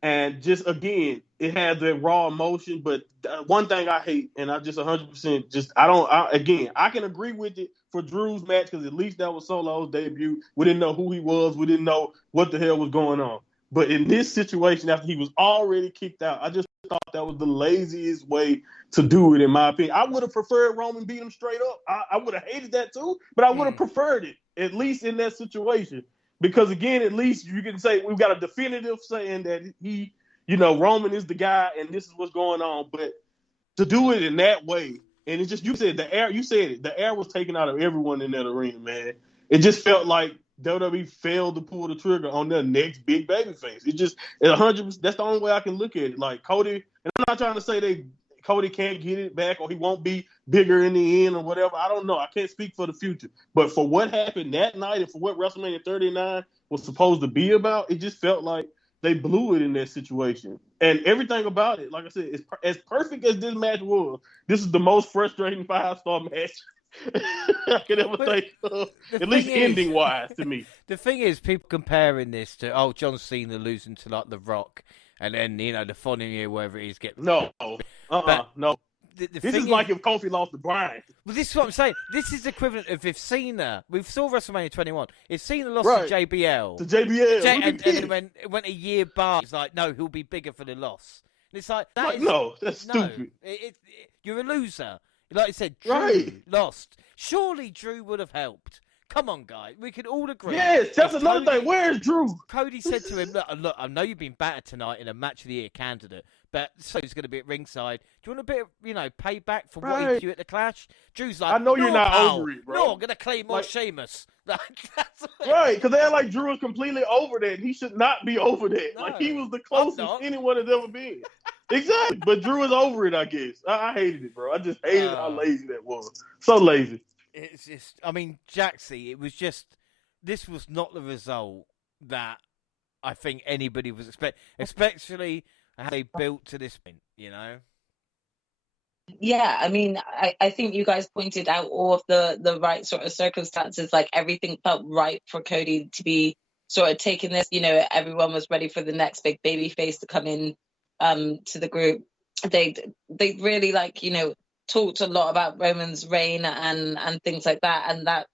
And just, again, it had the raw emotion. But one thing I hate, and I just 100% I can agree with it for Drew's match because at least that was Solo's debut. We didn't know who he was. We didn't know what the hell was going on. But in this situation, after he was already kicked out, I just thought that was the laziest way to do it, in my opinion. I would have preferred Roman beat him straight up. I would have hated that too, but I would have preferred it, at least in that situation. Because, again, at least you can say we've got a definitive saying that he, Roman is the guy and this is what's going on. But to do it in that way, and it's just, you said the air was taken out of everyone in that arena, man. It just felt like WWE failed to pull the trigger on their next big baby face. It 100%, that's the only way I can look at it. Like, Cody, and I'm not trying to say Cody can't get it back or he won't be bigger in the end or whatever. I don't know. I can't speak for the future. But for what happened that night and for what WrestleMania 39 was supposed to be about, it just felt like they blew it in that situation. And everything about it, like I said, as perfect as this match was, this is the most frustrating 5-star match I could ever think of, at least ending-wise to me. The thing is, people comparing this to, John Cena losing to, like, The Rock, and then, the following year, wherever it is, no. No. This is like if Kofi lost to Bryan. Well, this is what I'm saying. This is the equivalent of if Cena, we saw WrestleMania 21, if Cena lost to JBL. To JBL. And then it went a year by, it's like, no, he'll be bigger for the loss. And it's like, that's stupid. You're a loser. Like I said, Drew lost. Surely Drew would have helped. Come on, guys. We can all agree. Yes, that's another thing. Where's Drew? Cody said to him, look, I know you've been battered tonight in a Match of the Year candidate, but so he's going to be at ringside. Do you want a bit of, payback for what he did you at the Clash? Drew's like, I know you're not pal. over it, bro. No, I'm going to claim more Sheamus. Right, because they're like Drew is completely over that. He should not be over that. No, like, he was the closest anyone has ever been. Exactly. But Drew is over it, I guess. I hated it, bro. I just hated how lazy that was. So lazy. It's just, Jaxie, it was just, this was not the result that I think anybody was expecting, especially how they built to this point, Yeah, I think you guys pointed out all of the right sort of circumstances. Like, everything felt right for Cody to be sort of taking this. Everyone was ready for the next big baby face to come in to the group. They really talked a lot about Roman's reign and things like that, and that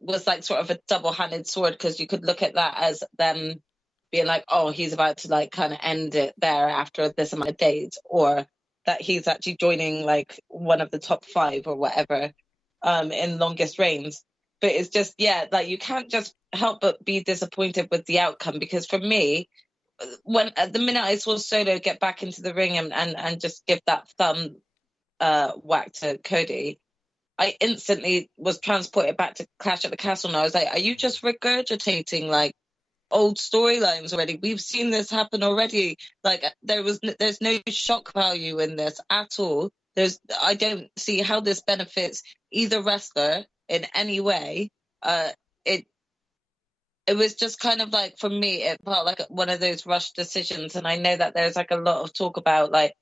was like sort of a double-handed sword, because you could look at that as them being like, oh, he's about to like kind of end it there after this amount of days, or that he's actually joining like one of the top 5 or whatever in longest reigns. But it's just, you can't just help but be disappointed with the outcome, because for me, when the minute I saw Solo get back into the ring and just give that thumb whack to Cody, I instantly was transported back to Clash at the Castle, and I was like, are you just regurgitating like old storylines already? We've seen this happen already. Like, there's no shock value in this at all. I don't see how this benefits either wrestler in any way. It was just kind of like, for me, it felt like one of those rushed decisions. And I know that there's like a lot of talk about, like,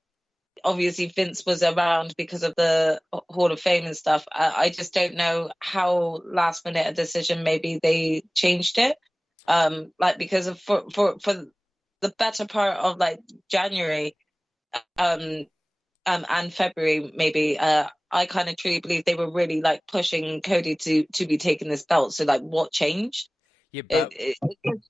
obviously Vince was around because of the Hall of Fame and stuff. I just don't know how last minute a decision maybe they changed it. Because of for the better part of like January and February maybe, I kind of truly believe they were really like pushing Cody to be taking this belt. So like, what changed? Yeah, but it's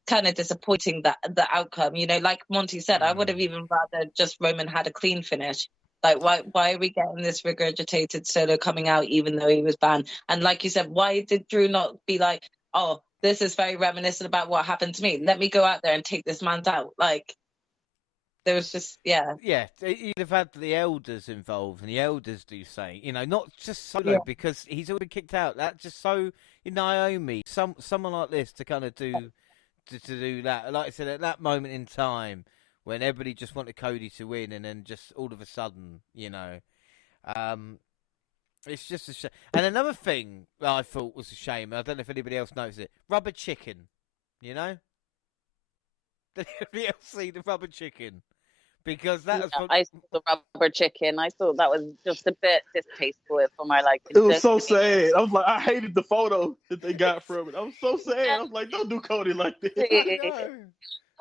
kind of disappointing, that the outcome. Like Monty said, I would have even rather just Roman had a clean finish. Like, why are we getting this regurgitated Solo coming out even though he was banned? And like you said, why did Drew not be like, oh, this is very reminiscent about what happened to me, let me go out there and take this man out? Like, there was just, yeah, you'd have had the elders involved, and the elders do say, not just Solo, because he's already kicked out. That's just so Naomi, someone like this to kind of do that. Like I said, at that moment in time when everybody just wanted Cody to win, and then just all of a sudden, it's just a shame. And another thing that I thought was a shame, I don't know if anybody else knows it, rubber chicken. Did anybody else see the rubber chicken? Because that was I saw the rubber chicken. I thought that was just a bit distasteful for my liking. It was so sad. I was like, I hated the photo that they got from it. I was so sad. I was like, don't do Cody like this.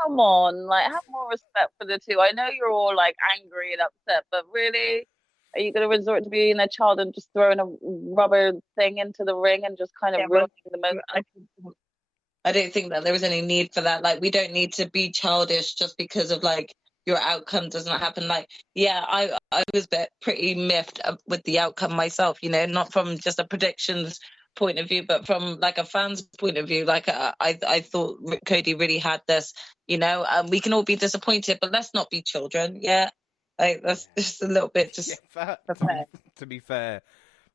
Come on, like, have more respect for the two. I know you're all like angry and upset, but really, are you going to resort to being a child and just throwing a rubber thing into the ring and just kind of ruining the moment? I don't think that there was any need for that. Like, we don't need to be childish just because of like your outcome doesn't happen. Like, I was pretty miffed with the outcome myself, not from just a predictions point of view, but from like a fan's point of view. Like, I thought Cody really had this, we can all be disappointed, but let's not be children. Like, that's just a little bit just to be fair,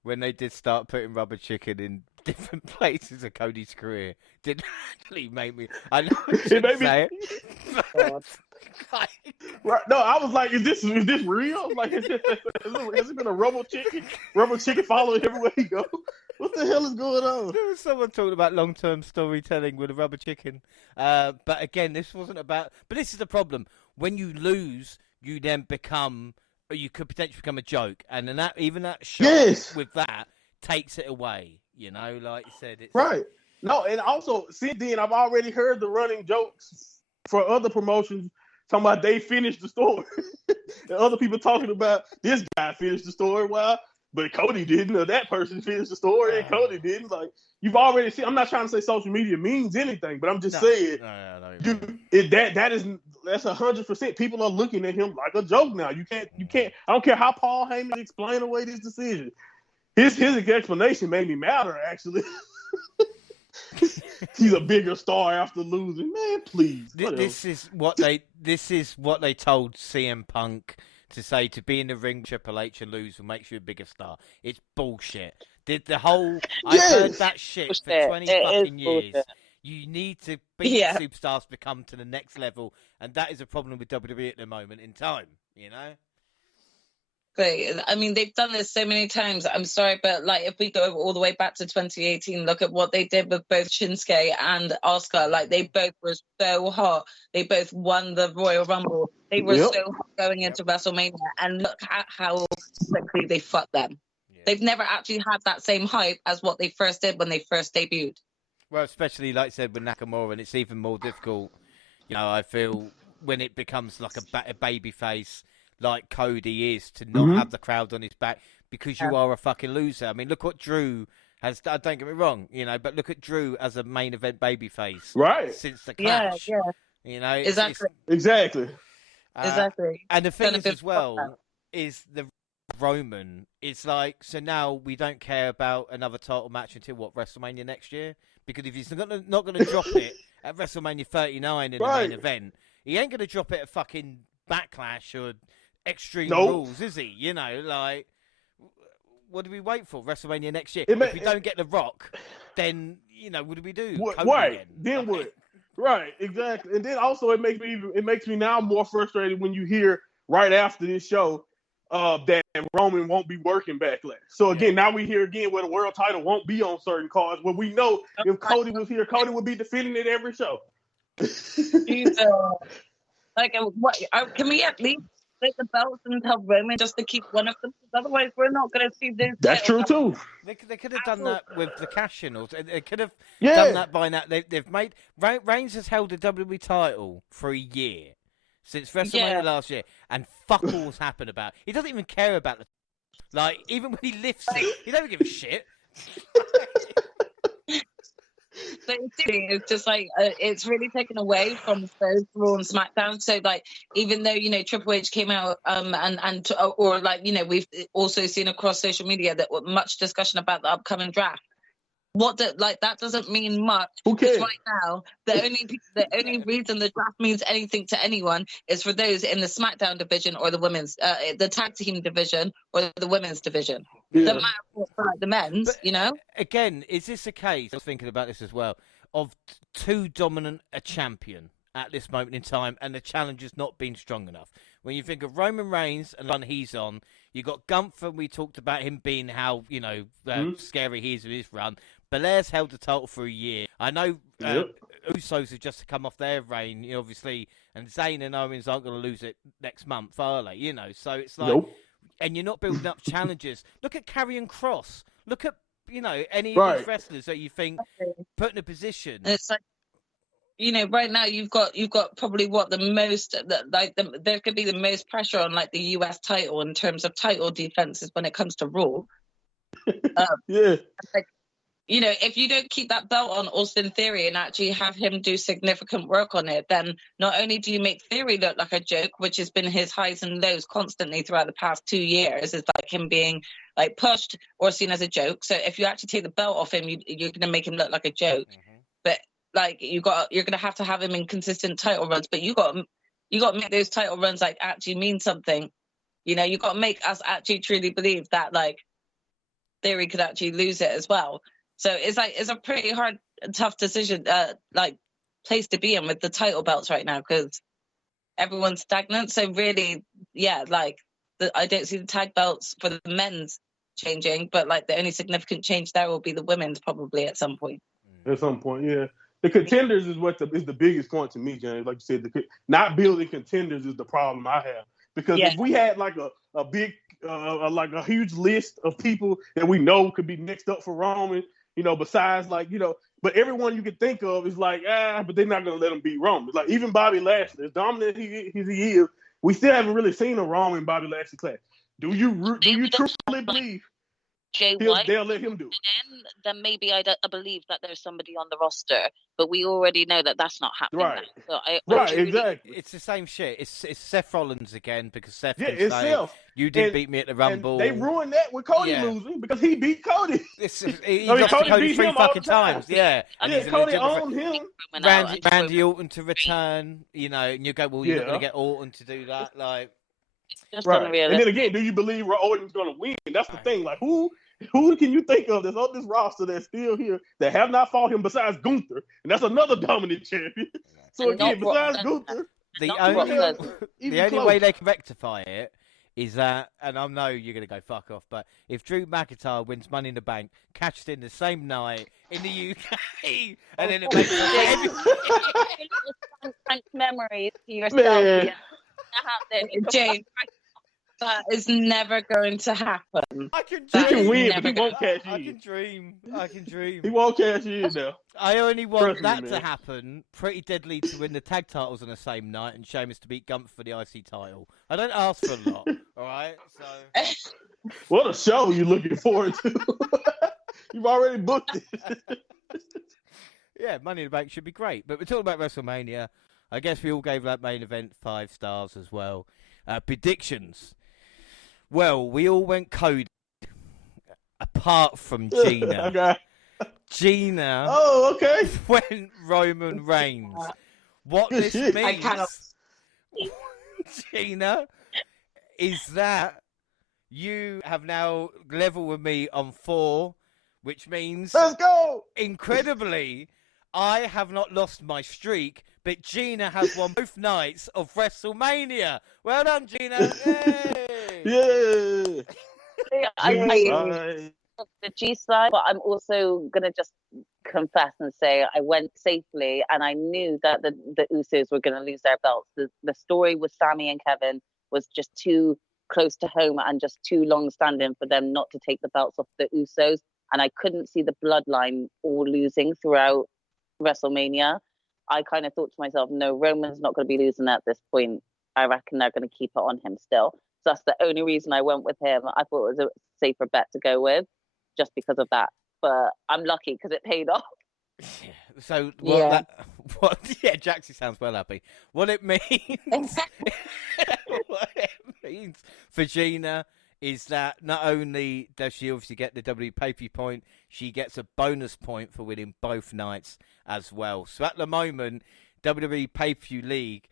when they did start putting rubber chicken in different places of Cody's career, did actually make me. I know it made me say it. Right, no, I was like, is this real? Like, has it been a rubber chicken following everywhere he goes? What the hell is going on? There was someone talking about long-term storytelling with a rubber chicken. But again, this wasn't about. But this is the problem. When you lose, you then become, or you could potentially become a joke, and then that shot with that takes it away. Like you said, it's right. No, and also since then, I've already heard the running jokes for other promotions talking about they finished the story, and other people talking about this guy finished the story, but Cody didn't, or that person finished the story and Cody didn't. Like, you've already seen. I'm not trying to say social media means anything, but I'm just saying that's 100%. People are looking at him like a joke now. You can't. I don't care how Paul Heyman explained away this decision. His explanation made me madder, actually. He's a bigger star after losing. Man, please. This is what they told CM Punk to say, to be in the ring with Triple H and lose will make you a bigger star. It's bullshit. I've heard that shit for 20 fucking years. Bullshit. You need to beat superstars to come to the next level, and that is a problem with WWE at the moment in time, you know? But, I mean, they've done this so many times. I'm sorry, but like if we go all the way back to 2018, look at what they did with both Shinsuke and Asuka. Like they both were so hot. They both won the Royal Rumble. They were so hot going into WrestleMania, and look at how quickly they fucked them. Yeah. They've never actually had that same hype as what they first did when they first debuted. Well, especially like I said with Nakamura, and it's even more difficult. You know, I feel when it becomes like a baby face, like Cody is, to not have the crowd on his back because you are a fucking loser. I mean, look what Drew has done. Don't get me wrong, you know, but look at Drew as a main event babyface, right? Since the Clash, you know, exactly. And the thing is, as well, is the Roman. It's like, so now we don't care about another title match until what, WrestleMania next year? Because if he's not going to drop it at WrestleMania 39 in the main event, he ain't going to drop it at fucking Backlash or Extreme Rules, is he? You know, like, what do we wait for? WrestleMania next year? If we don't get The Rock, then, you know, what do we do? Right. Then what? Right, exactly. And then also it makes me now more frustrated when you hear right after this show that Roman won't be working Backlash. So again, now we hear again where the world title won't be on certain cards. Where we know if Cody was here, Cody would be defending it every show. Like, what? Can we at least take the belts and tell Roman just to keep one of them? Because otherwise, we're not going to see this. That's true too. They could have done that with the cash-in, or they could have done that by now. They've made Reigns has held the WWE title for a year. Since WrestleMania last year, and fuck all's happened about it. He doesn't even care about the... Like, even when he lifts it, he doesn't give a shit. But it's just like, it's really taken away from both Raw and SmackDown. So, like, even though, you know, Triple H came out or like, you know, we've also seen across social media that much discussion about the upcoming draft. That doesn't mean much. Okay. Right now, the only reason the draft means anything to anyone is for those in the SmackDown division or the women's, the tag team division or the women's division. Yeah. Doesn't matter for like the men's, but, you know. Again, is this a case? I was thinking about this as well, of too dominant a champion at this moment in time, and the challenger's not been strong enough. When you think of Roman Reigns and the run he's on, you got Gunther. We talked about him being how scary he is with his run. Belair's held the title for a year. I know Usos have just come off their reign, you know, obviously, and Zayn and Owens aren't going to lose it next month, are they? You know, so it's like, and you're not building up challenges. Look at Karrion Kross. Look at, you know, any of these wrestlers that you think put in a position. And it's like, you know, right now you've got probably there could be the most pressure on like the US title in terms of title defenses when it comes to Raw. Like, you know, if you don't keep that belt on Austin Theory and actually have him do significant work on it, then not only do you make Theory look like a joke, which has been his highs and lows constantly throughout the past 2 years, is like him being like pushed or seen as a joke. So if you actually take the belt off him, you're going to make him look like a joke. Mm-hmm. But like you're going to have him in consistent title runs. But you got to make those title runs like actually mean something. You know, you got to make us actually truly believe that like Theory could actually lose it as well. So it's a pretty hard, tough decision, place to be in with the title belts right now because everyone's stagnant. So really, I don't see the tag belts for the men's changing, but like the only significant change there will be the women's probably at some point. At some point, yeah. The contenders is is the biggest point to me, James. Like you said, not building contenders is the problem I have because if we had like a big, like a huge list of people that we know could be next up for Roman. You know, besides like, you know, but everyone you can think of is like, but they're not going to let him beat Roman. Like even Bobby Lashley, as dominant he is, we still haven't really seen a Roman Bobby Lashley clash. Do you truly believe? Jay White, they'll let him do it. then maybe I believe that there's somebody on the roster. But we already know that that's not happening. Right. Now. So Right, exactly. It's the same shit. It's Seth Rollins again because Seth Yeah, can it's say, Seth. you didn't beat me at the Rumble. And they ruined that with Cody losing because he beat Cody. He lost to Cody beat 3 him all fucking the time. times. Yeah. And Yeah, he's a Cody legitimate owned him. Randy Orton to return, you know, and you go, well, you're not going to get Orton to do that. Like, just right. unrealistic. And then again, do you believe Orton's going to win? That's the thing. Like, who can you think of that's on this roster that's still here that have not fought him besides Gunther? And that's another dominant champion. So again, besides Gunther, the only way they can rectify it is that, and I know you're going to go fuck off, but if Drew McIntyre wins Money in the Bank, cashed in the same night in the UK, and then it makes memories to yourself. Jane, that is never going to happen. I can dream. He can win, but he won't cash in. I can dream. He won't cash in now. I only want that to happen. Pretty Deadly to win the tag titles on the same night, and Sheamus to beat Gunther for the IC title. I don't ask for a lot, all right? So, what a show you're looking forward to. You've already booked it. Yeah, Money in the Bank should be great. But we're talking about WrestleMania. I guess we all gave that main event 5 stars as well. Predictions. Well, we all went Cody, apart from Gina. Okay. Gina okay. went Roman Reigns. What this means, I cannot. Gina, is that you have now level with me on 4, which means, let's go. Incredibly, I have not lost my streak, but Gina has won both nights of WrestleMania. Well done, Gina. Yay! Yeah. I the G slide, but I'm also gonna just confess and say I went safely, and I knew that the Usos were gonna lose their belts. The story with Sami and Kevin was just too close to home and just too long standing for them not to take the belts off the Usos, and I couldn't see the bloodline all losing throughout WrestleMania. I kind of thought to myself, no, Roman's not going to be losing at this point. I reckon they're going to keep it on him still. So that's the only reason I went with him. I thought it was a safer bet to go with, just because of that. But I'm lucky because it paid off. So, Jaxie sounds well happy. What it means, for Gina is that not only does she obviously get the WWE pay-per-view point, she gets a bonus point for winning both nights as well. So at the moment, WWE pay-per-view league,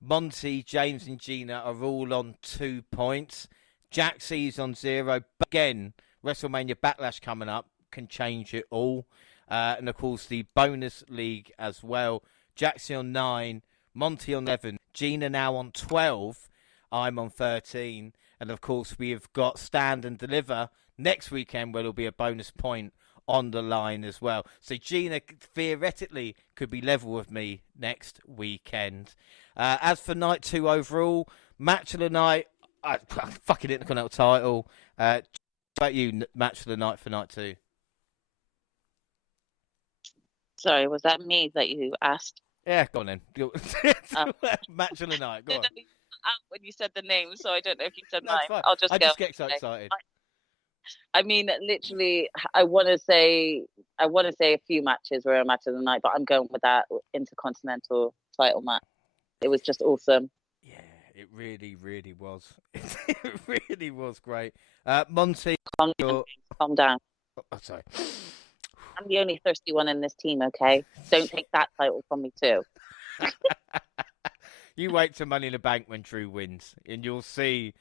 Monty, James and Gina are all on 2 points. Jaxie's on 0. But again, WrestleMania Backlash coming up can change it all. And of course, the bonus league as well. Jaxie on 9, Monty on 11, Gina now on 12. I'm on 13. And of course, we've got Stand and Deliver next weekend, where there'll be a bonus point on the line as well. So Gina theoretically could be level with me next weekend. As for night 2 overall, match of the night, I fucking Intercontinental title. What about you, match of the night for night 2? Sorry, was that me that you asked? Yeah, go on then. Match of the night, go on. When you said the name, so I don't know if you said mine. Fine. I just get so excited. I mean, literally, I want to say a few matches were a match of the night, but I'm going with that Intercontinental title match. It was just awesome. Yeah, it really, really was. It really was great. Monty, calm down. Oh, sorry. I'm the only thirsty one in this team, okay? Don't take that title from me too. You wait till Money in the Bank when Drew wins, and you'll see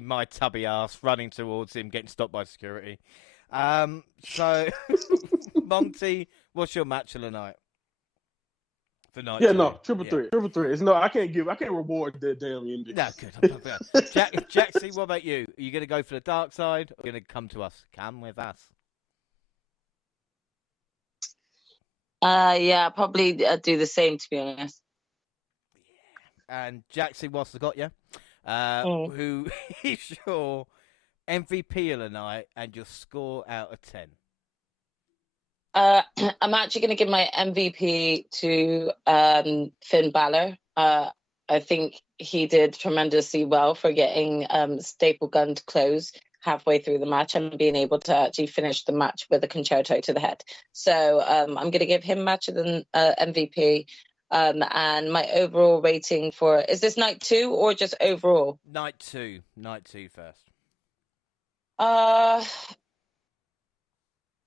my tubby ass running towards him, getting stopped by security. So, Monty, what's your match of the night? For night 2? No, triple threat. It's no, I can't reward that damn ending. No, good. Jaxie, what about you? Are you going to go for the dark side, or are you going to come to us? Come with us. Yeah, probably do the same, to be honest. And Jaxie, what's got you? Who is your MVP of the night and your score out of 10? I'm actually going to give my MVP to Finn Balor. I think he did tremendously well for getting staple gun to close. halfway through the match and being able to actually finish the match with a concerto to the head. So I'm going to give him match of the MVP. And my overall rating for, is this night 2 or just overall? Night two first.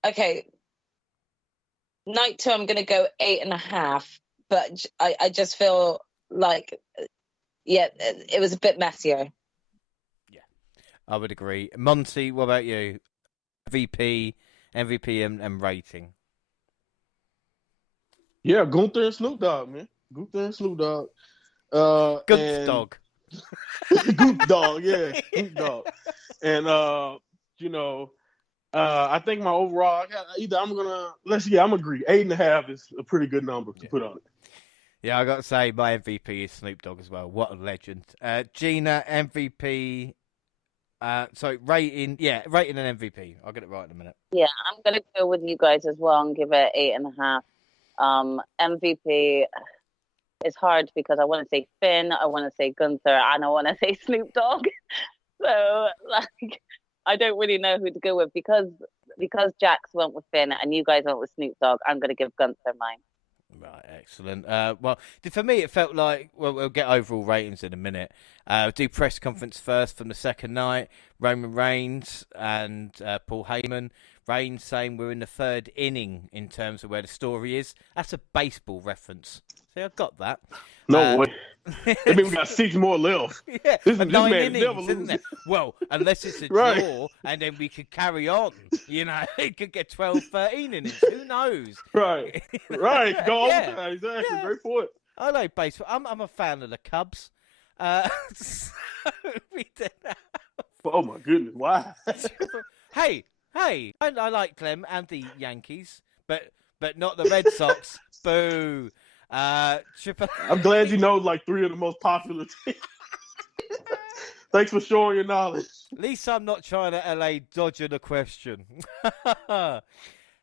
Okay. Night 2, I'm going to go 8.5, but I just feel like, yeah, it was a bit messier. Yeah, I would agree. Monty, what about you? MVP and rating. Yeah, Gunther and Snoop Dogg, man. Gunther and Snoop Dogg. Goof dog. Goof Dog, yeah. Goof Dog. And, I think my overall, I'm gonna agree. 8.5 is a pretty good number to put on it. Yeah, I got to say my MVP is Snoop Dogg as well. What a legend. Gina, MVP. Rating and MVP. I'll get it right in a minute. Yeah, I'm gonna go with you guys as well and give it 8.5. MVP is hard because I want to say Finn, I want to say Gunther, and I want to say Snoop Dogg. So, I don't really know who to go with because Jax went with Finn and you guys went with Snoop Dogg. I'm going to give Gunther mine. Right, excellent. Well, for me, it felt like, we'll get overall ratings in a minute. Do press conference first from the second night. Roman Reigns and Paul Heyman. Reigns saying we're in the third inning in terms of where the story is. That's a baseball reference. See, I got that. No way. That means we got 6 more left. Yeah, this 9 man innings, never isn't it? Well, unless it's a Right. draw, and then we could carry on. It could get 12, 13 innings. Who knows? Right. Go Yeah. overtime. Exactly. Yeah. Great point. I like baseball. I'm a fan of the Cubs. So we did that. Oh my goodness! Why? Hey! I like them and the Yankees, but not the Red Sox. Boo! I'm glad you know like 3 of the most popular teams. Thanks for showing your knowledge. At least I'm not trying to LA dodging a question.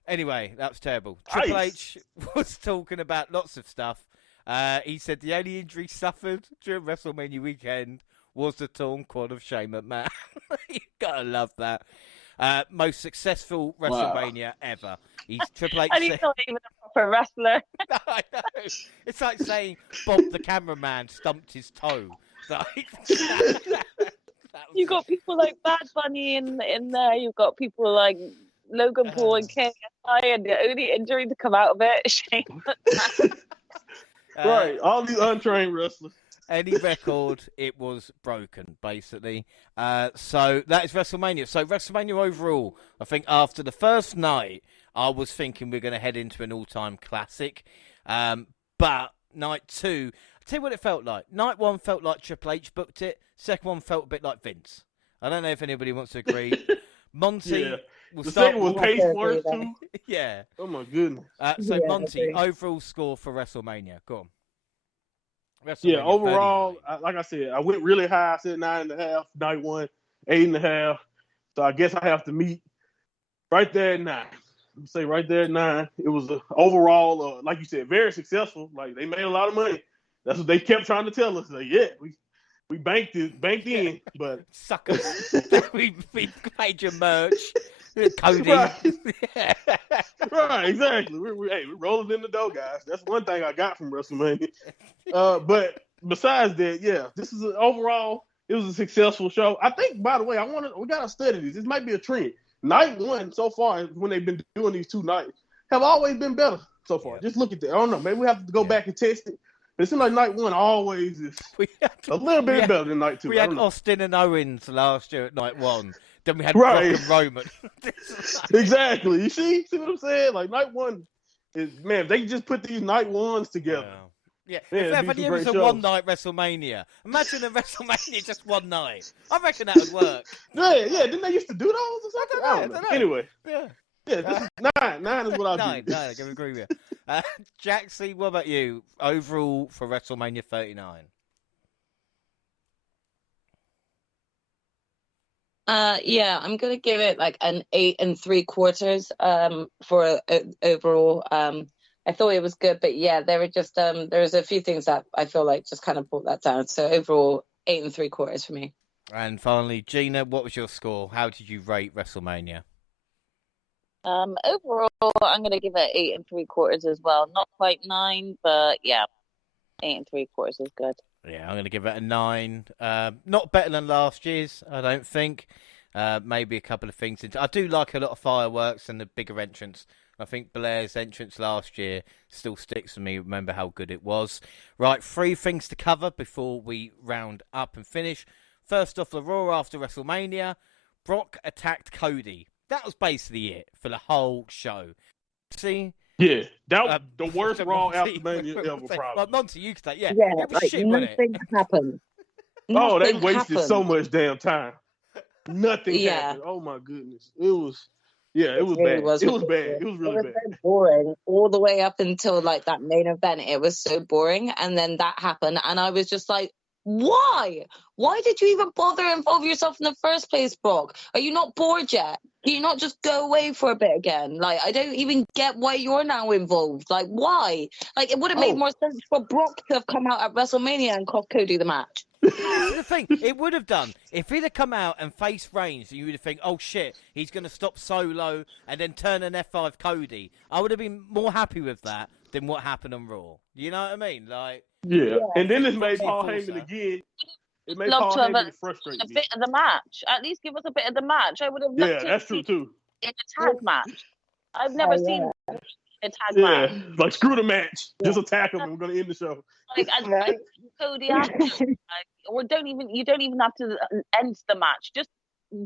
Anyway, that was terrible. Triple H was talking about lots of stuff. He said the only injury suffered during WrestleMania weekend was the torn quad of Shane McMahon. You gotta love that. Most successful WrestleMania ever. He's Triple H. And he's not even a proper wrestler. I know. It's like saying Bob the cameraman stumped his toe. You've got people like Bad Bunny in there. You've got people like Logan Paul and KSI, and the only injury to come out of it is Shane McMahon. Right, all these untrained wrestlers. Any record, it was broken, basically. So that is WrestleMania. So WrestleMania overall, I think after the first night, I was thinking we're going to head into an all-time classic. But night 2, I'll tell you what it felt like. Night 1 felt like Triple H booked it. Second one felt a bit like Vince. I don't know if anybody wants to agree. Monty, we'll the start second was pace worse too. Yeah. Oh my goodness. So Monty, overall score for WrestleMania. Go on. Yeah, overall, like I said, I went really high. I said 9.5. Night 1, 8.5. So I guess I have to meet right there at 9. Say right there at 9. It was overall, like you said, very successful. Like they made a lot of money. That's what they kept trying to tell us. Like, yeah, we banked in, but suckers. we paid your merch, Cody. Right, exactly. We're rolling in the dough, guys. That's one thing I got from WrestleMania. But besides that, yeah, this is overall. It was a successful show. I think, by the way, we gotta study this. This might be a trend. Night 1 so far, when they've been doing these 2 nights, have always been better so far. Just look at that. I don't know. Maybe we have to go back and test it. But it seems like night 1 always is a little bit better than night 2. We had Austin and Owens last year at night 1. Then we had Brock and Roman. Exactly. You see what I'm saying? Like night 1 is, man, if they just put these night 1s together. Wow. Yeah, if ever it was a one-night WrestleMania. Imagine a WrestleMania just one night. I reckon that would work. Yeah. Didn't they used to do those or something? I don't know. Anyway. Yeah, this is 9. 9 is what I do. 9, I can agree with you. Jaxie, what about you? Overall for WrestleMania 39? Yeah, I'm gonna give it like an 8 3/4 for overall. I thought it was good, but yeah, there were just there was a few things that I feel like just kind of brought that down. So overall, 8 3/4 for me. And finally, Gina, what was your score? How did you rate WrestleMania? Overall, I'm going to give it 8 3/4 as well. Not quite 9, but yeah, 8 3/4 is good. Yeah, I'm going to give it a 9. Not better than last year's, I don't think. Maybe a couple of things. I do like a lot of fireworks and the bigger entrance. I think Blair's entrance last year still sticks with me. Remember how good it was. Right, 3 things to cover before we round up and finish. First off, the Raw after WrestleMania. Brock attacked Cody. That was basically it for the whole show. See? Yeah, that was the worst Raw after Mania ever, probably. Like Monty, you could say, yeah, Yeah, it was like shit, wasn't nothing it? happened. Oh, they Nothing wasted happened. so much damn time. Nothing Yeah. happened. Oh my goodness, it was. Yeah, it was really bad. was It was ridiculous. bad. It was really It was bad. so boring all the way up until like that main event. It was so boring, and then that happened, and I was just like, "Why? Why did you even bother involve yourself in the first place, Brock? Are you not bored yet? Can you not just go away for a bit again? Like, I don't even get why you're now involved. Like, why? Like, it would have made more sense for Brock to have come out at WrestleMania and cost Cody the match." This is the thing. It would have done. If he'd have come out and faced Reigns, you would have think, oh shit, he's going to stop Solo and then turn an F5 Cody. I would have been more happy with that than what happened on Raw. You know what I mean? Like, Yeah, and then it made Obviously Paul Forza. Heyman again. It made Love Paul to have Heyman frustrated a me. bit of the match. At least give us a bit of the match. I would have loved Yeah, to that's see true too. in a tag match. I've never seen a tag Yeah, match. like screw the match. Just attack him. I'm gonna end the show. Like, and Right? Cody after, like, or you don't even have to end the match. Just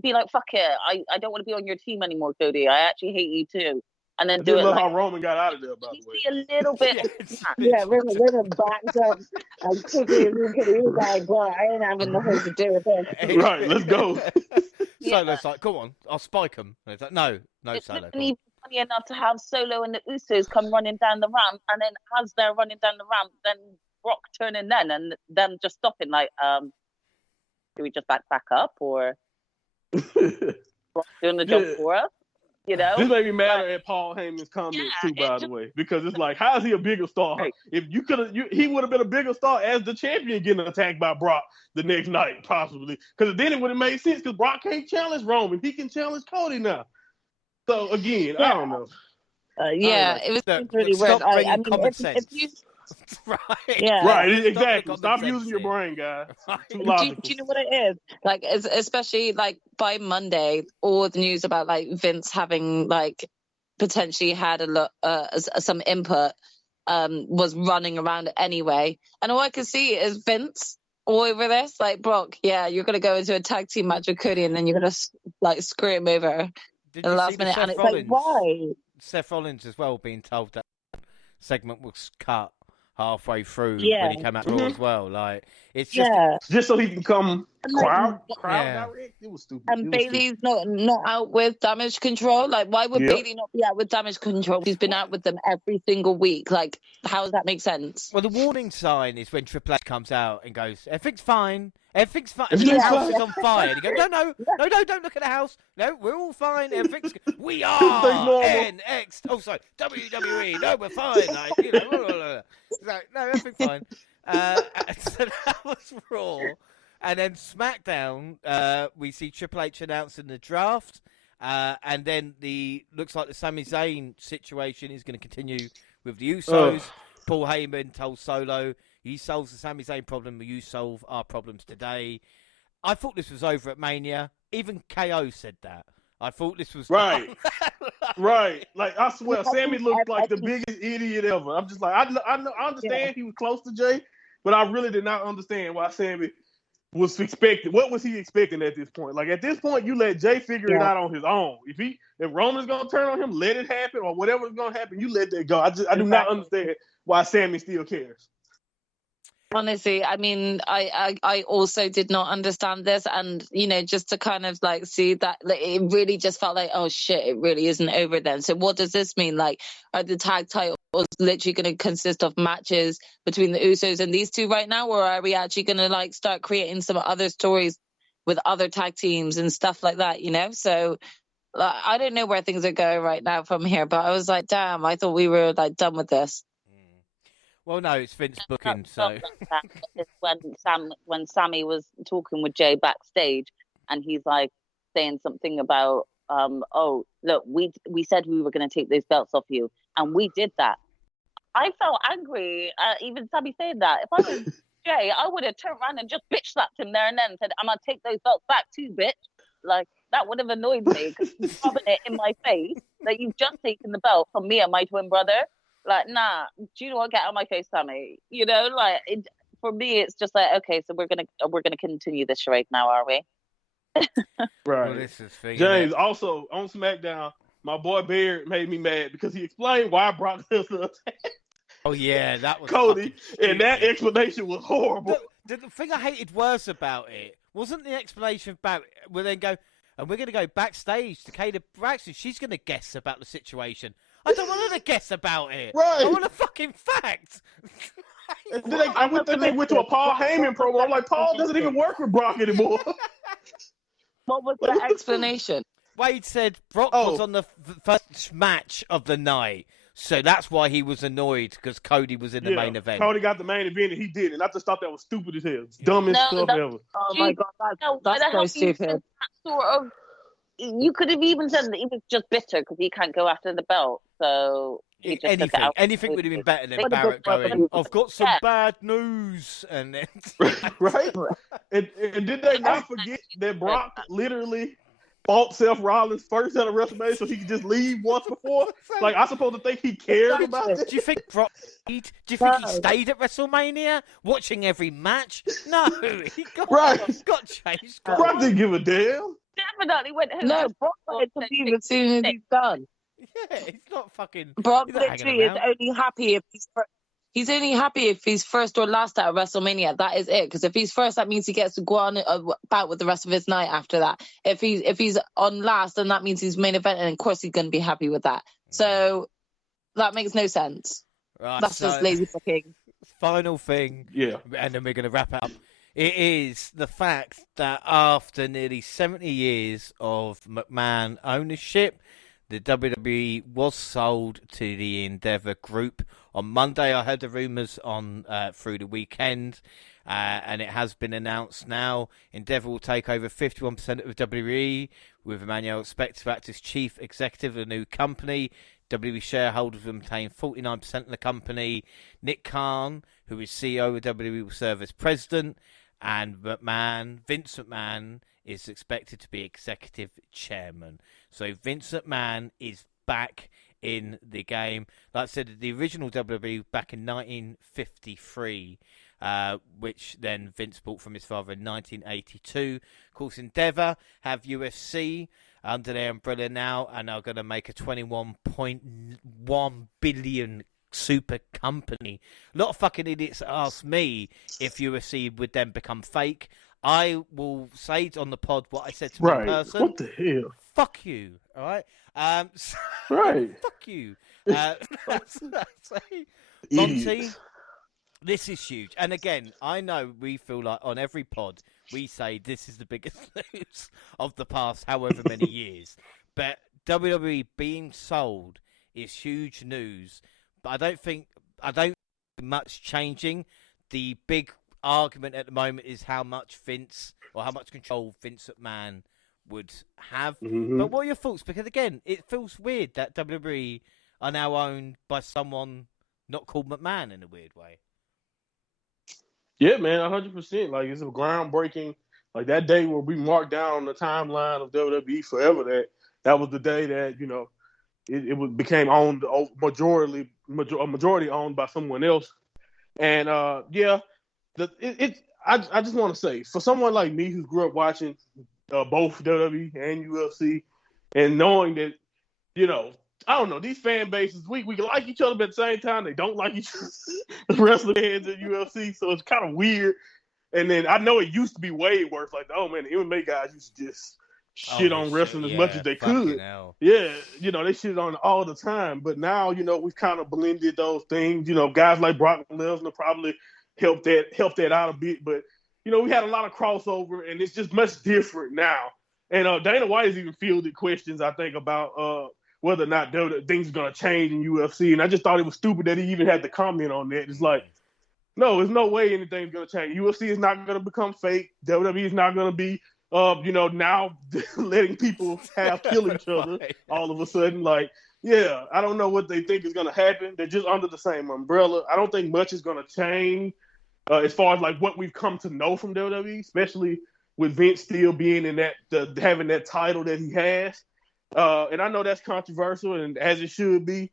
be like, fuck it. I don't want to be on your team anymore, Cody. I actually hate you too. And then I do did it love like how Roman got out of there, by you the way. see a little bit. Yeah, River backs up and quickly he was like, "Boy, I ain't having nothing to do with this." Right, let's go. Solo's like, come on, I'll spike him. And it's like, no, It Solo. wasn't even funny enough to have Solo and the Usos come running down the ramp, and then as they're running down the ramp, then Brock turning then, and them just stopping. Like, do we just back up, or Brock doing the job for us? You know, this made me mad at Paul Heyman's comments too, by the way, because it's like, how is he a bigger star? Right. If you could, he would have been a bigger star as the champion getting attacked by Brock the next night, possibly. Because then it would have made sense. Because Brock can't challenge Roman, he can challenge Cody now. So again, I don't know. Yeah, it was Look, really stop weird. bringing I mean, common if sense. you, Right. Yeah. Right, Stop the exactly. common Stop sense using your here. brain, guys. Right. Too do logical. you know what it is? Like, especially like by Monday, all the news about like Vince having like potentially had some input was running around anyway, and all I could see is Vince all over this. Like, Brock, yeah, you're gonna go into a tag team match with Cody, and then you're gonna like screw him over Did in the you last see the minute, Seth and it's Rollins? like, why? Seth Rollins as well being told that segment was cut halfway through Yeah. when he came out Raw as well. Like, it's just Just so he can come crowd Yeah. direct. It was stupid. And It was Bailey's not out with Damage Control. Like, why would Bailey not be out with Damage Control? She's been out with them every single week. Like, how does that make sense? Well, the warning sign is when Triple H comes out and goes, everything's fine. Everything's fine. And Everything's the house fine. is on fire. And he goes, no, don't look at the house. No, we're all fine. Everything's good. We are normal. NXT. Oh, sorry, WWE. No, we're fine. Like, you know, blah, blah, blah. It's like, no, everything's fine. So that was Raw. And then SmackDown, we see Triple H announcing the draft. And then looks like the Sami Zayn situation is going to continue with the Usos. Paul Heyman told Solo, he solves the Sami Zayn problem, you solve our problems today. I thought this was over at Mania. Even KO said that. I thought this was... Right. Right. Like, I swear, Sammy looked like the biggest idiot ever. I'm just like, I understand he was close to Jay, but I really did not understand why Sammy was expecting. What was he expecting at this point? Like, at this point, you let Jay figure it out on his own. If Roman's going to turn on him, let it happen, or whatever's going to happen, you let that go. I do not understand why Sammy still cares. Honestly, I mean, I also did not understand this, and you know, just to kind of like see that, like, it really just felt like, oh shit, it really isn't over then. So what does this mean? Like, are the tag titles literally going to consist of matches between the Usos and these two right now, or are we actually going to like start creating some other stories with other tag teams and stuff like that? You know, so like, I don't know where things are going right now from here, but I was like, damn, I thought we were like done with this. Well, no, it's Vince booking. So it's when Sammy was talking with Jay backstage, and he's like saying something about, oh look, we said we were going to take those belts off you, and we did that. I felt angry. Even Sammy saying that. If I was Jay, I would have turned around and just bitch slapped him there and then and said, I'm gonna take those belts back too, bitch. Like, that would have annoyed me because he's rubbing it in my face that you've just taken the belt from me and my twin brother. Like, nah, do you know what? Get out of my face, Sammy. You know, like, for me, it's just like, okay, so we're gonna continue this charade now, are we? Right. Well, this is James, also on SmackDown, my boy Baird made me mad because he explained why Brock Lesnar Oh yeah, that was Cody, and that explanation was horrible. The thing I hated worse about it wasn't the explanation about it. We'll then go, and we're going to go backstage to Kayla Braxton. She's going to guess about the situation. I don't want her to guess about it. Right. I want a fucking fact. And then they went to a Paul Heyman promo. I'm like, Paul doesn't even work with Brock anymore. What was the explanation? Wade said Brock was on the first match of the night. So that's why he was annoyed, because Cody was in the main event. Cody got the main event and he did. And I just thought that was stupid as hell. It's dumbest stuff ever. Oh my God, that's so stupid. You could have even said that he was just bitter because he can't go after the belt. So he just anything would have been better than Barrett going, I've got some bad news. And then... Right? And did they not forget that Brock literally fought Seth Rollins first at a WrestleMania so he could just leave once before? Like, I'm supposed to think he cared about it? Do you think Brock do you think he stayed at WrestleMania watching every match? No, he got chased. Brock didn't give a damn. Definitely went home. No, Brock wanted to leave as soon as he's done. Yeah, he's not fucking... Brock literally is only happy if he's only happy if he's first or last at WrestleMania. That is it. Because if he's first, that means he gets to go on about with the rest of his night after that. If he's on last, then that means he's main event, and of course he's going to be happy with that. So that makes no sense. Right, that's just lazy fucking. Final thing, and then we're going to wrap it up. It is the fact that after nearly 70 years of McMahon ownership, the WWE was sold to the Endeavour Group. On Monday, I heard the rumours on through the weekend, and it has been announced now. Endeavour will take over 51% of WWE, with Emmanuel expected to act as chief executive of the new company. WWE shareholders will maintain 49% of the company. Nick Khan, who is CEO of WWE, will serve as president, and Vince McMahon, is expected to be executive chairman. So Vince McMahon is back in the game. Like I said, the original WWE back in 1953, which then Vince bought from his father in 1982. Of course, Endeavour have UFC under their umbrella now, and are going to make a $21.1 billion super company. A lot of fucking idiots ask me if UFC would then become fake. I will say on the pod what I said to one person. What the hell? Fuck you, all right? Fuck you. Monty, this is huge. And again, I know we feel like on every pod we say this is the biggest news of the past however many years. But WWE being sold is huge news. But I don't think much changing. The big argument at the moment is how much control Vince McMahon would have. Mm-hmm. But what are your thoughts? Because again, it feels weird that WWE are now owned by someone not called McMahon in a weird way. Yeah, man, 100%. Like, it's a groundbreaking. Like, that day where we marked down the timeline of WWE forever, that was the day that, you know, it became owned, majority owned by someone else. And, I just want to say, for someone like me who grew up watching both WWE and UFC, and knowing that, you know, I don't know, these fan bases, we like each other, but at the same time, they don't like each other. The wrestling fans in UFC, so it's kind of weird. And then I know it used to be way worse. Like, oh man, the MMA guys used to just shit on wrestling as much as they could. Yeah, you know, they shit on it all the time. But now, you know, we've kind of blended those things. You know, guys like Brock Lesnar probably helped that out a bit. But, you know, we had a lot of crossover, and it's just much different now. And Dana White has even fielded questions, I think, about whether or not things are going to change in UFC. And I just thought it was stupid that he even had to comment on that. It's like, no, there's no way anything's going to change. UFC is not going to become fake. WWE is not going to be, now letting people kill each other all of a sudden. Like, yeah, I don't know what they think is going to happen. They're just under the same umbrella. I don't think much is going to change as far as like what we've come to know from WWE, especially with Vince still being in that, having that title that he has. And I know that's controversial, and as it should be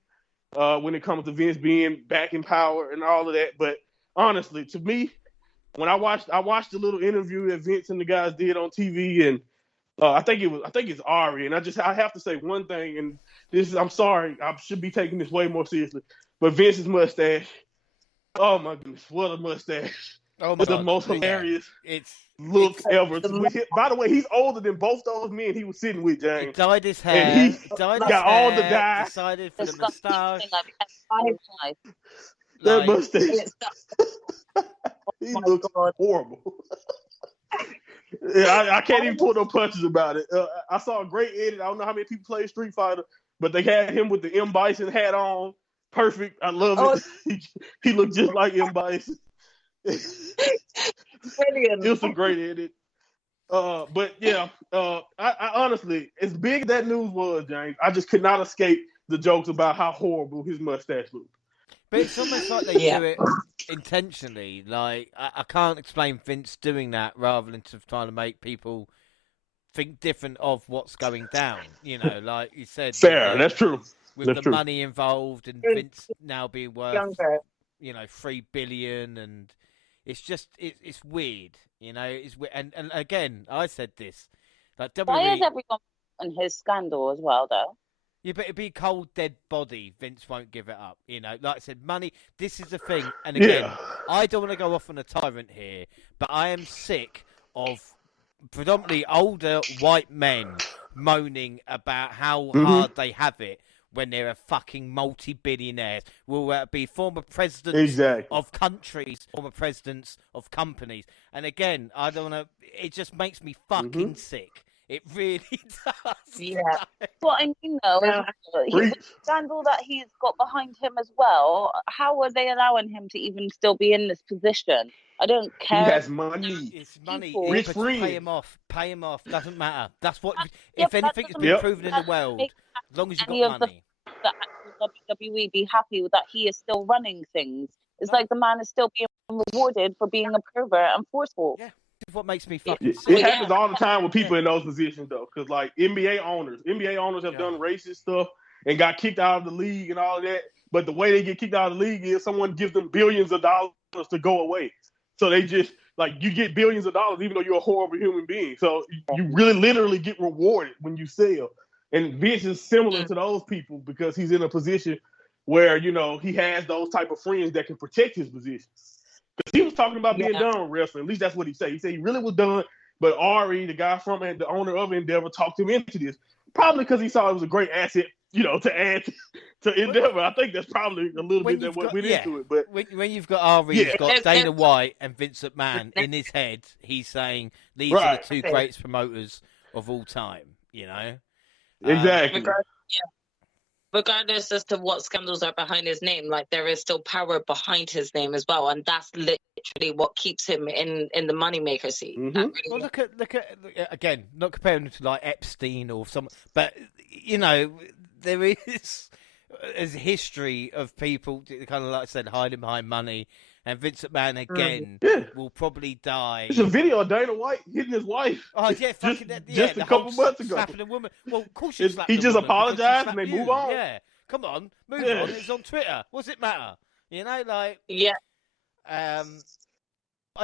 when it comes to Vince being back in power and all of that. But honestly, to me, when I watched the little interview that Vince and the guys did on TV, and I think it's Ari, and I have to say one thing, and I'm sorry, I should be taking this way more seriously, but Vince's mustache, oh my goodness, what a mustache! Oh my God, the most hilarious look ever. By the way, he's older than both those men he was sitting with, James. He dyed his hair. And he got all the dye. Decided for the moustache. That mustache. He looks horrible. Yeah, I can't even pull no punches about it. I saw a great edit. I don't know how many people play Street Fighter, but they had him with the M. Bison hat on. Perfect. I love it. He looked just like M. Bison. Brilliant. It was a great edit. But yeah, I honestly, as big as that news was, James, I just could not escape the jokes about how horrible his mustache looked. But it's almost like they do it intentionally. Like, I can't explain Vince doing that rather than just trying to make people think different of what's going down. You know, like you said. Fair, that's true. With the money involved and Vince now being worth, $3 billion, and it's just it's weird. You know, it's weird. And again, I said this. Like, why is everyone on his scandal as well, though? Yeah, but it'd be a cold, dead body. Vince won't give it up. You know, like I said, money, this is the thing. And again, I don't want to go off on a tyrant here, but I am sick of predominantly older white men moaning about how hard they have it when they're a fucking multi-billionaires. Will be former presidents of countries, former presidents of companies. And again, I don't want to, it just makes me fucking sick. It really does. Yeah. What I mean, though, is the scandal that he's got behind him as well. How are they allowing him to even still be in this position? I don't care. He has money. It's money. Rich free. Pay him off. Pay him off. Doesn't matter. That's what. If anything has been proven in the world, as long as you've got money. The actual WWE be happy with that he is still running things. It's like the man is still being rewarded for being a pervert and forceful. Yeah. What makes me fucking sick. It happens all the time with people in those positions, though, because like NBA owners have done racist stuff and got kicked out of the league and all of that. But the way they get kicked out of the league is someone gives them billions of dollars to go away. So they just you get billions of dollars even though you're a horrible human being. So you really literally get rewarded when you sell. And Vince is similar to those people because he's in a position where he has those type of friends that can protect his position. Because he was talking about being done with wrestling. At least that's what he said. He said he really was done. But Ari, the guy from the owner of Endeavor, talked him into this. Probably because he saw it was a great asset, to add to Endeavor. I think that's probably a little bit that what went into it. But when you've got Ari, you've got Dana White and Vince McMahon in his head, he's saying these are the two greatest promoters of all time. Exactly. Regardless as to what scandals are behind his name, like there is still power behind his name as well, and that's literally what keeps him in the moneymaker seat. Well, look at again, not comparing him to like Epstein or some, but there is a history of people kind of like I said hiding behind money, and Vince McMahon again will probably die. There's a video of Dana White hitting his wife. Oh yeah, fucking just a couple months ago. Slapping a woman. Well, of course she slapped he just apologized and they move on. Yeah, come on, move on. It's on Twitter. What's it matter? I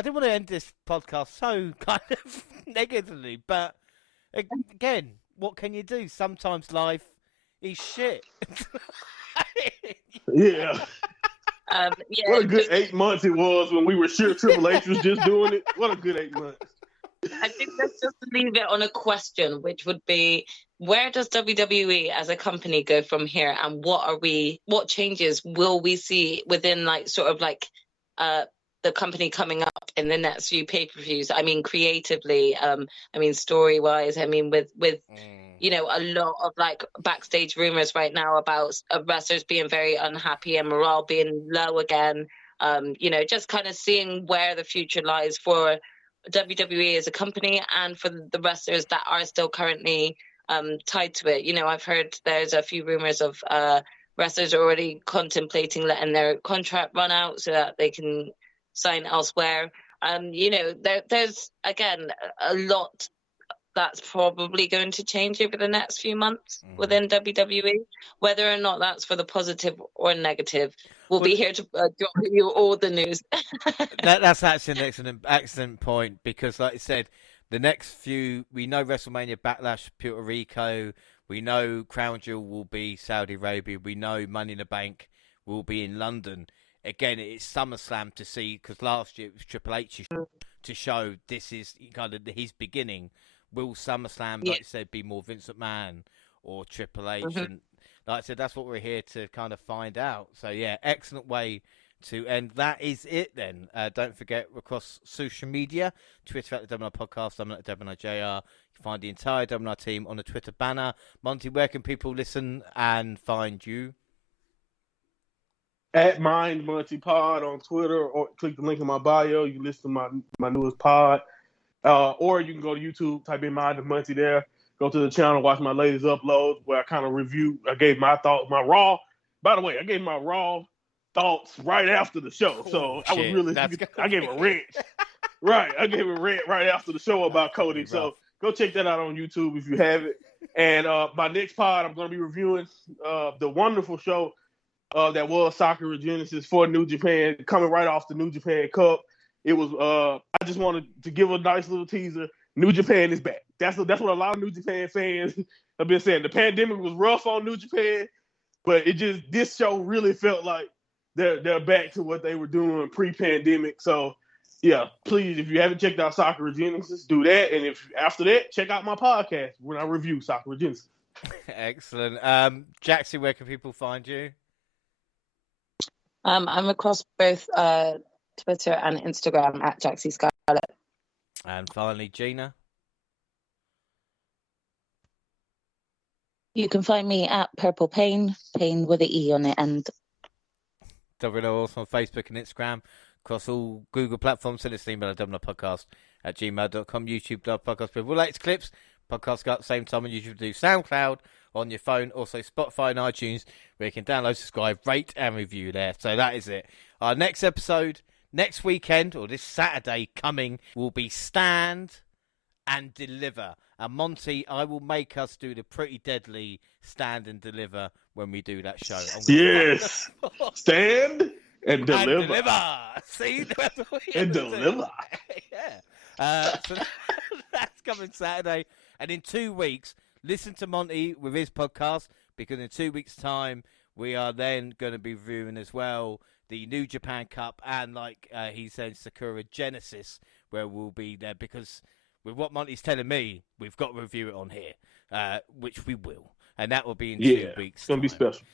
didn't want to end this podcast so kind of negatively, but again, what can you do? Sometimes life is shit. Yeah. What a good 8 months it was when we were sure Triple H was just doing it. What a good 8 months. I think let's just leave it on a question, which would be, where does WWE as a company go from here, and what changes will we see within the company coming up in the next few pay-per-views? I mean, creatively, story-wise, with a lot of like backstage rumors right now about wrestlers being very unhappy and morale being low again. Just kind of seeing where the future lies for WWE as a company and for the wrestlers that are still currently tied to it. I've heard there's a few rumors of wrestlers already contemplating letting their contract run out so that they can sign elsewhere. There's again a lot that's probably going to change over the next few months within WWE. Whether or not that's for the positive or negative, we'll be here to drop you all the news. That's actually an excellent point, because, like I said, the next few, we know WrestleMania Backlash, Puerto Rico. We know Crown Jewel will be Saudi Arabia. We know Money in the Bank will be in London. Again, it's SummerSlam to see, because last year it was Triple H to show this is kind of his beginning. Will SummerSlam, like I said, be more Vince McMahon or Triple H? And like I said, that's what we're here to kind of find out. So, yeah, excellent way to end. That is it then. Don't forget, across social media, Twitter at the WNR Podcast, I'm at the WNR JR. You can find the entire WNR team on the Twitter banner. Monty, where can people listen and find you? At Mind Monty Pod on Twitter, or click the link in my bio. You can listen to my newest pod. Or you can go to YouTube, type in Mind Monty there. Go to the channel, watch my latest uploads where I kind of review. I gave my thoughts, my raw. By the way, I gave my raw thoughts right after the show. So I was really, I gave a rant. Right. I gave a rant right after the show about Cody. So go check that out on YouTube if you have it. And my next pod, I'm going to be reviewing the wonderful show that was Sakura Genesis for New Japan, coming right off the New Japan Cup. It was. I just wanted to give a nice little teaser. New Japan is back. That's what a lot of New Japan fans have been saying. The pandemic was rough on New Japan, but this show really felt like they're back to what they were doing pre-pandemic. So, yeah, please, if you haven't checked out Sakura Genesis, do that. And if after that, check out my podcast when I review Sakura Genesis. Excellent. Jaxie, where can people find you? I'm across both Twitter and Instagram at Jaxie Scarlett. And finally, Gina. You can find me at Purple Pain with an E on the end. WNR also on Facebook and Instagram, across all Google platforms. Send us an email at WNRpodcast@gmail.com, YouTube.podcast with all latest clips. Podcasts go up at the same time on YouTube. Do SoundCloud on your phone, also Spotify and iTunes, where you can download, subscribe, rate, and review there. So that is it. Our next episode, next weekend, or this Saturday coming, will be Stand and Deliver. And Monty, I will make us do the Pretty Deadly Stand and Deliver when we do that show. Yes. Stand and deliver. And deliver. See? And deliver. Yeah. So that's coming Saturday. And in 2 weeks, listen to Monty with his podcast, because in 2 weeks' time, we are then going to be reviewing as well the New Japan Cup and, like he said, Sakura Genesis, where we'll be there, because with what Monty's telling me, we've got to review it on here, which we will. And that will be in 2 weeks. It's going to be special.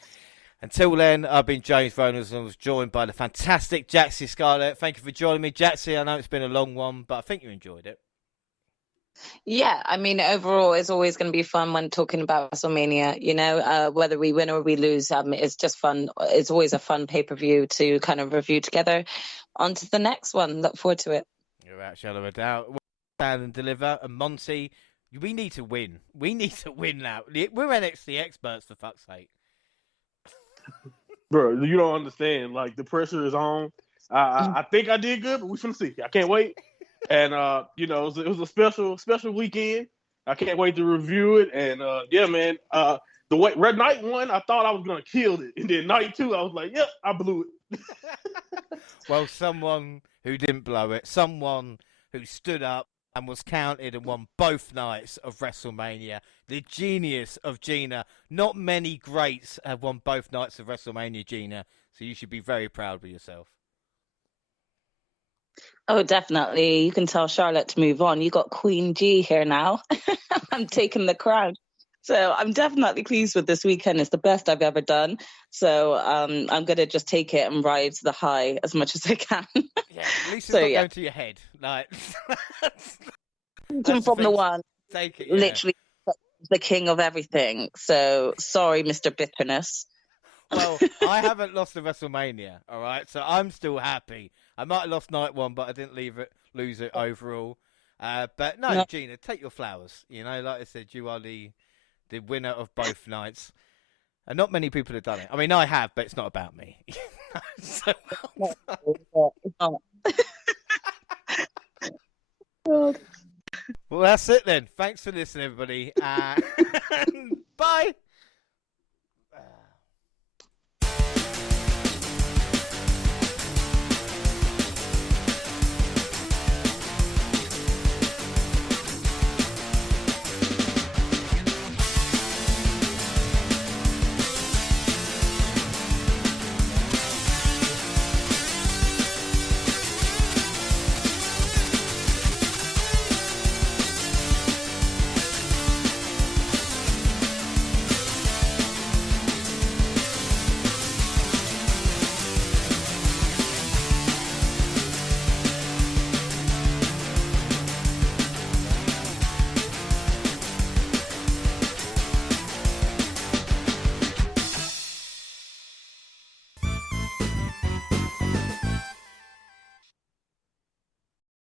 Until then, I've been James Ronalds and I was joined by the fantastic Jaxie Scarlett. Thank you for joining me, Jaxie. I know it's been a long one, but I think you enjoyed it. Yeah, I mean, overall, it's always going to be fun when talking about WrestleMania. Whether we win or we lose, it's just fun. It's always a fun pay-per-view to kind of review together. On to the next one. Look forward to it. You're out, shadow of a doubt. Stand and Deliver. And Monty, we need to win. We need to win now. We're NXT experts, for fuck's sake. Bro, you don't understand. Like, the pressure is on. I think I did good, but we finna see. I can't wait. And it was a special weekend. I can't wait to review it. And yeah, man, the way Red Night 1, I thought I was gonna kill it, and then Night 2, I was like, yep, I blew it. Well, someone who didn't blow it, someone who stood up and was counted and won both nights of WrestleMania, the genius of Gina. Not many greats have won both nights of WrestleMania, Gina. So you should be very proud of yourself. Oh, definitely. You can tell Charlotte to move on. You got Queen G here now. I'm taking the crown. So I'm definitely pleased with this weekend. It's the best I've ever done. So I'm going to just take it and ride the high as much as I can. Yeah, at least it's not going to your head. Like, from the one. Take it. Literally the king of everything. So sorry, Mr. Bitterness. Well, I haven't lost the WrestleMania, all right? So I'm still happy. I might have lost night one, but I didn't lose it overall. But no, Gina, take your flowers. You know, like I said, you are the winner of both nights. And not many people have done it. I mean, I have, but it's not about me. So, well, that's it then. Thanks for listening, everybody. Bye.